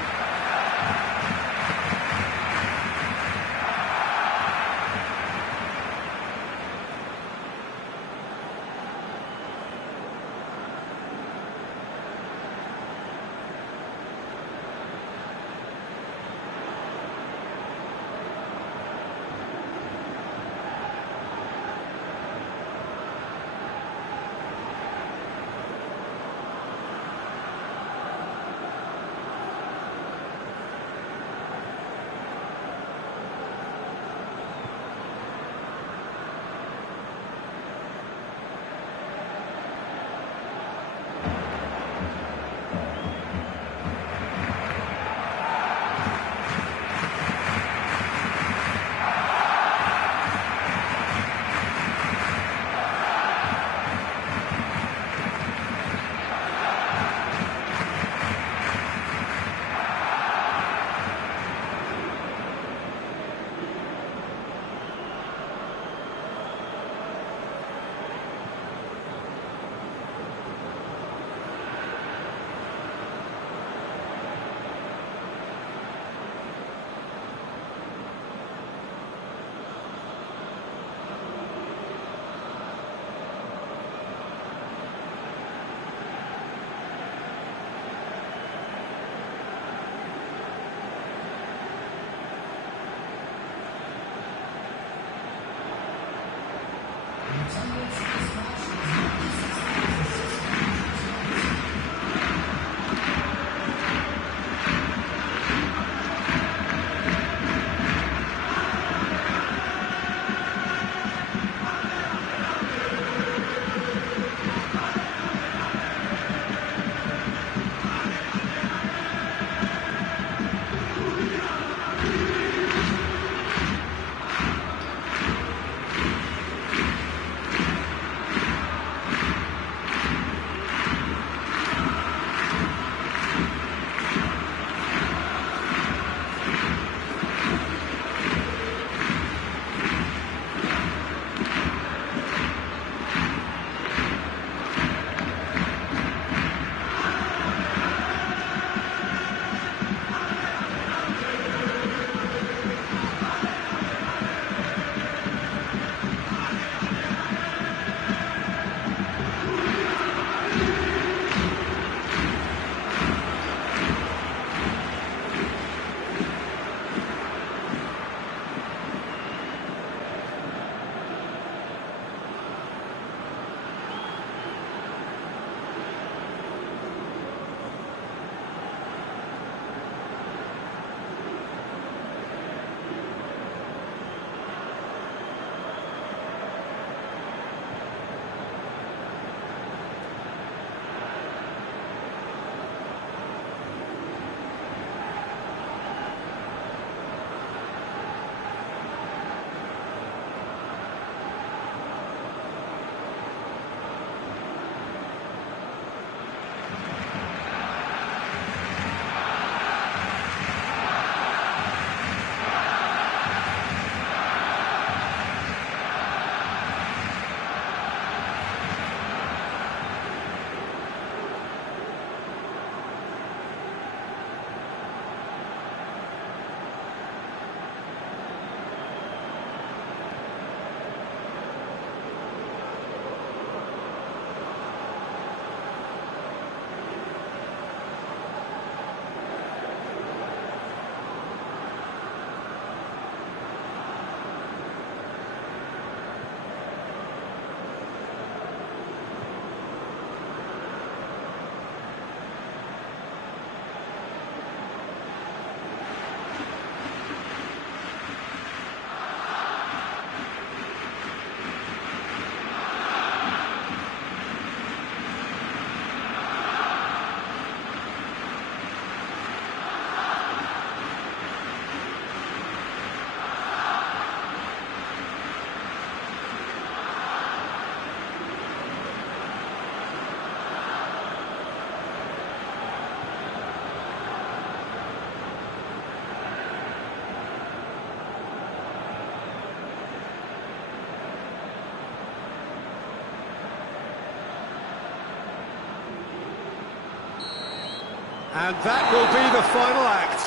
And that will be the final act.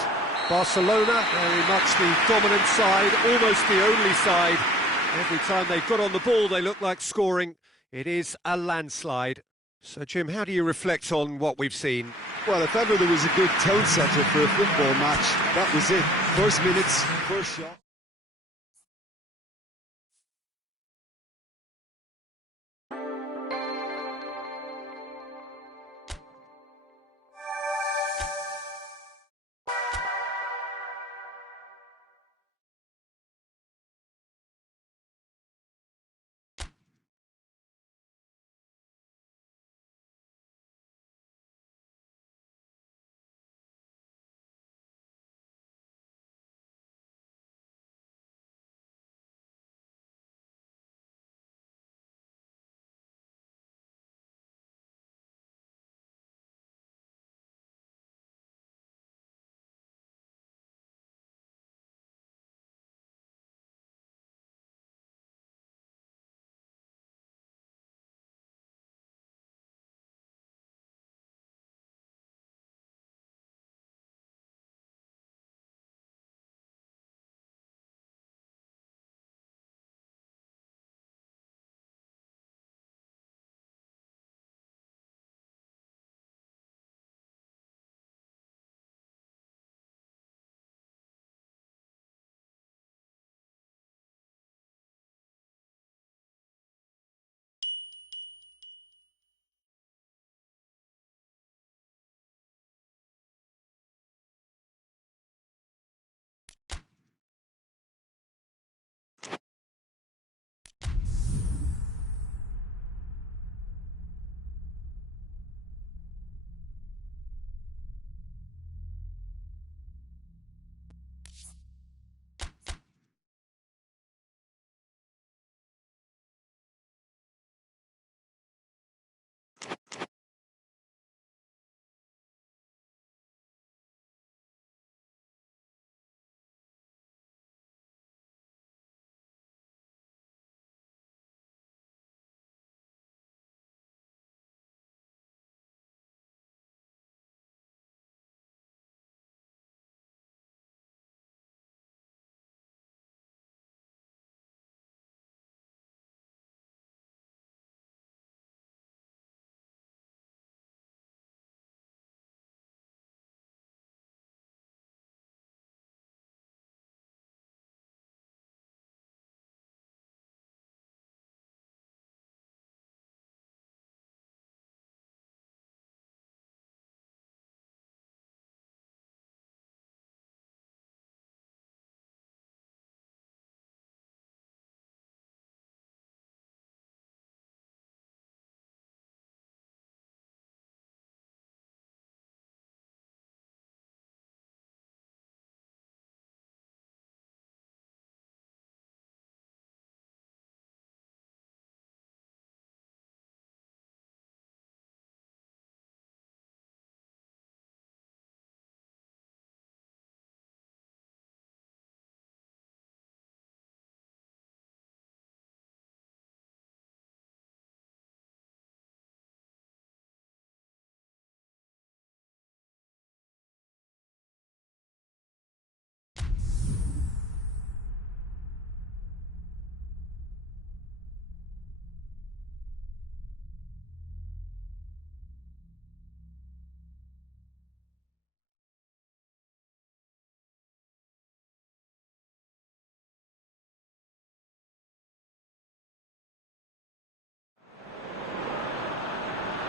Barcelona, very much the dominant side, almost the only side. Every time they got on the ball, they look like scoring. It is a landslide. So, Jim, how do you reflect on what we've seen? Well, if ever there was a good tone setter for a football match, that was it. First minutes, first shot.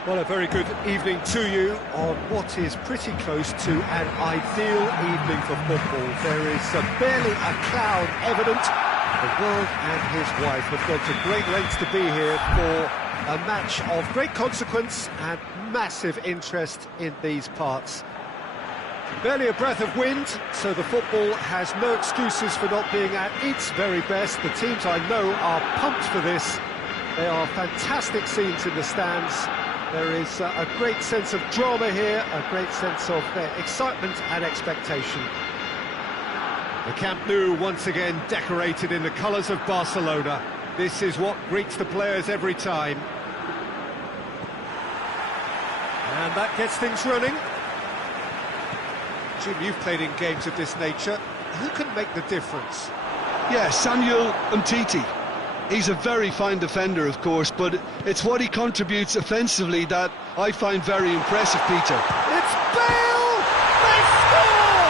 Well, a very good evening to you on what is pretty close to an ideal evening for football. There is barely a cloud evident. The world and his wife have gone to great lengths to be here for a match of great consequence and massive interest in these parts. Barely a breath of wind, so the football has no excuses for not being at its very best. The teams I know are pumped for this. There are fantastic scenes in the stands. There is a great sense of drama here, a great sense of excitement and expectation. The Camp Nou once again decorated in the colours of Barcelona. This is what greets the players every time. And that gets things running. Jim, you've played in games of this nature. Who can make the difference? Yeah, Samuel Umtiti. He's a very fine defender, of course, but it's what he contributes offensively that I find very impressive, Peter. It's Bale! They score!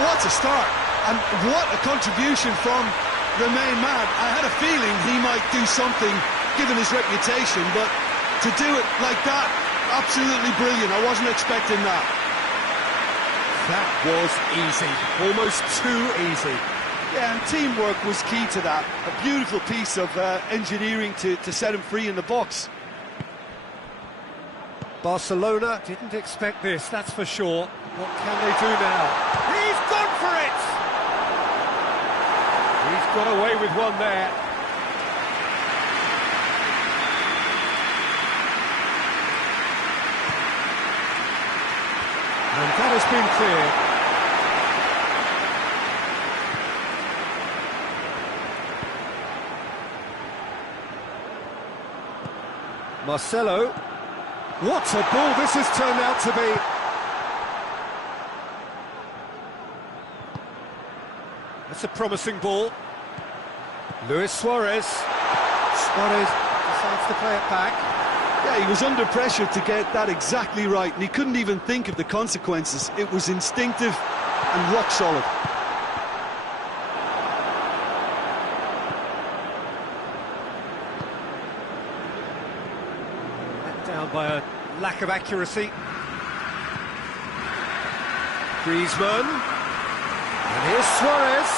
What a start, and what a contribution from the main man. I had a feeling he might do something, given his reputation, but to do it like that, absolutely brilliant. I wasn't expecting that. That was easy, almost too easy. Yeah, and teamwork was key to that. A beautiful piece of engineering to set him free in the box. Barcelona didn't expect this, that's for sure. What can they do now? He's gone for it! He's got away with one there. And that has been cleared. Marcelo, what a ball this has turned out to be. That's a promising ball. Luis Suarez. Suarez decides to play it back. Yeah, he was under pressure to get that exactly right, and he couldn't even think of the consequences. It was instinctive and rock solid. Down by a lack of accuracy. Griezmann. And here's Suarez.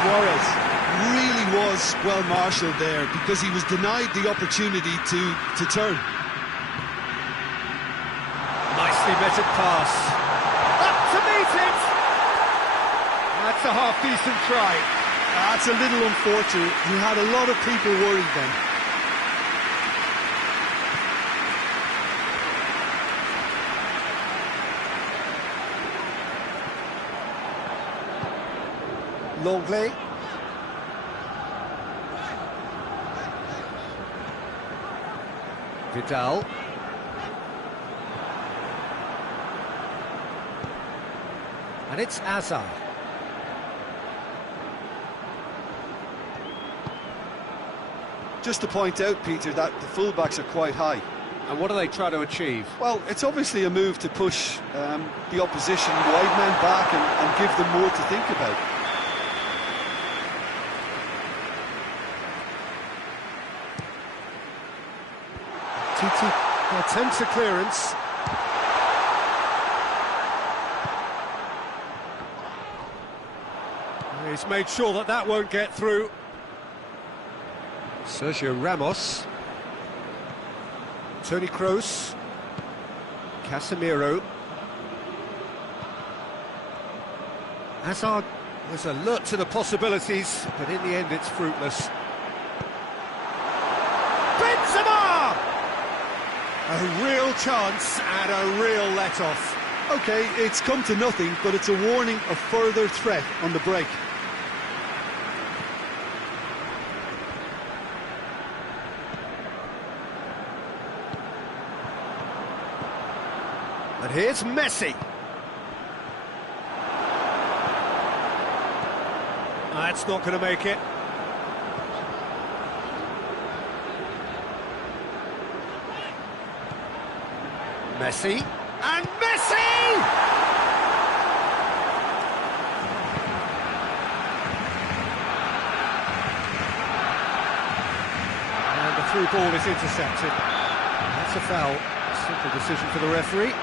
Suarez really was well marshalled there because he was denied the opportunity to turn. Nicely measured pass. Up to meet it! That's a half-decent try. That's a little unfortunate. He had a lot of people worried then. Longley. Vidal. And it's Hazard. Just to point out, Peter, that the fullbacks are quite high. And what do they try to achieve? Well, it's obviously a move to push the opposition wide men back and give them more to think about. Titi attempts a clearance. He's made sure that that won't get through. Sergio Ramos. Toni Kroos. Casemiro. Hazard was alert to the possibilities, but in the end it's fruitless. Benzema! A real chance and a real let-off. OK, it's come to nothing, but it's a warning of further threat on the break. And here's Messi. That's not going to make it. Messi. And Messi! And the through ball is intercepted. That's a foul. Simple decision for the referee.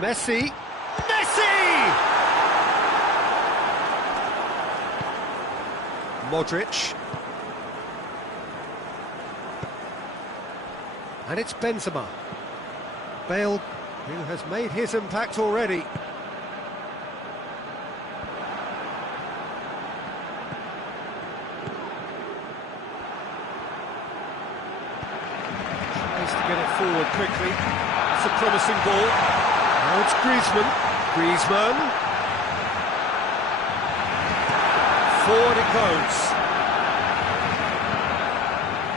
Messi. Messi! Modric. And it's Benzema. Bale, who has made his impact already. Tries to get it forward quickly. It's a promising ball. Now it's Griezmann. Griezmann. forward it goes.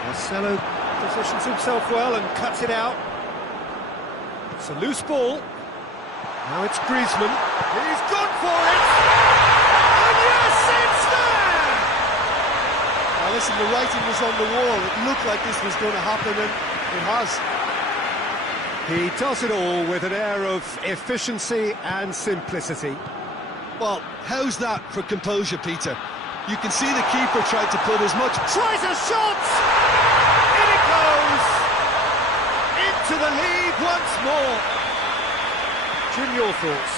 Marcelo positions himself well and cuts it out. It's a loose ball. Now it's Griezmann. He's gone for it! And yes, it's there! Now listen, the writing was on the wall. It looked like this was going to happen, and it has. He does it all with an air of efficiency and simplicity. Well, how's that for composure, Peter? You can see the keeper tried to put as much... Tries a shot! In it goes! Into the lead once more. Jim, your thoughts?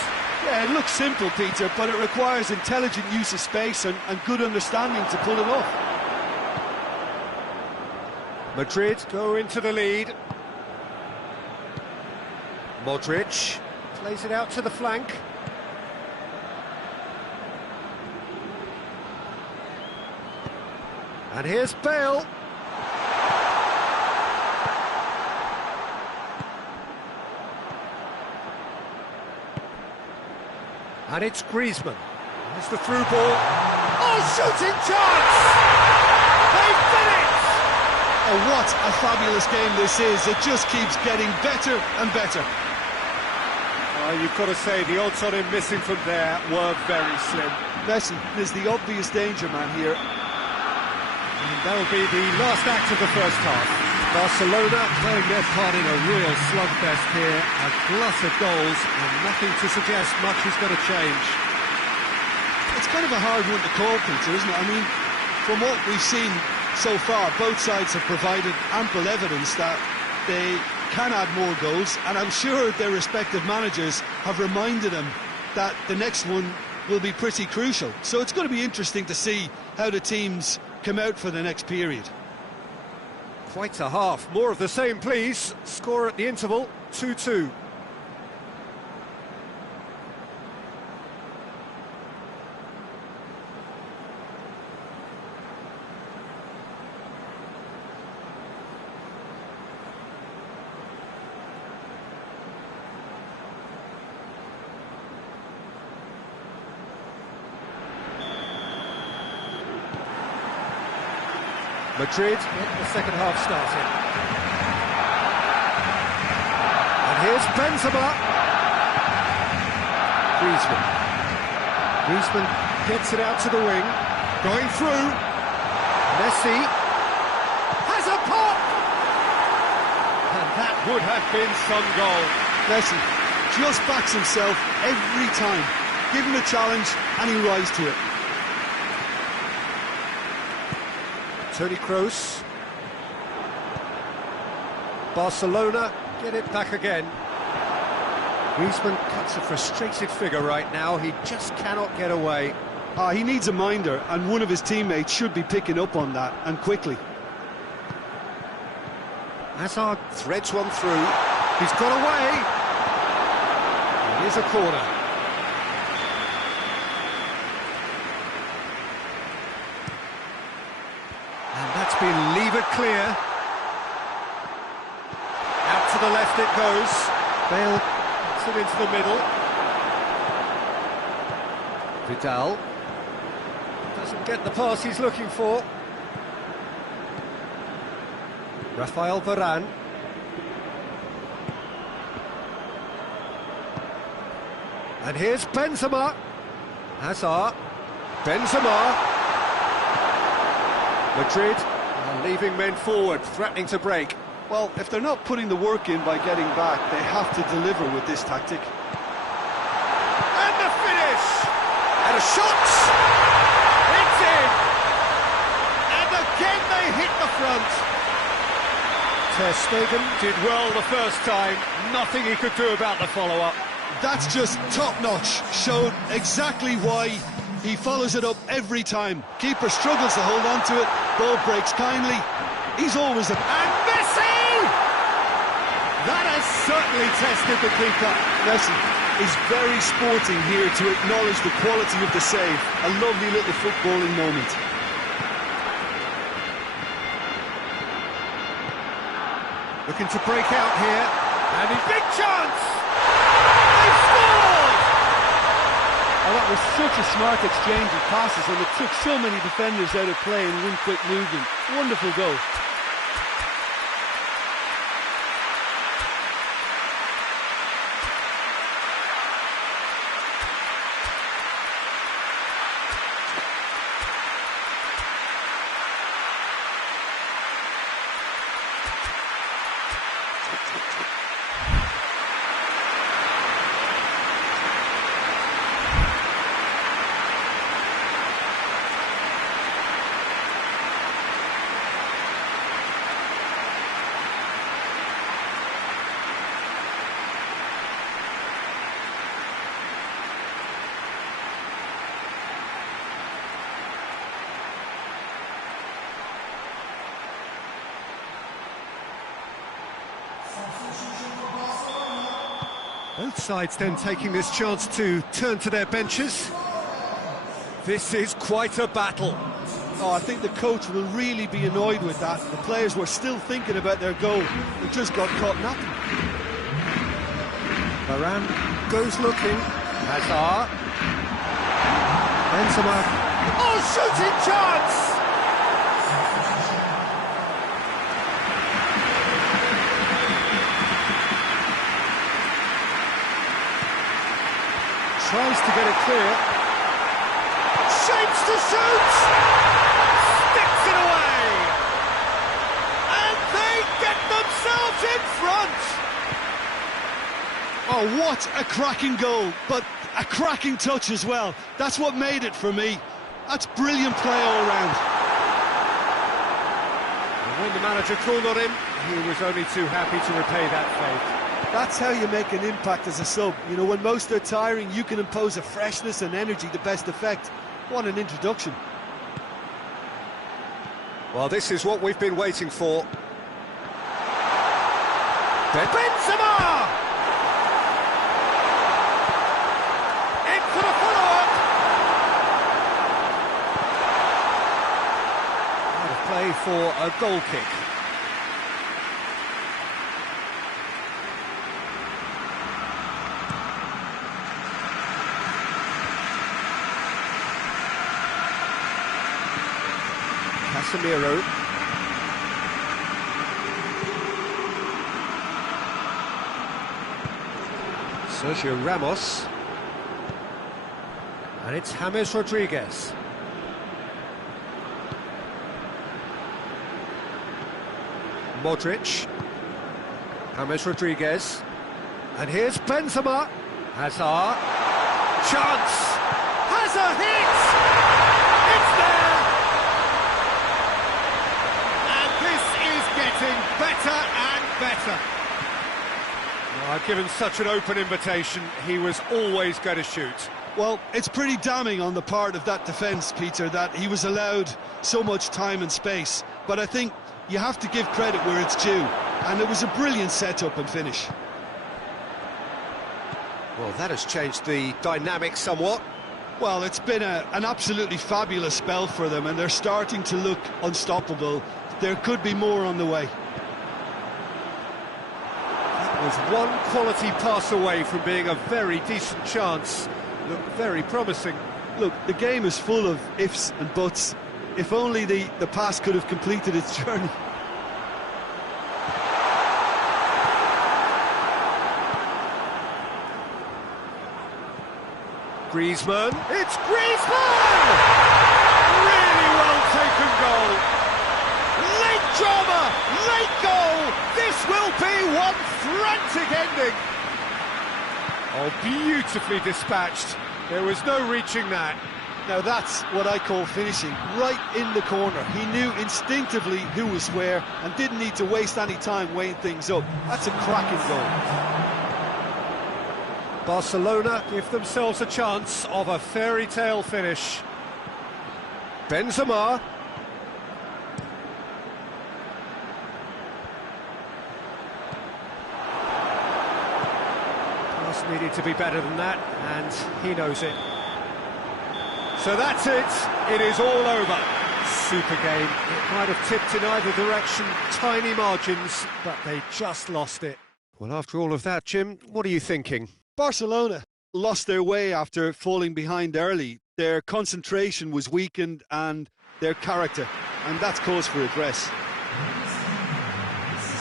Yeah, it looks simple, Peter, but it requires intelligent use of space and good understanding to pull it off. Madrid go into the lead. Modric plays it out to the flank. And here's Bale. And it's Griezmann. Here's the through ball. Oh, shooting chance! They've done it! Oh, what a fabulous game this is. It just keeps getting better and better. You've got to say, the odds on him missing from there were very slim. Messi is the obvious danger man here. And that'll be the last act of the first half. Barcelona playing their part in a real slugfest here. A glut of goals and nothing to suggest much is going to change. It's kind of a hard one to call, Peter, isn't it? I mean, from what we've seen so far, both sides have provided ample evidence that they can add more goals, and I'm sure their respective managers have reminded them that the next one will be pretty crucial. So it's going to be interesting to see how the teams come out for the next period. Quite a half. More of the same, please. Score at the interval, 2-2. Madrid get the second half started. And here's Benzema. Griezmann gets it out to the wing. Going through. Messi has a pop! And that would have been some goal. Messi just backs himself every time. Give him a challenge and he rises to it. Toni Kroos. Barcelona get it back again. Griezmann cuts a frustrated figure right now. He just cannot get away. He needs a minder, and one of his teammates should be picking up on that, and quickly. Hazard threads one through. He's got away. It is a corner. And that's been levered clear. Out to the left it goes. Bale puts it into the middle. Vidal doesn't get the pass he's looking for. Rafael Varane. And here's Benzema. Hazard. Benzema. Madrid are leaving men forward, threatening to break. Well, if they're not putting the work in by getting back, they have to deliver with this tactic. And the finish! And a shot! It's in! And again they hit the front. Ter Stegen did well the first time. Nothing he could do about the follow-up. That's just top-notch. Showed exactly why he follows it up every time. Keeper struggles to hold on to it. Ball breaks kindly. He's always a... And Messi! That has certainly tested the keeper. Messi is very sporting here to acknowledge the quality of the save. A lovely little footballing moment. Looking to break out here. And his big chance! They scored! Oh, that was such a smart exchange of passes, and it took so many defenders out of play and win quick movement. Wonderful goal. Both sides then taking this chance to turn to their benches. This is quite a battle. Oh, I think the coach will really be annoyed with that. The players were still thinking about their goal. They just got caught napping. Varane goes looking. Hazard. Benzema. Oh, shooting chance! Tries to get it clear. Shapes to shoot! Sticks it away! And they get themselves in front! Oh, what a cracking goal, but a cracking touch as well. That's what made it for me. That's brilliant play all round. And when the manager called on him, he was only too happy to repay that faith. That's how you make an impact as a sub. You know, when most are tiring, you can impose a freshness and energy to best effect. What an introduction. Well, this is what we've been waiting for. Benzema! Into the follow-up! Out of play for a goal kick. Casemiro. Sergio Ramos. And it's James Rodriguez. Modric. James Rodriguez. And here's Benzema. Hazard. Chance! Hazard hits! It's there! Getting better and better. Well, given such an open invitation, he was always going to shoot. Well, it's pretty damning on the part of that defence, Peter, that he was allowed so much time and space. But I think you have to give credit where it's due, and it was a brilliant setup and finish. Well, that has changed the dynamic somewhat. Well, it's been an absolutely fabulous spell for them, and they're starting to look unstoppable. There could be more on the way. That was one quality pass away from being a very decent chance. Looked very promising. Look, the game is full of ifs and buts. If only the pass could have completed its journey. Griezmann. It's Griezmann! Really well taken goal. Late drama, late goal. This will be one frantic ending. Oh, beautifully dispatched. There was no reaching that. Now that's what I call finishing, right in the corner. He knew instinctively who was where and didn't need to waste any time weighing things up. That's a cracking goal. Barcelona give themselves a chance of a fairy tale finish. Benzema. Pass needed to be better than that, and he knows it. So that's it. It is all over. Super game. It might have tipped in either direction, tiny margins, but they just lost it. Well, after all of that, Jim, what are you thinking? Barcelona. lost their way after falling behind early. Their concentration was weakened and their character, and that's cause for redress.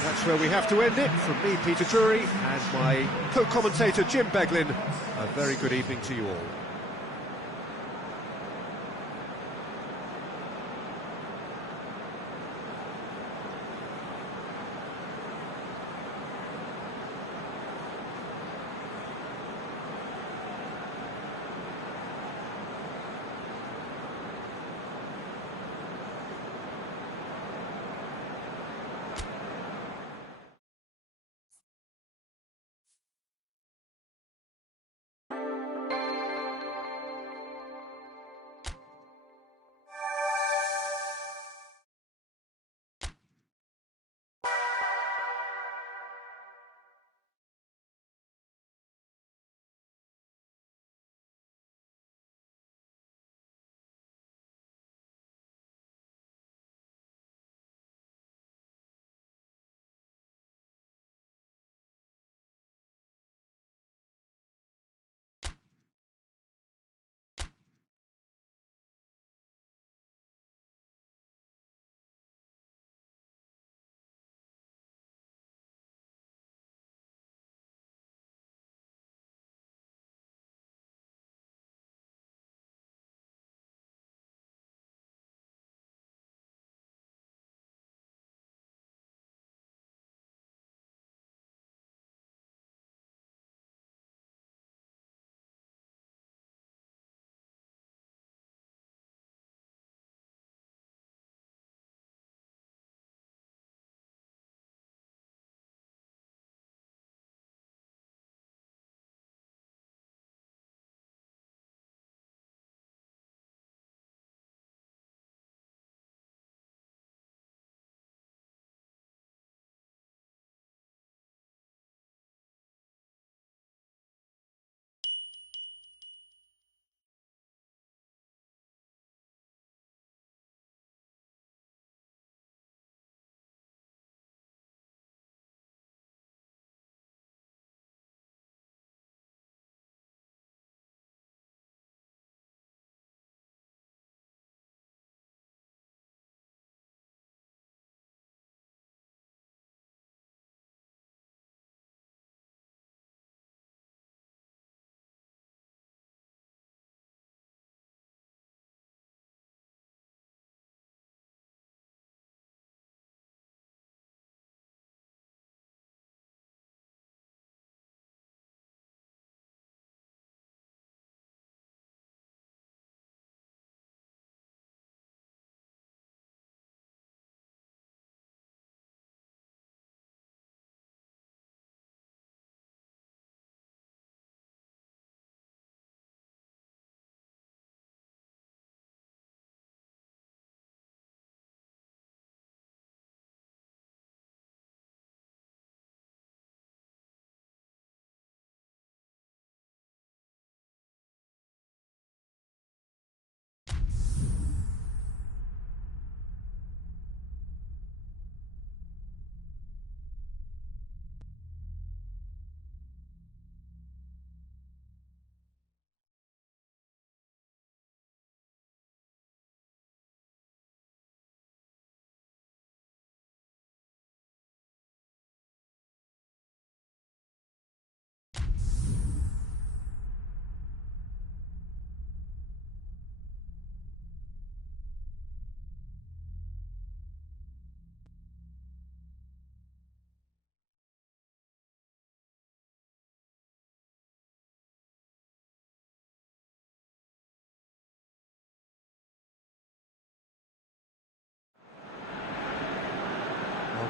That's where we have to end it. From me, Peter Drury, and my co-commentator, Jim Beglin, a very good evening to you all.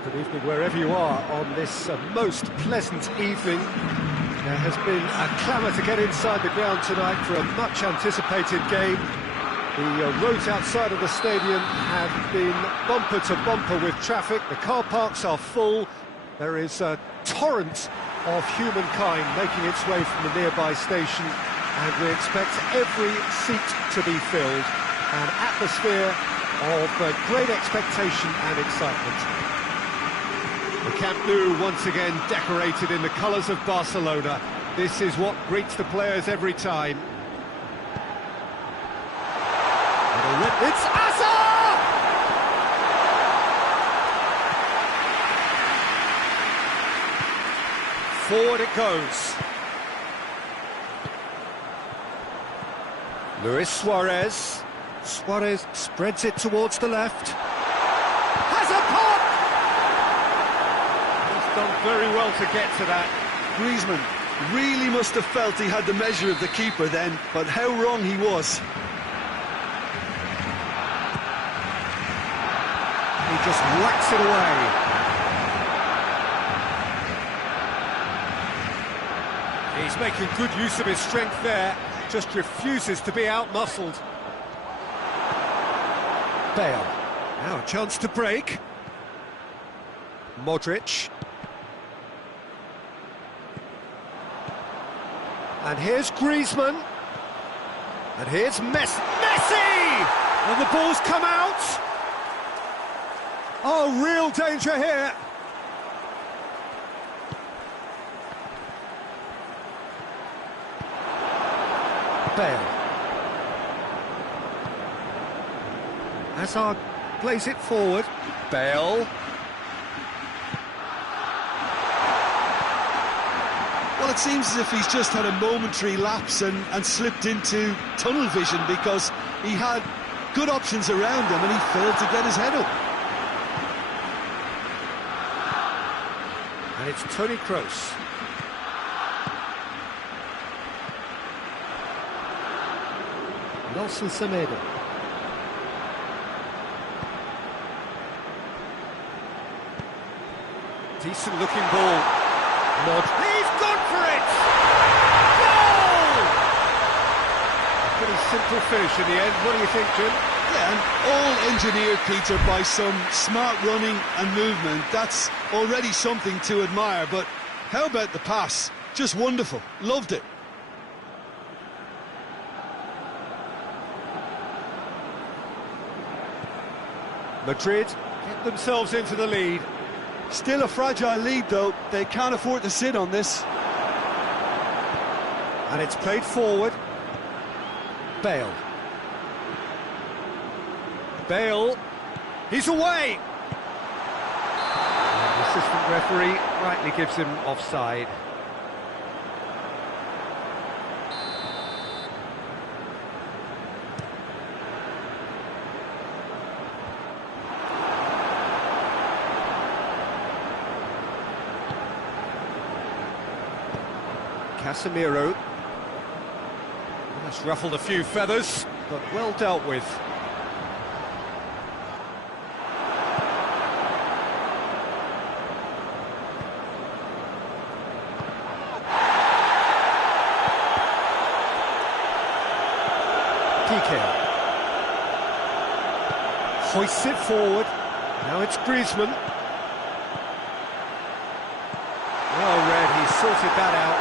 Good evening wherever you are on this most pleasant evening. There has been a clamour to get inside the ground tonight for a much anticipated game. The roads outside of the stadium have been bumper to bumper with traffic. The car parks are full. There is a torrent of humankind making its way from the nearby station, and we expect every seat to be filled. An atmosphere of great expectation and excitement. The Camp Nou once again decorated in the colours of Barcelona. This is what greets the players every time. It's Hazard! Forward it goes. Luis Suarez. Suarez spreads it towards the left. Has a pop! He's done very well to get to that. Griezmann really must have felt he had the measure of the keeper then, but how wrong he was. He just whacks it away. He's making good use of his strength there, just refuses to be out-muscled. Bale, now a chance to break. Modric. And here's Griezmann. And here's Messi! And the ball's come out! Oh, real danger here! Bale. Hazard plays it forward. Bale. Well, it seems as if he's just had a momentary lapse and slipped into tunnel vision, because he had good options around him and he failed to get his head up. And it's Toni Kroos. Nelson Semedo. Decent looking ball. He's gone for it! Goal! A pretty simple finish in the end. What do you think, Jim? Yeah, and all engineered, Peter, by some smart running and movement. That's already something to admire, but how about the pass? Just wonderful. Loved it. Madrid get themselves into the lead. Still a fragile lead, though. They can't afford to sit on this. And it's played forward. Bale. Bale. He's away! And the assistant referee rightly gives him offside. Casemiro. That's ruffled a few feathers, but well dealt with. Piqué. Hoists it forward. Now it's Griezmann. Well read, he sorted that out.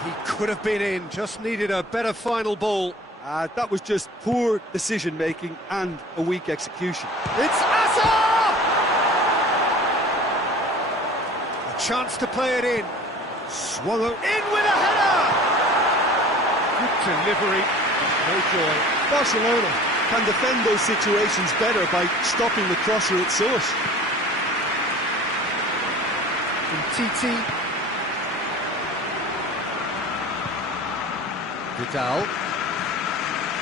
He could have been in, just needed a better final ball. That was just poor decision-making and a weak execution. It's Hazard! A chance to play it in. Swallow in with a header! Good delivery, no joy. Barcelona can defend those situations better by stopping the crosser at source. Titi. Vidal.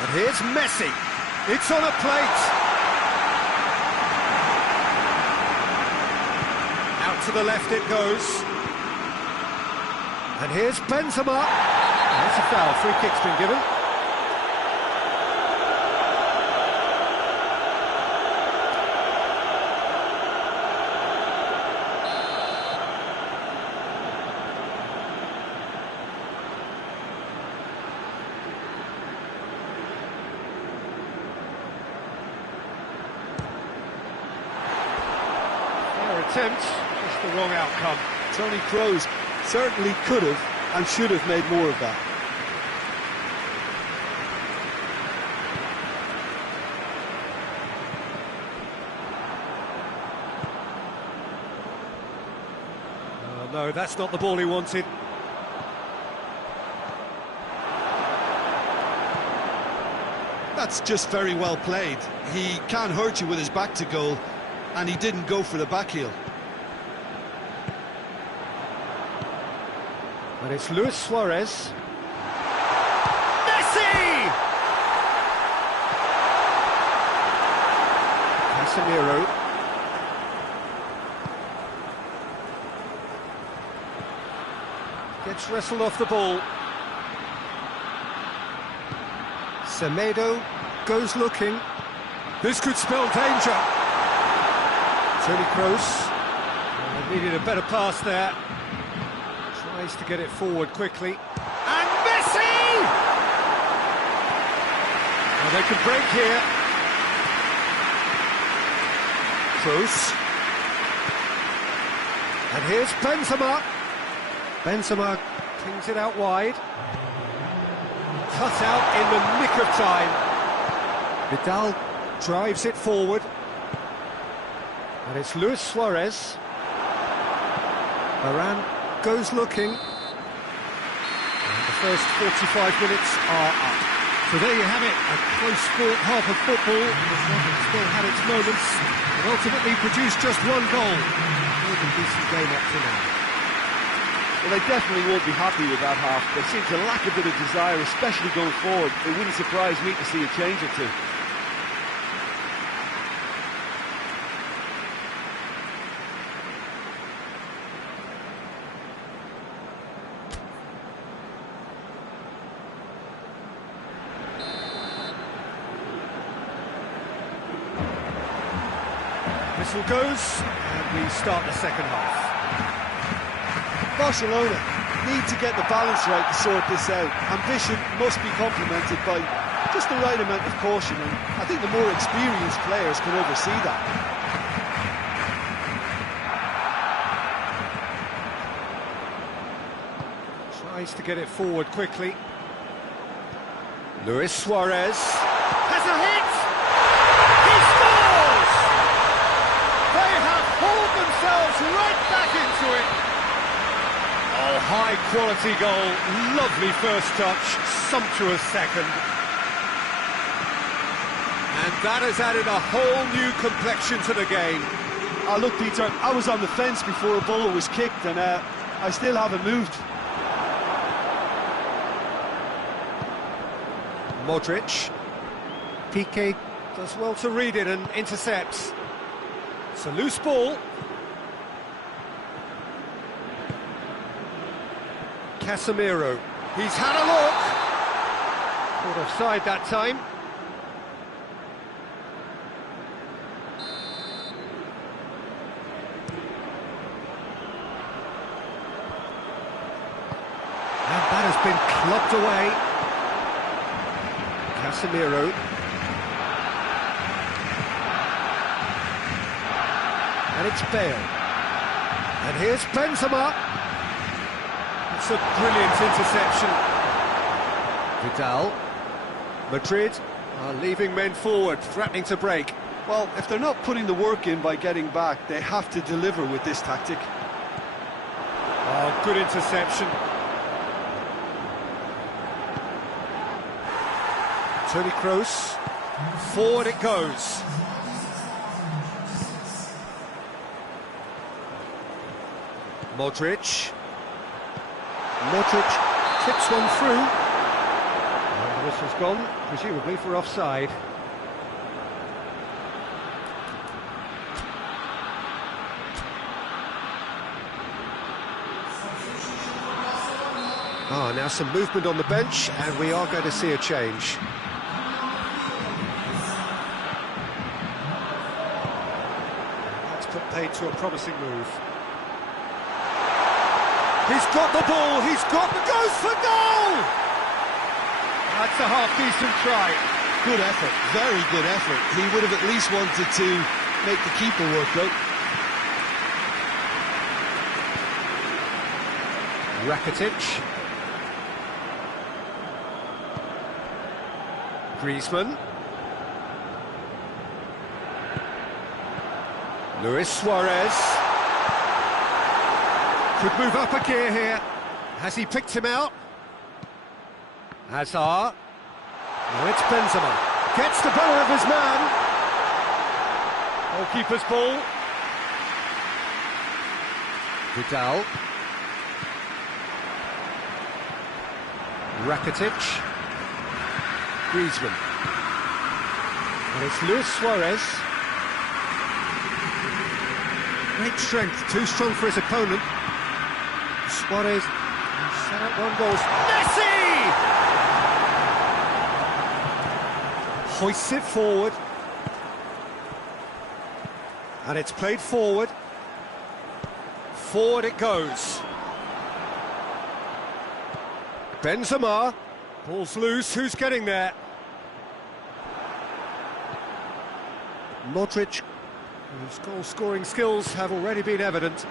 And here's Messi. It's on a plate. Out to the left it goes. And here's Benzema. That's a foul. Free kick's been given. Attempt, just the wrong outcome. Toni Kroos certainly could have and should have made more of that. No, that's not the ball he wanted. That's just very well played. He can't hurt you with his back to goal, and he didn't go for the back heel. And it's Luis Suarez. Messi! Casemiro. Gets wrestled off the ball. Semedo goes looking. This could spell danger. Toni Kroos. Needed a better pass there. Tries to get it forward quickly. And Messi! Well, they could break here. Kroos. And here's Benzema. Benzema pings it out wide. Cut out in the nick of time. Vidal drives it forward. And it's Luis Suarez. Varane goes looking. And the first 45 minutes are up. So there you have it, a close fought half of football. This one still had its moments, and ultimately produced just one goal. A decent game up to now. Well, they definitely won't be happy with that half. They seem to lack a bit of desire, especially going forward. It wouldn't surprise me to see a change or two. Whistle goes, and we start the second half. Barcelona need to get the balance right to sort this out. Ambition must be complemented by just the right amount of caution, and I think the more experienced players can oversee that. Tries to get it forward quickly. Luis Suarez has a hit! He scores! They have hauled themselves right back into it. Oh, high-quality goal, lovely first touch, sumptuous second. And that has added a whole new complexion to the game. Oh, look, Peter, I was on the fence before a ball was kicked, and I still haven't moved. Modric. Piqué does well to read it and intercepts. It's a loose ball. Casemiro. He's had a look. Caught offside that time. And that has been clubbed away. Casemiro. And it's Bale. And here's Benzema. It's a brilliant interception. Vidal. Madrid are leaving men forward, threatening to break. Well, if they're not putting the work in by getting back, they have to deliver with this tactic. Oh, good interception. Toni Kroos. Forward it goes. Modric. Modric tips one through. And the whistle's gone, presumably for offside. Ah, now some movement on the bench, and we are going to see a change. That's put paid to a promising move. He's got the ball, goes for goal! That's a half-decent try. Good effort, very good effort. He would have at least wanted to make the keeper work out. Rakitic. Griezmann. Luis Suarez. Could move up a gear here. Has he picked him out? Hazard. Now it's Benzema. Gets the better of his man. Goalkeeper's ball. Vidal. Rakitic. Griezmann. And it's Luis Suarez. Great strength, too strong for his opponent. Suarez set up one goal. Messi! Hoists it forward. And it's played forward. Forward it goes. Benzema. Ball's loose, who's getting there? Modric, whose goal-scoring skills have already been evident.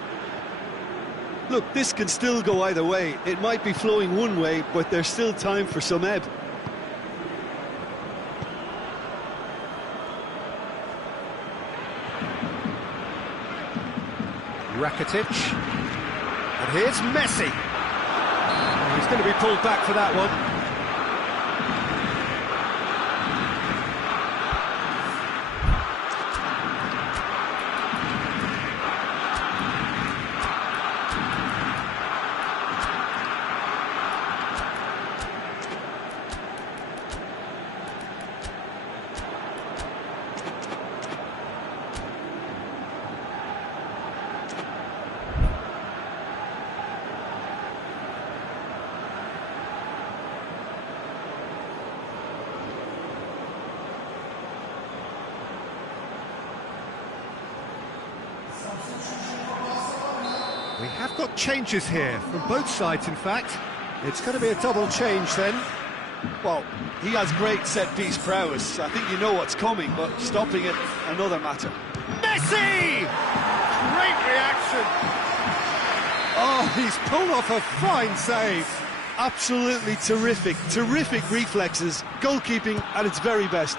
Look, this can still go either way. It might be flowing one way, but there's still time for some ebb. Rakitic. And here's Messi. Oh, he's going to be pulled back for that one. We have got changes here, from both sides in fact. It's going to be a double change then. Well, he has great set-piece prowess. I think you know what's coming, but stopping it, another matter. Messi! Great reaction! Oh, he's pulled off a fine save. Absolutely terrific, terrific reflexes, goalkeeping at its very best.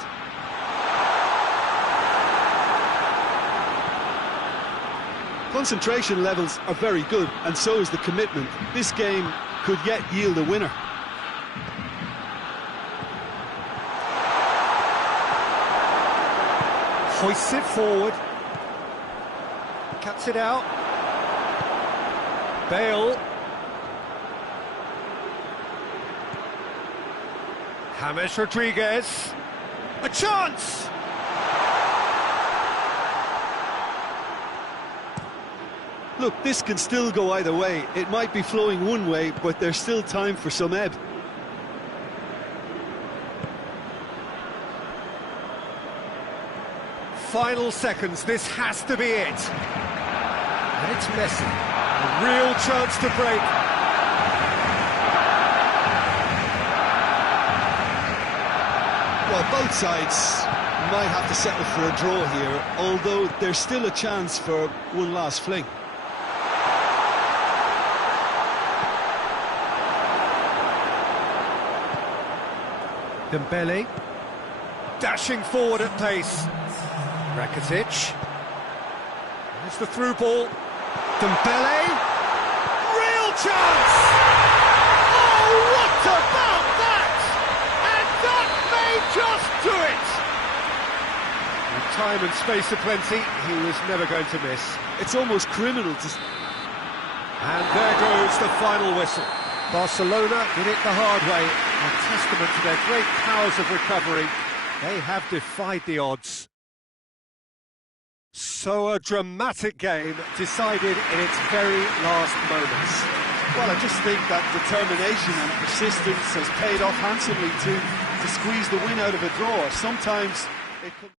Concentration levels are very good, and so is the commitment. This game could yet yield a winner. Hoists it forward. Cuts it out. Bale. James Rodriguez. A chance! Look, this can still go either way. It might be flowing one way, but there's still time for some ebb. Final seconds, this has to be it. And it's Messi. A real chance to break. Well, both sides might have to settle for a draw here, although there's still a chance for one last fling. Dembele, dashing forward at pace. Rakitic. There's the through ball. Dembele. Real chance! Oh, what about that? And that may just do it! With time and space aplenty, he was never going to miss. It's almost criminal to... And there goes the final whistle. Barcelona did it the hard way, a testament to their great powers of recovery. They have defied the odds. So a dramatic game decided in its very last moments. Well, I just think that determination and persistence has paid off handsomely to squeeze the win out of a draw. Sometimes it could...